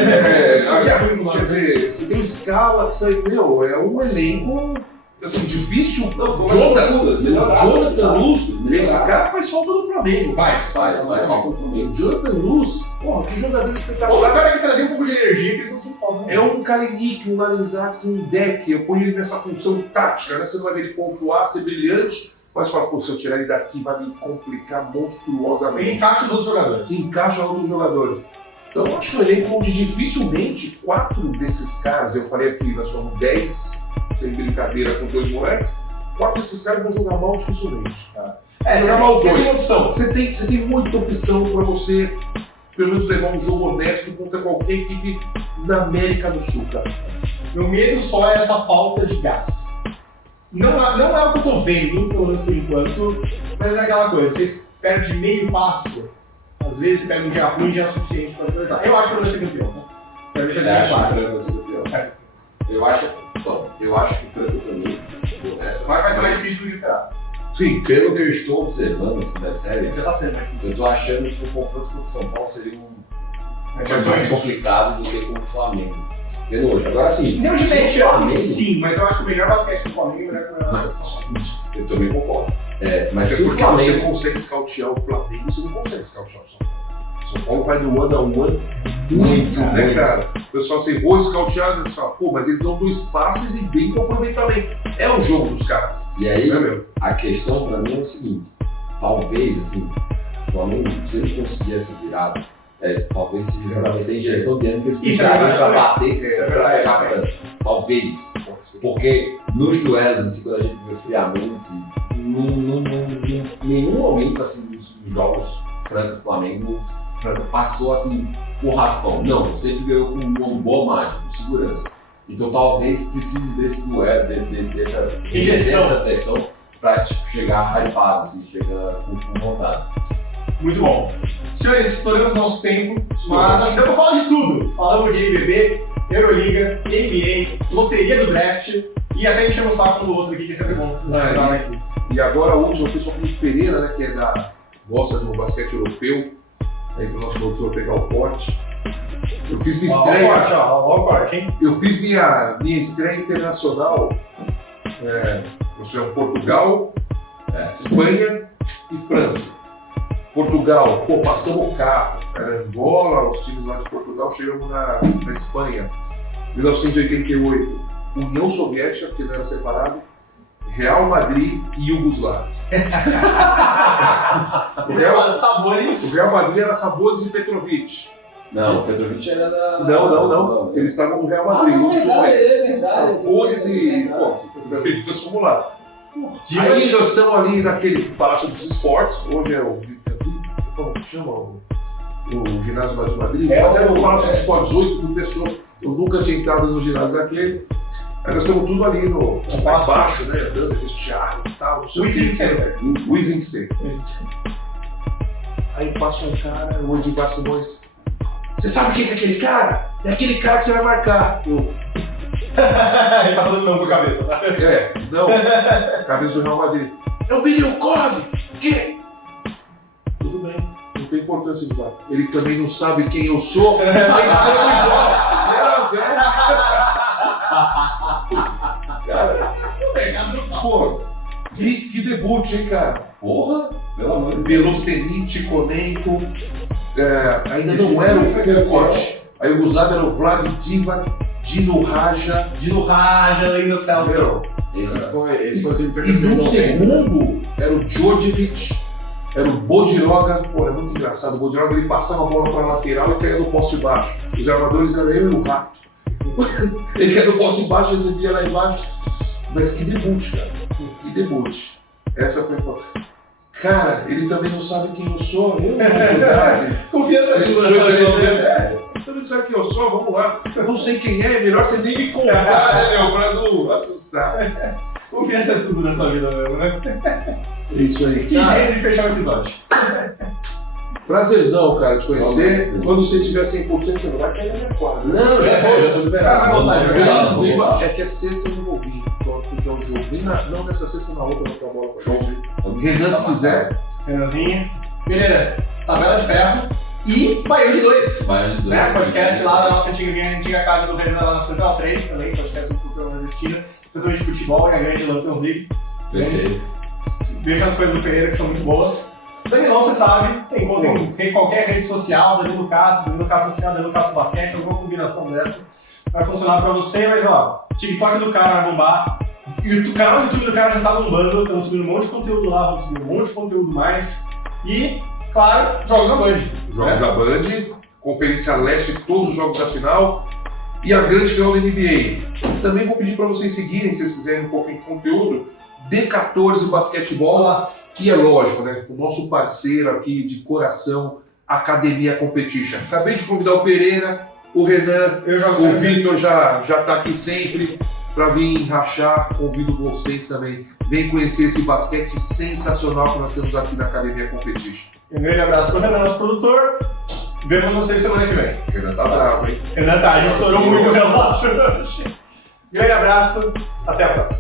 Quer dizer, você tem o Scala, que sai, é um elenco assim, difícil. Jonathan Luz, esse cara faz falta no Flamengo. Faz falta no Flamengo. Jonathan Luz, porra, que jogador Outro espetacular. cara que trazia um pouco de energia que eles não tinham falta. É um Kalinick, um Narizaki, um Deck. Eu ponho ele nessa função tática, né? Você não vai ver ele pontuar, ser brilhante, mas fala, pô, se eu tirar ele daqui vai me complicar monstruosamente. Ele encaixa os outros jogadores. Encaixa outros jogadores. Então eu acho que é um elenco onde dificilmente 4 desses caras, eu falei aqui, nós somos 10, sem brincadeira com os 2 moleques, 4 desses caras vão jogar mal dificilmente. Jogar mal você tem 2. uma opção. Você tem muita opção para você, pelo menos, levar um jogo honesto contra qualquer equipe da América do Sul, cara. Meu medo só é essa falta de gás. Não é o que eu tô vendo, pelo menos por enquanto, mas é aquela coisa, vocês perdem meio passo, às vezes você pega um dia ruim e já é o suficiente para finalizar. Eu acho que vai ser campeão, né? Você acha que o Franca vai ser campeão? Eu acho que o Franca também. Vai ser mais difícil do que esperar. Sim. Pelo que eu estou observando assim, das séries, Já tá sendo mais difícil. eu tô achando que o confronto com o São Paulo seria Mais mais complicado do que com o Flamengo. Vendo hoje. Agora sim. Em termos de se o matchup, Flamengo- sim, mas eu acho que o melhor basquete do Flamengo é o melhor que o melhor basquete do São Paulo. Eu também concordo. Mas É se o porque você Flamengo. consegue escautear o Flamengo, você não consegue escautear o São Paulo. O São Paulo vai no one-on-one muito, né, cara? O pessoal assim, vou escautear, você fala, pô, mas eles dão 2 passes e bem com aproveitamento. É o jogo dos caras. E aí, Né, meu? a questão pra mim é o seguinte: talvez, assim, o Flamengo, se ele conseguir essa virada, talvez se realmente tem injeção de ano que eles Isso é precisariam verdade pra também. bater, Isso é verdade já também. Franca. Talvez. Porque nos duelos, assim, quando a gente vê friamente, em nenhum momento assim, dos jogos Franca-Flamengo, Franca passou assim por raspão. Não, sempre ganhou com uma boa margem, com segurança. Então talvez precise desse duelo, dessa Injeção. dessa pressão pra chegar hypado, assim, chegar com vontade. Muito bom. Senhores, estouramos nosso tempo, mas acho que deu pra falar de tudo. Falamos de NBB, Euroliga, NBA, loteria do draft e até enchemos o saco do outro aqui, que é sempre bom. Aqui. E agora a última, o pessoal Felipe Pereira, né, que gosta do basquete europeu, aí que o nosso produtor pegar o corte. Eu fiz minha estreia. Olha o corte, hein? Eu fiz minha estreia internacional, Portugal, Espanha e França. Portugal, pô, passamos o carro, era Angola, os times lá de Portugal, chegamos na Espanha. 1988, União Soviética, porque não era separado, Real Madrid e Iugoslávia. O Real Sabores. O Real Madrid era Sabonis e Petrovic. Não, o Petrovic era da... Não. Eles estavam no Real Madrid, os dois. É verdade. Sabores e... Pô, vamos lá. Aí nós estamos ali naquele Palácio dos Esportes, hoje é o... Como que chama? O ginásio lá de Madrid? Mas era o Palácio dos Esportes, 8 mil pessoas. Eu nunca tinha entrado no ginásio daquele. Aí nós estamos tudo ali no baixo, né? Andando, vestiário e tal. Wizing Center. Wizing Center. Aí passa um cara, o Edgar Simões. Você sabe quem é aquele cara? É aquele cara que você vai marcar. Eu. Ele tá fazendo não com a cabeça, tá? Não. Cabeça do Real Madrid. É o Biryukov! Que? Tudo bem. Não tem importância de falar. Ele também não sabe quem eu sou. Aí estamos igual. 0x0. Cara. Pô, que debut, hein, cara? Porra, pelo amor de Deus. Belostenit, Tikhonenko. Ainda não era o Kukoc. Aí o Yugoslav era o Vlad Divac, Dino Raja. Linda Celta. Esse foi o time E no segundo era o Djordjevic, era o Bodiroga. Pô, é muito engraçado. O Bodiroga ele passava a bola para a lateral e caía no poste baixo. Os armadores eram eu e o Rato. Ele caía no poste baixo, recebia lá embaixo. Mas que debut, cara. Que debut. Essa foi a foto. Cara, ele também não sabe quem eu sou. Eu, na verdade. Confiança tudo nessa vida. Também não sabe quem eu sou, vamos lá. Eu não sei quem é melhor você nem me contar, né, meu? Pra não assustar. Confiança é tudo nessa vida mesmo, né? É isso aí. Que jeito de fechar o episódio. Prazerzão, cara, te conhecer. Quando você tiver 100%, você não vai cair na minha quadra. Não, já tô liberado. Vai voltar, É que é sexta eu não vou vir, porque é um jogo. Não nessa sexta, na outra, eu vou bola com a gente. Renan, se quiser. Renanzinho. Pereira, Tabela de Ferro e Baião de 2. Né? Podcast lá da nossa antiga casa do Renan, lá na Central 3 também, podcast sobre cultura nordestina, principalmente de futebol e a grande Lampions League. Perfeito. Veja as coisas do Pereira que são muito boas. Danilão, você sabe, você encontra em qualquer rede social, Danilo Castro Oficial, Danilo Castro Basquete, alguma combinação dessas vai funcionar pra você, mas ó, TikTok do cara vai bombar, o canal do YouTube do cara já tá bombando, estamos subindo um monte de conteúdo lá, vamos subir um monte de conteúdo mais e, claro, jogos da Band. Jogos da Band, Conferência Leste, todos os jogos da final e a grande final da NBA. Também vou pedir pra vocês seguirem, se vocês quiserem um pouquinho de conteúdo, D14 Basquetebol, que é lógico, né? O nosso parceiro aqui de coração, Academia Competition. Acabei de convidar o Pereira, o Renan, o Vitor já tá aqui sempre para vir rachar. Convido vocês também. Vem conhecer esse basquete sensacional que nós temos aqui na Academia Competition. Um grande abraço para o Renan, nosso produtor. Vemos vocês semana que vem. Renan tá bravo, hein? Renan tá, a gente estourou muito o relógio hoje. Grande abraço, até a próxima.